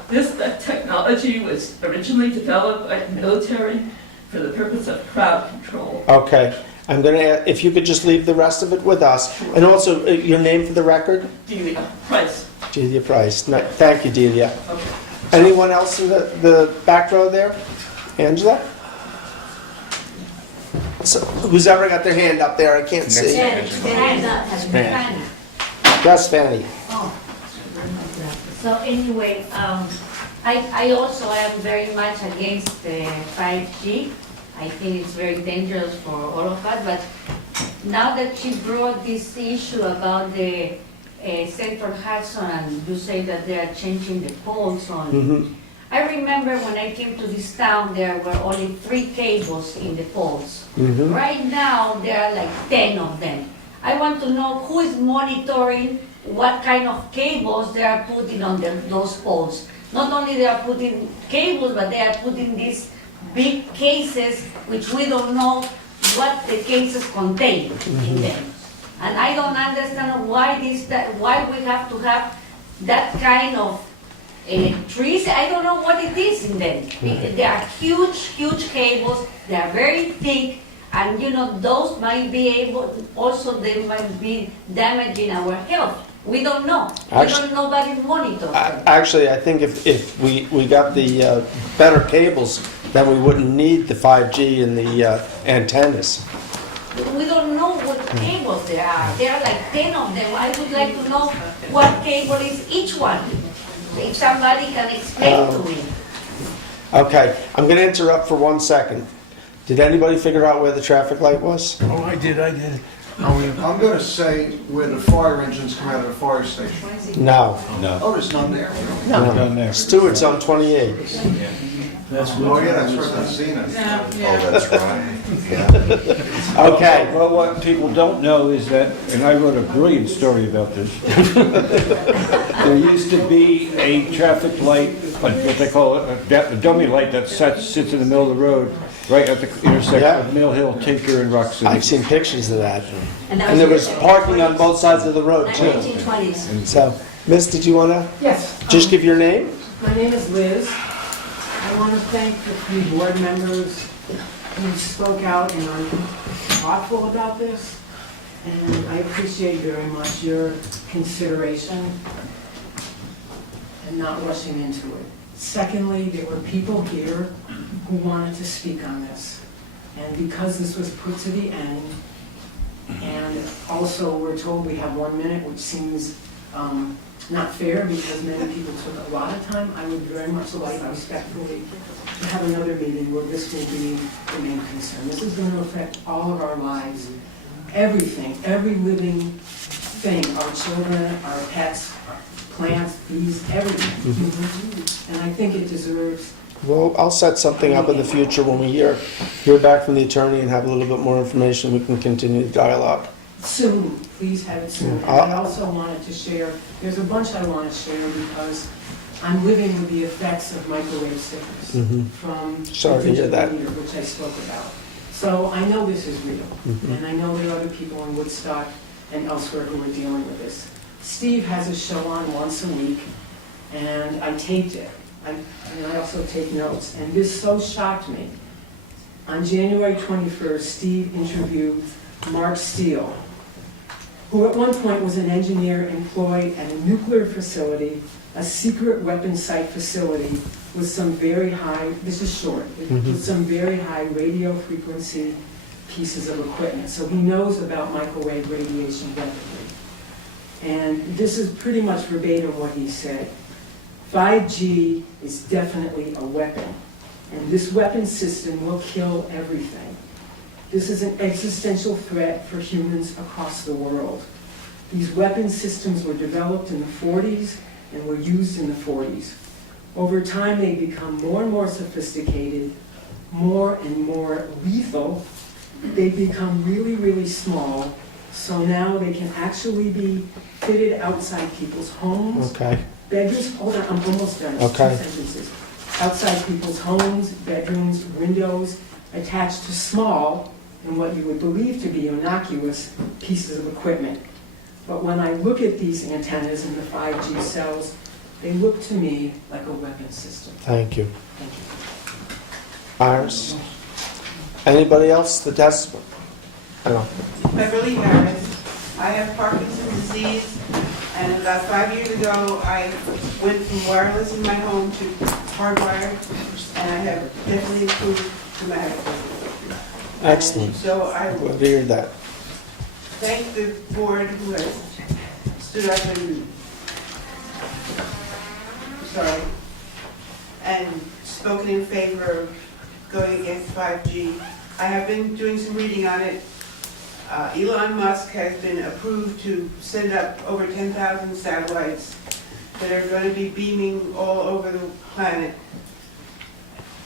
This technology was originally developed by the military for the purpose of crowd control. Okay. I'm going to, if you could just leave the rest of it with us. And also, your name for the record? Delia Price. Delia Price. Thank you, Delia. Okay. Anyone else in the back row there? Angela? So, who's ever got their hand up there? I can't see. Fanny. Yes, Fanny. Oh. So anyway, I also am very much against the 5G. I think it's very dangerous for all of us, but now that you brought this issue about the Central Hudson, and you say that they are changing the poles on, I remember when I came to this town, there were only 3 cables in the poles. Right now, there are like 10 of them. I want to know who is monitoring what kind of cables they are putting on those poles. Not only they are putting cables, but they are putting these big cases which we don't know what the cases contain in them. And I don't understand why we have to have that kind of trees. I don't know what it is in them. They are huge cables. They are very thick, and those might be they might be damaging our health. We don't know. Nobody monitors them. Actually, I think if we got the better cables, then we wouldn't need the 5G and the antennas. We don't know what cables there are. There are like 10 of them. I would like to know what cable is each one. If somebody can explain to me. Okay, I'm going to interrupt for 1 second. Did anybody figure out where the traffic light was? Oh, I did. I'm going to say where the fire engines come out of the fire station. No. Oh, there's none there? None there. Stewart's on 28. Oh, yeah, that's right, I've seen it. Oh, that's right. Okay. Well, what people don't know is that, and I wrote a brilliant story about this. There used to be a traffic light what they call a dummy light that sits in the middle of the road, right at the intersection Yeah. of Mill Hill, Tinker, and Ruxton. I've seen pictures of that. And that And there was was parking on both sides of the road, too. 1920s. So, Miss, did you want to Yes. just give your name? My name is Liz. I want to thank the 3 board members who spoke out and are thoughtful about this. And I appreciate very much your consideration and not rushing into it. Secondly, there were people here who wanted to speak on this. And because this was put to the end, and also we're told we have 1 minute, which seems not fair because many people took a lot of time, I would very much like respectfully to have another meeting where this will be the main concern. This is going to affect all of our lives, everything, every living thing, our children, our pets, our plants, bees, everything. And I think it deserves. Well, I'll set something up in the future when we hear back from the attorney and have a little bit more information. We can continue the dialogue. Soon, please have it soon. And I also wanted to share, there's a bunch I want to share because I'm living with the effects of microwave sickness from Sorry to hear that. digital media, which I spoke about. So I know this is real, and I know there are other people in Woodstock and elsewhere who are dealing with this. Steve has a show on once a week, and I taped it. And I also take notes, and this so shocked me. On January 21st, Steve interviewed Mark Steele, who at one point was an engineer employed at a nuclear facility, a secret weapons site facility with some very high, this is short, with some very high radio frequency pieces of equipment. So he knows about microwave radiation weaponry. And this is pretty much verbatim what he said. 5G is definitely a weapon, and this weapon system will kill everything. This is an existential threat for humans across the world. These weapon systems were developed in the 40s and were used in the 40s. Over time, they become more and more sophisticated, more and more lethal. They become really, really small, so now they can actually be fitted outside people's homes. Okay. Bedrooms, hold on, I'm almost done. It's Okay. 2 sentences. Outside people's homes, bedrooms, windows, attached to small, and what you would believe to be innocuous, pieces of equipment. But when I look at these antennas in the 5G cells, they look to me like a weapon system. Thank you. Thank you. Iris? Anybody else that has? I don't know. Beverly Harris. I have Parkinson's disease, and about 5 years ago, I went from wireless in my home to hardwired, and I have definitely improved dramatically. Excellent. So I Glad to hear that. thank the board who has stood up and spoken in favor of going against 5G. I have been doing some reading on it. Elon Musk has been approved to send up over 10,000 satellites that are going to be beaming all over the planet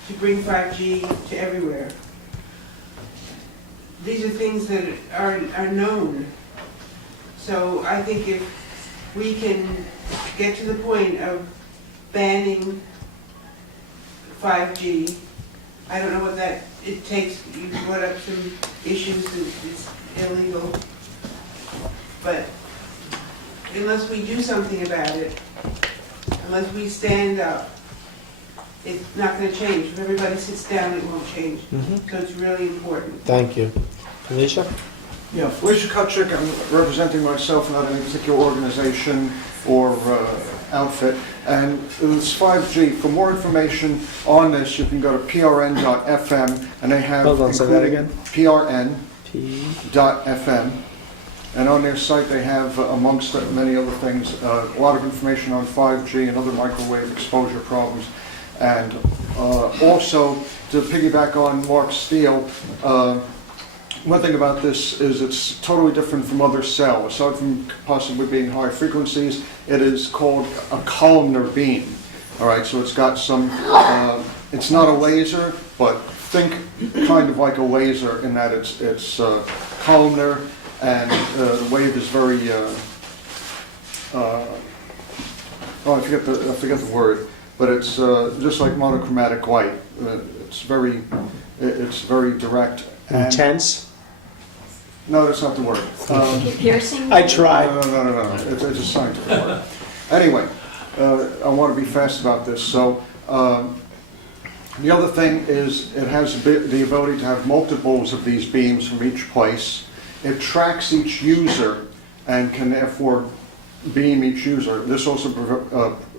to bring 5G to everywhere. These are things that are known. So I think if we can get to the point of banning 5G, I don't know what that, it takes, you brought up some issues that it's illegal, but unless we do something about it, unless we stand up, it's not going to change. If everybody sits down, it won't change. So it's really important. Thank you. Felicia? Yeah, Felicia Kutchik, I'm representing myself, not any particular organization or outfit. And this 5G, for more information on this, you can go to prn.fm, and they have... Hold on, say that again. prn.fm. And on their site, they have, amongst many other things, a lot of information on 5G and other microwave exposure problems. And also, to piggyback on Mark Steele, one thing about this is it's totally different from other cell. Aside from possibly being high frequencies, it is called a columnar beam. All right, so it's got some, it's not a laser, but think kind of like a laser in that it's columnar, and the wave is very, I forget the word, but it's just like monochromatic white. It's very direct. And- Intense? No, that's not the word. Piercing? I tried. No. It's a scientific word. Anyway, I want to be fast about this. So the other thing is it has the ability to have multiples of these beams from each place. It tracks each user and can therefore beam each user. This also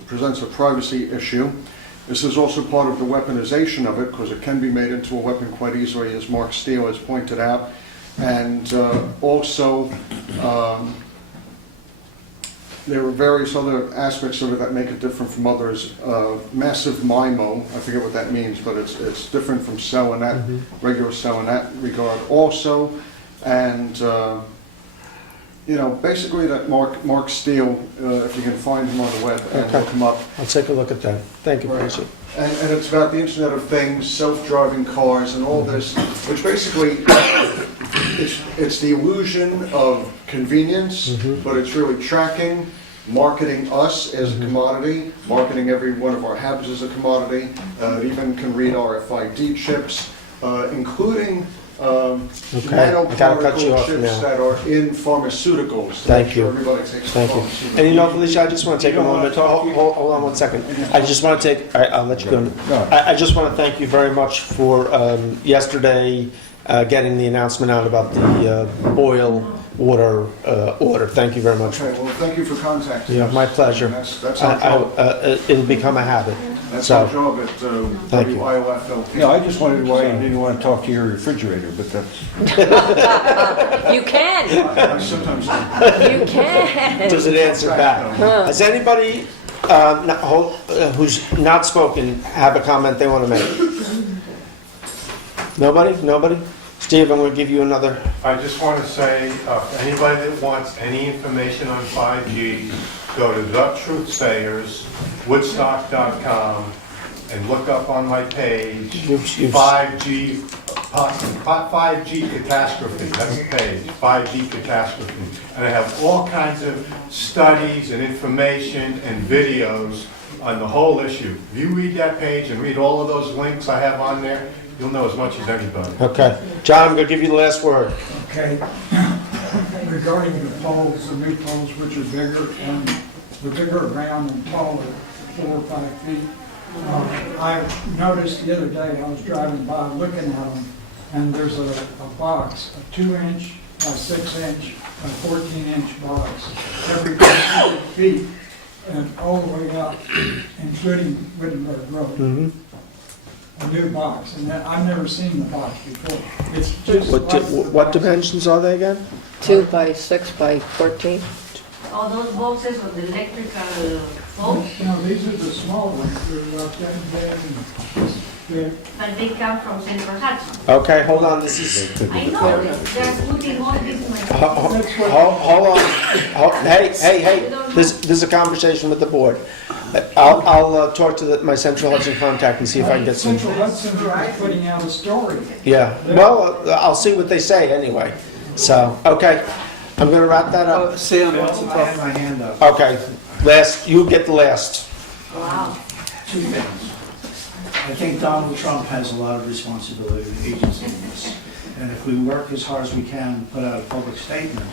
presents a privacy issue. This is also part of the weaponization of it because it can be made into a weapon quite easily, as Mark Steele has pointed out. And also, there are various other aspects of it that make it different from others. Massive MIMO, I forget what that means, but it's different from cell in that, regular cell in that regard also. And, basically that Mark Steele, if you can find him on the web and look him up. I'll take a look at that. Thank you, Bishop. And it's about the Internet of Things, self-driving cars, and all this, which basically, it's the illusion of convenience, but it's really tracking, marketing us as a commodity, marketing every one of our habits as a commodity. It even can read RFID chips, including nanoparticle chips that are in pharmaceuticals. Thank you. Everybody takes Thank you. And Felicia, I just want to take a moment. Hold on 1 second. I just want to take, I'll let you go. I just want to thank you very much for yesterday getting the announcement out about the boil water order. Thank you very much. Okay, well, thank you for contacting us. My pleasure. That's our job. It'll become a habit. That's our job at thank you. WIOFLP. Yeah, I just wondered why you didn't want to talk to your refrigerator, but that's... You can. I sometimes do. You can. Does it answer back? Has anybody who's not spoken have a comment they want to make? Nobody? Steve, I'm going to give you another. I just want to say, anybody that wants any information on 5G, go to The Truthsayers, Woodstock.com, and look up on my page 5G catastrophe. That's the page, 5G catastrophe. And I have all kinds of studies and information and videos on the whole issue. If you read that page and read all of those links I have on there, you'll know as much as anybody. Okay. John, I'm going to give you the last word. Okay. Regarding the poles, the new poles, which are bigger and the bigger around and taller, 4 or 5 feet. I noticed the other day, I was driving by looking at them, and there's a box, a 2-inch by 6-inch by 14-inch box, every 200 feet and all the way up, including Wittenberg Road. A new box, and I've never seen the box before. It's just What dimensions are they again? 2 by 6 by 14. All those boxes with the electrical poles, No, these are the small ones. They're about that big. but they come from Central Hudson. Okay, hold on. This is. I know, they're putting all this in my... Hold on. Hey. This is a conversation with the board. I'll talk to my Central Hudson contact and see if I can get some. Central Hudson is putting out a story. Yeah. Well, I'll see what they say anyway. So, okay. I'm going to wrap that up. Sam wants to I had my hand up. Okay. You get the last. Wow. 2 things. I think Donald Trump has a lot of responsibility and agency in this. And if we work as hard as we can to put out a public statement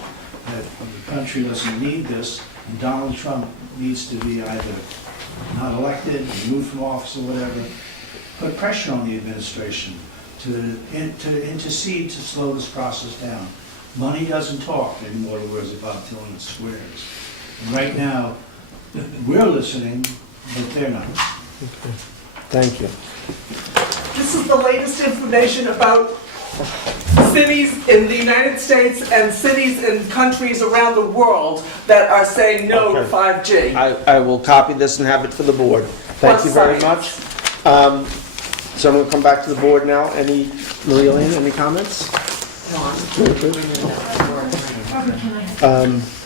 that the country doesn't need this, and Donald Trump needs to be either not elected, removed from office or whatever, put pressure on the administration to intercede to slow this process down. Money doesn't talk anymore, whereas about telling the squares. And right now, we're listening, but they're not. Okay. Thank you. This is the latest information about cities in the United States and cities in countries around the world that are saying no to 5G. I will copy this and have it for the board. Thank you very much. So I'm going to come back to the board now. Maria Lane, any comments?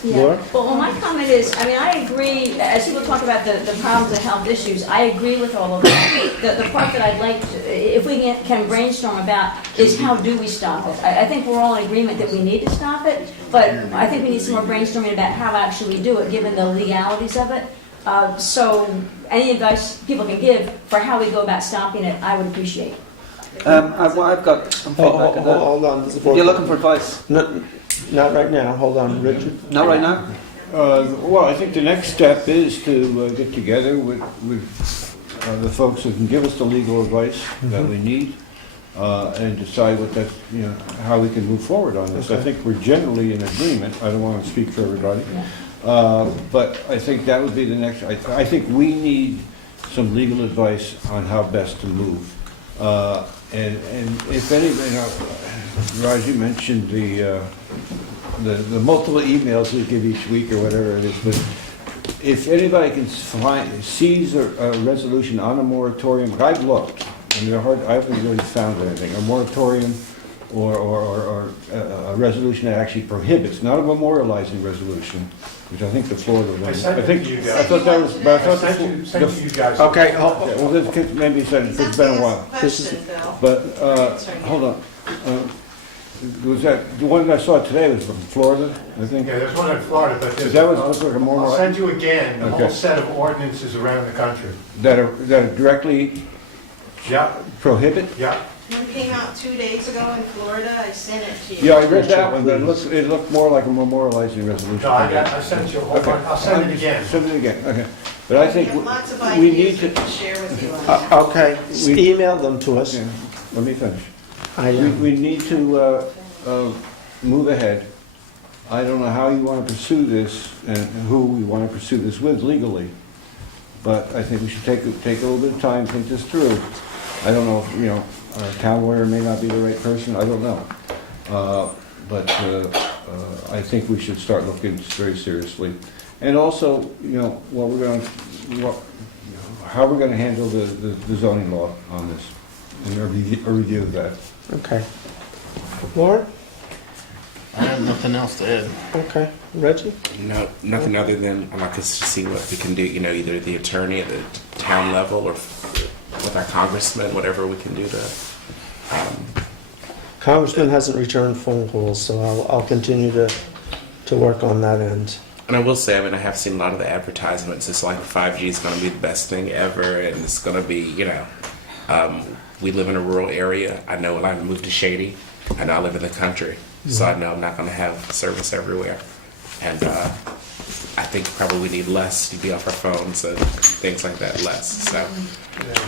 Laura? Well, my comment is, I agree, as people talk about the problems and health issues, I agree with all of that. The part that I'd like to, if we can brainstorm about, is how do we stop it? I think we're all in agreement that we need to stop it, but I think we need some more brainstorming about how actually we do it, given the legalities of it. So any advice people can give for how we go about stopping it, I would appreciate. I've got some feedback on that. Hold on. You're looking for advice? Not right now. Hold on, Richard. Not right now? Well, I think the next step is to get together with the folks who can give us the legal advice that we need, and decide what that, how we can move forward on this. Okay. I think we're generally in agreement. I don't want to speak for everybody, but I think that would be the next. I think we need some legal advice on how best to move. And if anybody, Raj, you mentioned the multiple emails we give each week or whatever it is, but if anybody can seize a resolution on a moratorium, I've looked, and I haven't really found anything, a moratorium or a resolution that actually prohibits, not a memorializing resolution, which I think the Florida one. I sent it to you guys. I thought that was, but I thought sent to you guys. Okay. well, this maybe it's been a while. But hold on. Was that the one that I saw today was from Florida? I think. Yeah, there's one in Florida, but there's. That was like a more. I'll send you again the Okay. whole set of ordinances around the country. That are directly Yeah, prohibit. yeah. One came out 2 days ago in Florida, I sent it to you. Yeah, I read that one, but it looked more like a memorializing resolution. No, I sent you a whole bunch. I'll send it again. Send it again. Okay, but I think We have lots of we need ideas to. we can share with you on that. Okay. Email them to us. Yeah, let me finish. I We need to move ahead. I don't know how you want to pursue this and who we want to pursue this with legally, but I think we should take a little bit of time, think this through. I don't know if, our town lawyer may not be the right person, I don't know. But I think we should start looking very seriously. And also, how we're going to handle the zoning law on this, and a review of that. Okay. Lauren? I have nothing else to add. Okay. Reggie? No, nothing other than I'd like us to see what we can do, either the attorney at the town level or with our congressman, whatever we can do to. Congressman hasn't returned phone calls, so I'll continue to work on that end. And I will say, I have seen a lot of the advertisements. It's like 5G is going to be the best thing ever, and it's going to be, we live in a rural area. I know when I moved to Shady, I know I live in the country, so I know I'm not going to have service everywhere. And I think probably we need less to be off our phones and things like that, less. So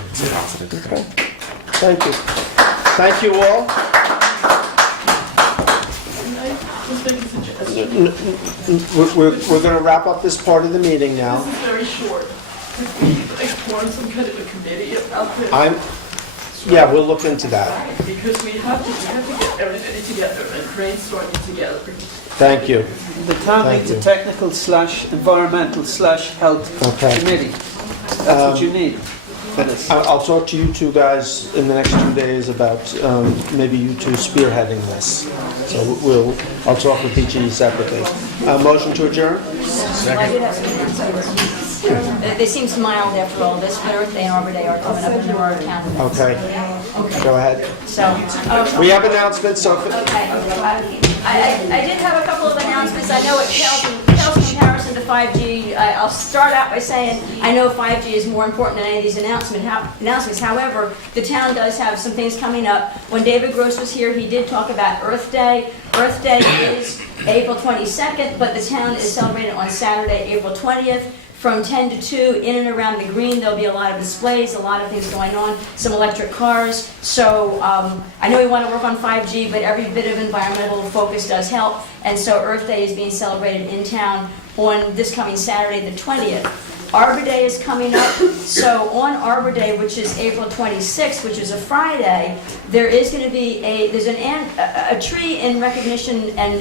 it's a positive. Okay. Thank you. Thank you all. Just make a suggestion. We're going to wrap up this part of the meeting now. This is very short. I form some kind of a committee about this. Yeah, we'll look into that. Because we have to get everybody together and brainstorm it together. Thank you. The town Thank needs you. a technical/environmental/health Okay. committee. That's what you need. I'll talk to you two guys in the next 2 days about maybe you two spearheading this. So I'll talk with each of you separately. Motion to adjourn? Well, I did have some hands over. They seem mild after all this, but Earth Day and Arbor Day are coming up in our town. Okay. Go ahead. So. We have announcements, so. Okay. I did have a couple of announcements. I know it pales in comparison to 5G. I'll start out by saying I know 5G is more important than any of these announcements. However, the town does have some things coming up. When David Gross was here, he did talk about Earth Day. Earth Day is April 22nd, but the town is celebrating on Saturday, April 20th. From 10 to 2, in and around the green, there'll be a lot of displays, a lot of things going on, some electric cars. So I know we want to work on 5G, but every bit of environmental focus does help. And so Earth Day is being celebrated in town on this coming Saturday, the 20th. Arbor Day is coming up. So on Arbor Day, which is April 26th, which is a Friday, there is going to be a tree in recognition and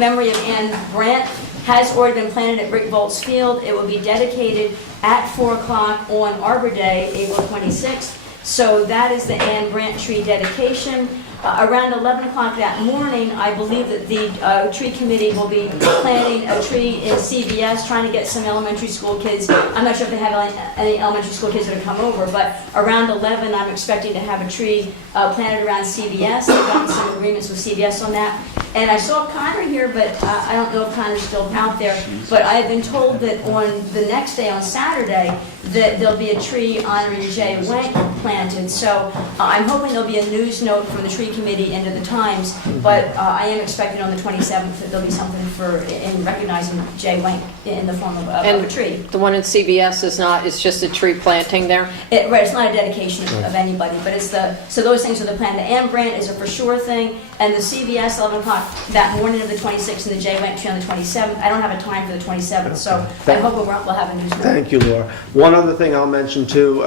memory of Anne Brandt. Has already been planted at Rick Volt's Field. It will be dedicated at 4 o'clock on Arbor Day, April 26th. So that is the Anne Brandt tree dedication. Around 11 o'clock that morning, I believe that the tree committee will be planting a tree in CVS, trying to get some elementary school kids. I'm not sure if they have any elementary school kids that have come over, but around 11, I'm expecting to have a tree planted around CVS. I've gotten some agreements with CVS on that. And I saw Connor here, but I don't know if Connor's still out there. But I've been told that on the next day, on Saturday, that there'll be a tree honoring Jay Wank planted. So I'm hoping there'll be a news note from the tree committee into the Times. But I am expecting on the 27th that there'll be something in recognizing Jay Wank in the form of a tree. The one in CVS is not, it's just a tree planting there? Right, it's not a dedication of anybody, but it's so those things are the plan. The Ambrant is a for sure thing, and the CVS 11 o'clock that morning of the 26th and the J Wank tree on the 27th. I don't have a time for the 27th, so I hope we'll have a news. Thank you, Laura. One other thing I'll mention too,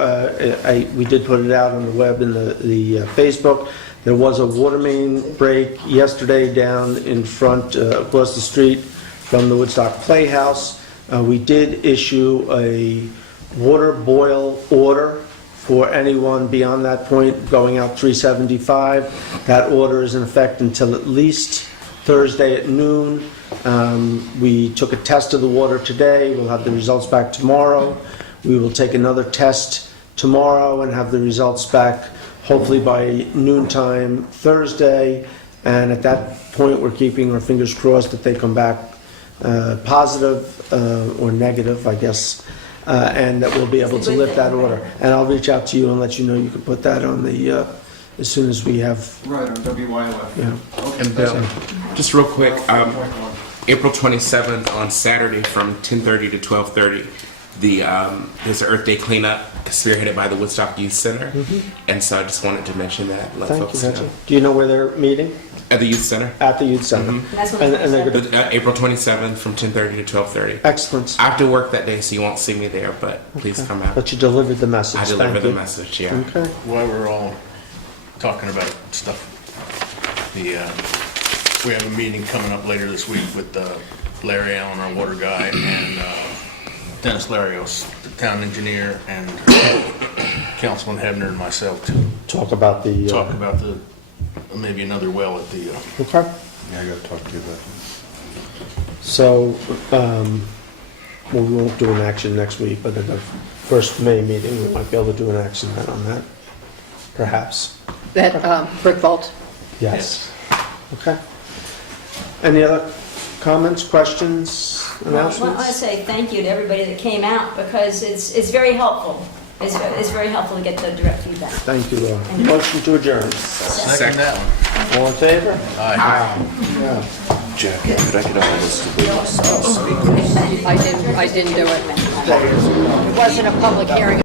we did put it out on the web and the Facebook. There was a water main break yesterday down in front, across the street from the Woodstock Playhouse. We did issue a water boil order for anyone beyond that point going out 375. That order is in effect until at least Thursday at noon. We took a test of the water today. We'll have the results back tomorrow. We will take another test tomorrow and have the results back hopefully by noontime Thursday. And at that point, we're keeping our fingers crossed that they come back positive or negative, I guess, and that we'll be able to lift that order. And I'll reach out to you and let you know you can put that on the, as soon as we have. Right, on WYLF. Yeah. And just real quick, April 27th on Saturday from 10:30 to 12:30, there's an Earth Day cleanup spearheaded by the Woodstock Youth Center. And so I just wanted to mention that. Let folks know. Do you know where they're meeting? At the Youth Center. At the Youth Center. That's what And they're gonna, April 27th from 10:30 to 12:30. excellent. I have to work that day, so you won't see me there, but please come out. But you delivered the message. I delivered Thank the you. message, yeah. Okay. While we're all talking about stuff, we have a meeting coming up later this week with Larry Allen, our water guy, and Dennis Larios, the town engineer, and Councilman Hebner and myself to talk about the maybe another well at the. Okay. Yeah, I gotta talk to you about that. So, we won't do an action next week, but at the first May meeting, we might be able to do an action on that, perhaps. That brick vault? Yes. Okay. Any other comments, questions, Well, I want to announcements? say thank you to everybody that came out because it's very helpful. It's very helpful to get the direct feedback. Thank you, Laura. Motion to adjourn. Second that one. All in favor? Aye. Yeah. Jackie, could I get all this to the speakers? I didn't do it. It wasn't a public hearing.